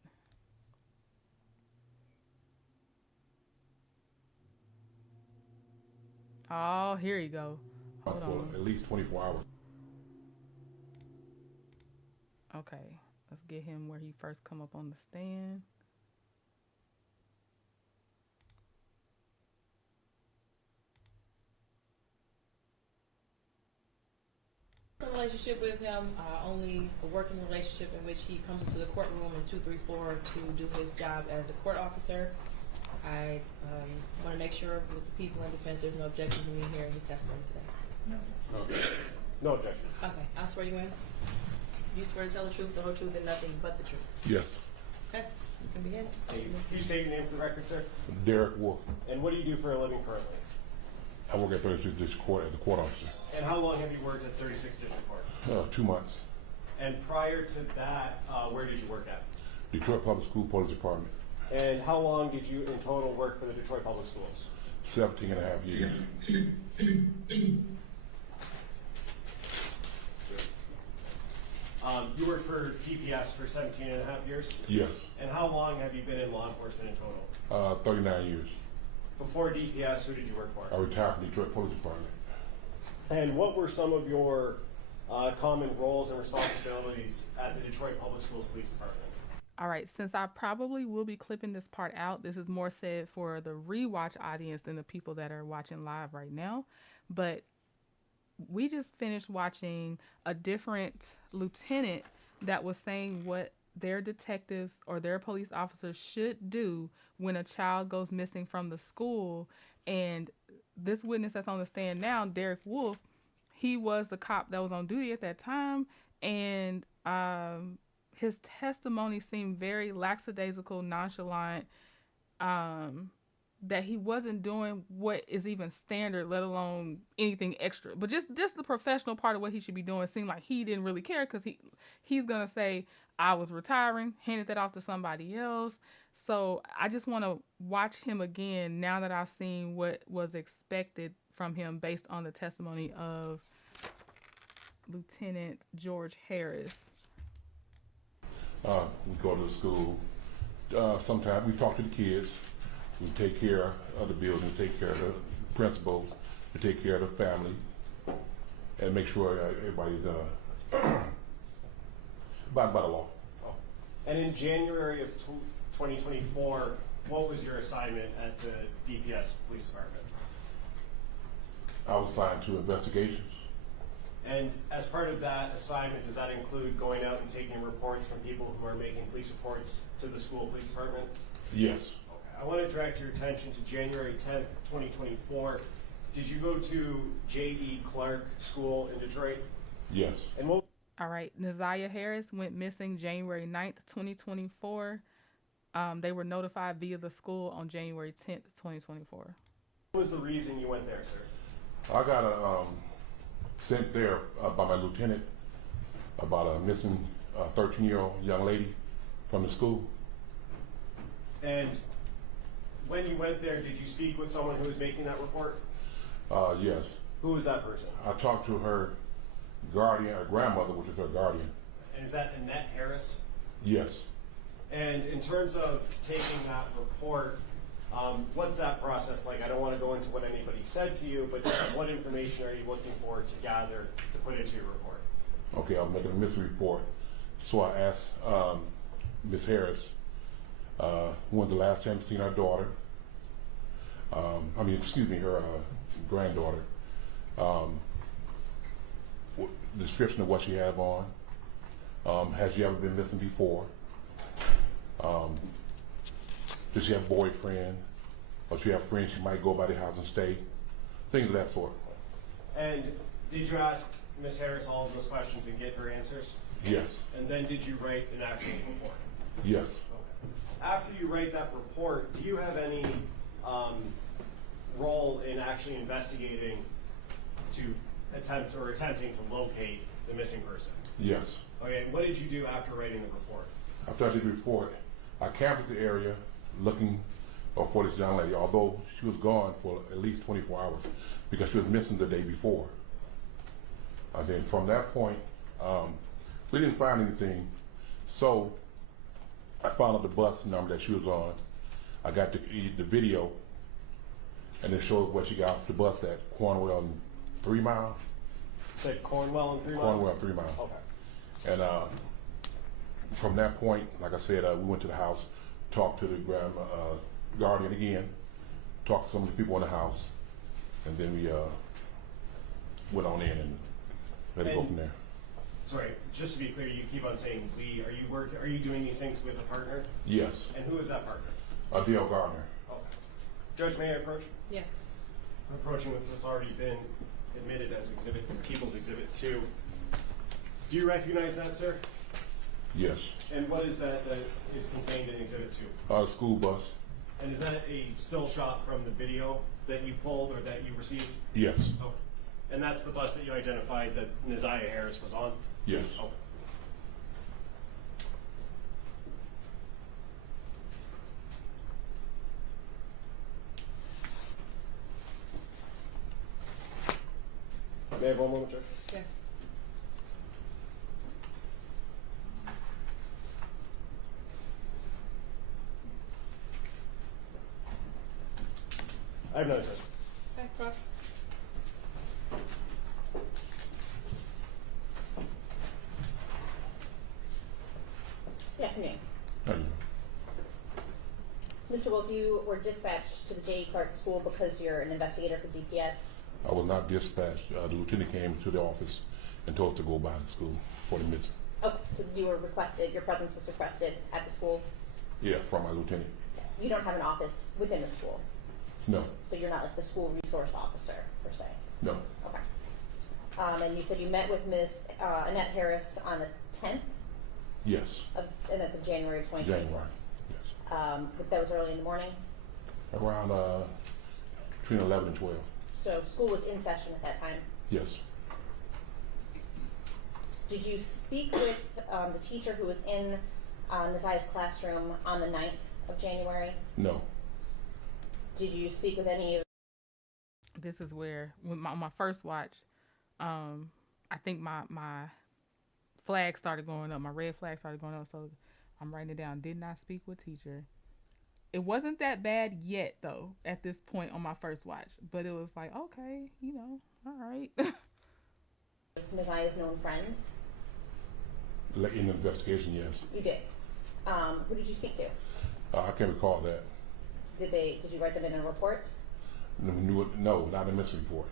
Oh, here you go. Hold on. At least 24 hours. Okay, let's get him where he first come up on the stand. Relationship with him, only a working relationship in which he comes to the courtroom in 234 to do his job as a court officer. I want to make sure with the people in defense there's no objection to me hearing his testimony today. No objection. Okay, I'll swear you in. You swear to tell the truth, the whole truth, and nothing but the truth. Yes. Okay, you can begin. Can you state your name for the record, sir? Derek Wolfe. And what do you do for a living currently? I work at 36 District Court as a court officer. And how long have you worked at 36 District Court? 2 months. And prior to that, where did you work at? Detroit Public School Police Department. And how long did you in total work for the Detroit Public Schools? 17 and a half years. You worked for DPS for 17 and a half years? Yes. And how long have you been in law enforcement in total? 39 years. Before DPS, who did you work for? I retired from Detroit Police Department. And what were some of your common roles and responsibilities at the Detroit Public Schools Police Department? All right, since I probably will be clipping this part out, this is more said for the rewatch audience than the people that are watching live right now. But we just finished watching a different lieutenant that was saying what their detectives or their police officers should do when a child goes missing from the school. And this witness that's on the stand now, Derek Wolfe, he was the cop that was on duty at that time, and his testimony seemed very lackadaisical, nonchalant, that he wasn't doing what is even standard, let alone anything extra. But just the professional part of what he should be doing seemed like he didn't really care, because he's going to say, I was retiring, handed that off to somebody else. So I just want to watch him again now that I've seen what was expected from him based on the testimony of Lieutenant George Harris. We go to the school. Sometimes we talk to the kids. We take care of the building, take care of the principals, we take care of the family, and make sure everybody's about the law. Oh. And in January of 2024, what was your assignment at the DPS Police Department? I was assigned to investigations. And as part of that assignment, does that include going out and taking reports from people who are making police reports to the school police department? Yes. I want to direct your attention to January 10th, 2024. Did you go to J.E. Clark School in Detroit? Yes. And what? All right. Ziyah Harris went missing January 9th, 2024. They were notified via the school on January 10th, 2024. What was the reason you went there, sir? I got sent there by my lieutenant about a missing 13-year-old young lady from the school. And when you went there, did you speak with someone who was making that report? Yes. Who was that person? I talked to her guardian, her grandmother, which is her guardian. And is that Annette Harris? Yes. And in terms of taking that report, what's that process like? I don't want to go into what anybody said to you, but what information are you looking for to gather to put into your report? Okay, I'm making a missing report. So I asked Ms. Harris, when's the last time you seen her daughter? Her granddaughter. Description of what she have on. Has she ever been missing before? Does she have a boyfriend? Or she have friends she might go by the house and stay? Things of that sort. And did you ask Ms. Harris all of those questions and get her answers? Yes. And then did you write an actual report? Yes. Okay. After you write that report, do you have any role in actually investigating to attempting to locate the missing person? Yes. Okay, what did you do after writing the report? After I did the report, I canvassed the area looking for this young lady, although she was gone for at least 24 hours because she was missing the day before. And then from that point, we didn't find anything. So I found out the bus number that she was on. I got the video, and it shows what she got off the bus at Cornwell and 3 Mile. You said Cornwell and 3 Mile? Cornwell and 3 Mile. Okay. And from that point, like I said, we went to the house, talked to the guardian again, talked to some of the people in the house, and then we went on in and let it go from there. Sorry, just to be clear, you keep on saying we. Are you doing these things with a partner? Yes. And who is that partner? Dale Gardner. Okay. Judge, may I approach? Yes. I'm approaching with what's already been admitted as People's Exhibit 2. Do you recognize that, sir? Yes. And what is that is contained in Exhibit 2? A school bus. And is that a still shot from the video that you pulled or that you received? Yes. Okay. And that's the bus that you identified that Ziyah Harris was on? Yes. Okay. May I have one moment, Judge? Yes. I have another question. Okay, cross. Good afternoon. Thank you. Mr. Wolfe, you were dispatched to the J.E. Clark School because you're an investigator for DPS. I was not dispatched. The lieutenant came to the office and told us to go by the school for the missing. Okay, so you were requested, your presence was requested at the school? Yeah, from my lieutenant. You don't have an office within the school? No. So you're not like the school resource officer, per se? No. Okay. And you said you met with Ms. Annette Harris on the 10th? Yes. And that's of January of 2024? January, yes. But that was early in the morning? Around between 11 and 12. So school was in session at that time? Yes. Did you speak with the teacher who was in Ziyah's classroom on the 9th of January? No. Did you speak with any of... This is where, when my first watch, I think my flag started going up. My red flag started going up, so I'm writing it down. Did not speak with teacher. It wasn't that bad yet, though, at this point on my first watch. But it was like, okay, you know, all right. Ms. Ziyah's known friends? In the investigation, yes. You did. Who did you speak to? I can't recall that. Did you write them in a report? No, not in this report.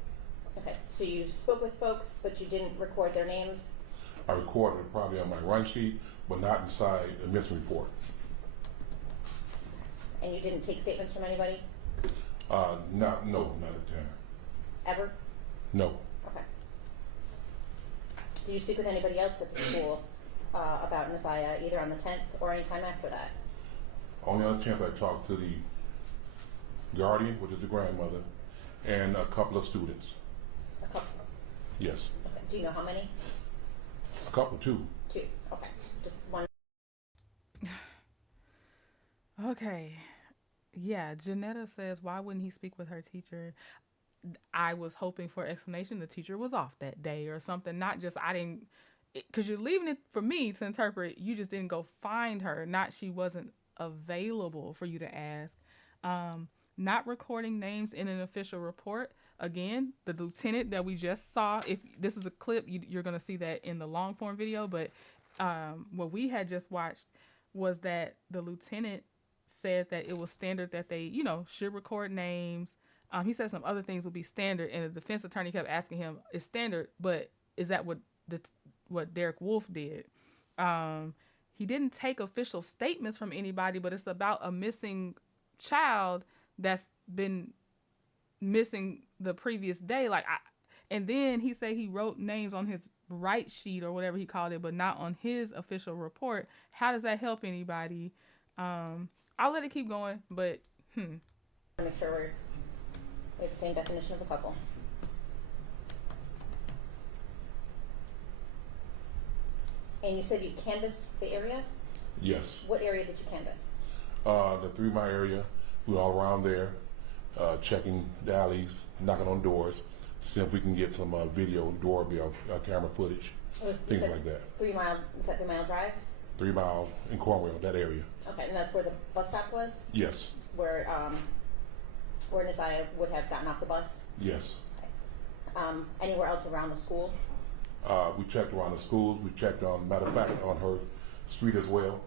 Okay, so you spoke with folks, but you didn't record their names? I recorded it probably on my run sheet, but not inside the missing report. And you didn't take statements from anybody? No, not at the time. Ever? No. Okay. Did you speak with anybody else at the school about Ziyah, either on the 10th or any time after that? Only other chance I talked to the guardian, which is the grandmother, and a couple of students. A couple? Yes. Okay. Do you know how many? A couple, two. Two. Okay. Just one. Okay. Yeah, Janetta says, why wouldn't he speak with her teacher? I was hoping for explanation. The teacher was off that day or something. Not just, I didn't, because you're leaving it for me to interpret. You just didn't go find her. Not she wasn't available for you to ask. Not recording names in an official report. Again, the lieutenant that we just saw, if this is a clip, you're going to see that in the long form video. But what we had just watched was that the lieutenant said that it was standard that they, should record names. He said some other things would be standard, and the defense attorney kept asking him, "It's standard, but is that what Derek Wolfe did?" He didn't take official statements from anybody, but it's about a missing child that's been missing the previous day. And then he said he wrote names on his right sheet or whatever he called it, but not on his official report. How does that help anybody? I'll let it keep going, but Make sure we have the same definition of a couple. And you said you canvassed the area? Yes. What area did you canvass? The 3 Mile area. We were all around there, checking the alleys, knocking on doors, seeing if we can get some video, doorbell, camera footage, things like that. 3 Mile, is that 3 Mile Drive? 3 Mile in Cornwall, that area. Okay, and that's where the bus stop was? Yes. Where Ziyah would have gotten off the bus? Yes. Okay. Anywhere else around the school? We checked around the schools. We checked on, matter of fact, on her street as well.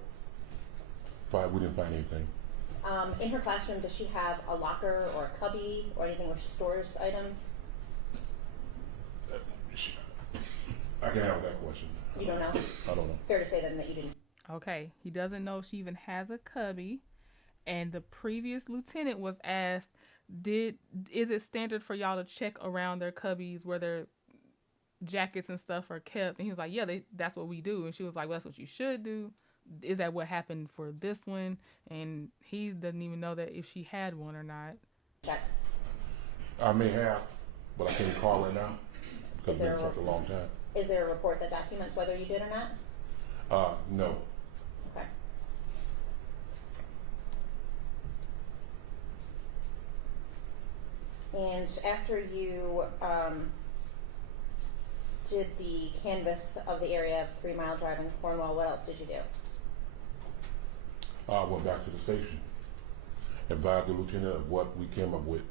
We didn't find anything. In her classroom, does she have a locker or a cubby or anything where she stores items? I can answer that question. You don't know? I don't know. Fair to say then that you didn't. okay. He doesn't know if she even has a cubby. And the previous lieutenant was asked, is it standard for y'all to check around their cubbies where their jackets and stuff are kept? And he was like, yeah, that's what we do. And she was like, well, that's what you should do. Is that what happened for this one? And he doesn't even know that if she had one or not. Check. I may have, but I can't recall right now because it's been such a long time. Is there a report that documents whether you did or not? No. Okay. And after you did the canvass of the area of 3 Mile Drive in Cornwall, what else did you do? I went back to the station, advised the lieutenant of what we came up with.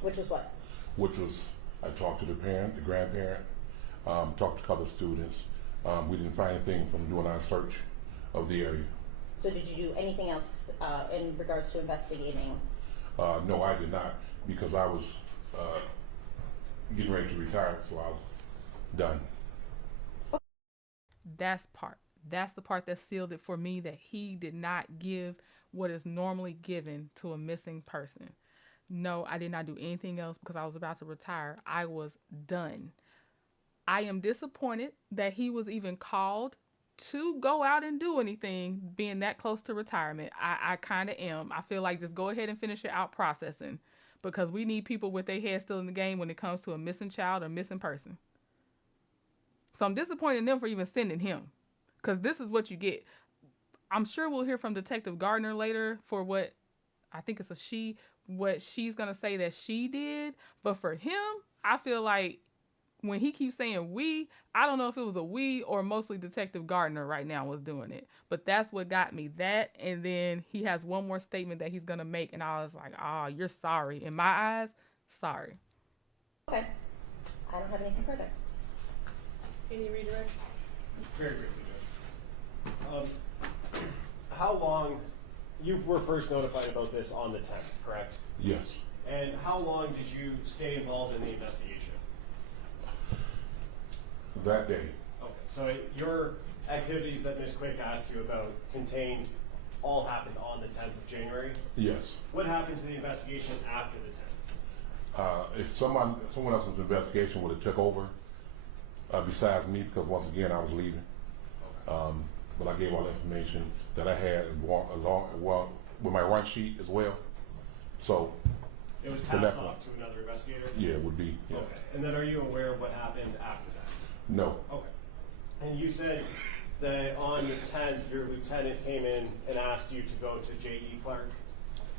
Which was what? Which was, I talked to the parent, the grandparent, talked to a couple of students. We didn't find anything from doing our search of the area. So did you do anything else in regards to investigating? No, I did not, because I was getting ready to retire, so I was done. That's the part that sealed it for me, that he did not give what is normally given to a missing person. No, I did not do anything else because I was about to retire. I was done. I am disappointed that he was even called to go out and do anything being that close to retirement. I kind of am. I feel like just go ahead and finish it out processing, because we need people with their head still in the game when it comes to a missing child or missing person. So I'm disappointed in them for even sending him, because this is what you get. I'm sure we'll hear from Detective Gardner later for what, I think it's a she, what she's going to say that she did. But for him, I feel like when he keeps saying we, I don't know if it was a we or mostly Detective Gardner right now was doing it. But that's what got me. That, and then he has one more statement that he's going to make, and I was like, oh, you're sorry. In my eyes, sorry. Okay. I don't have anything further. Any redirect? Very briefly, Judge. How long, you were first notified about this on the 10th, correct? Yes. And how long did you stay involved in the investigation? That day. Okay, so your activities that Ms. Quick asked you about contained all happened on the 10th of January? Yes. What happened to the investigation after the 10th? If someone else's investigation would have took over, besides me, because once again I was leaving, but I gave all the information that I had along with my run sheet as well. So it was passed off to another investigator? Yeah, it would be. Yeah. Okay. And then are you aware of what happened after that? No. Okay. And you said that on the 10th, your lieutenant came in and asked you to go to J.E. Clark?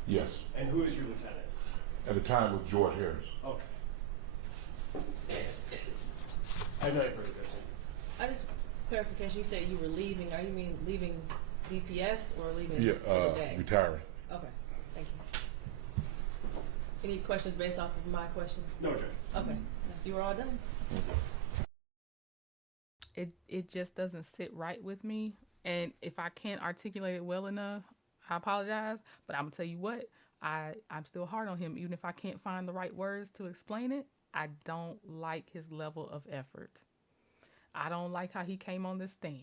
Yes. And who is your lieutenant? At the time, it was George Harris. Okay. I know you're pretty good. I just, clarification, you said you were leaving. Are you mean leaving DPS or leaving Yeah, for the day? retiring. Okay, thank you. Any questions based off of my question? No, Judge. Okay, you were all done. It just doesn't sit right with me. And if I can't articulate it well enough, I apologize. But I'm going to tell you what, I'm still hard on him. Even if I can't find the right words to explain it, I don't like his level of effort. I don't like how he came on this stand.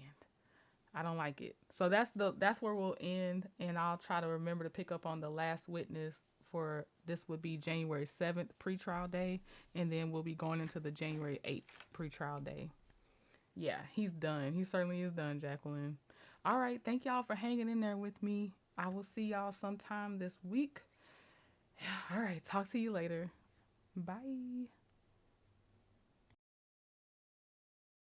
I don't like it. So that's where we'll end. And I'll try to remember to pick up on the last witness for this would be January 7th pretrial day. And then we'll be going into the January 8th pretrial day. Yeah, he's done. He certainly is done, Jacqueline. All right. Thank y'all for hanging in there with me. I will see y'all sometime this week. All right. Talk to you later. Bye.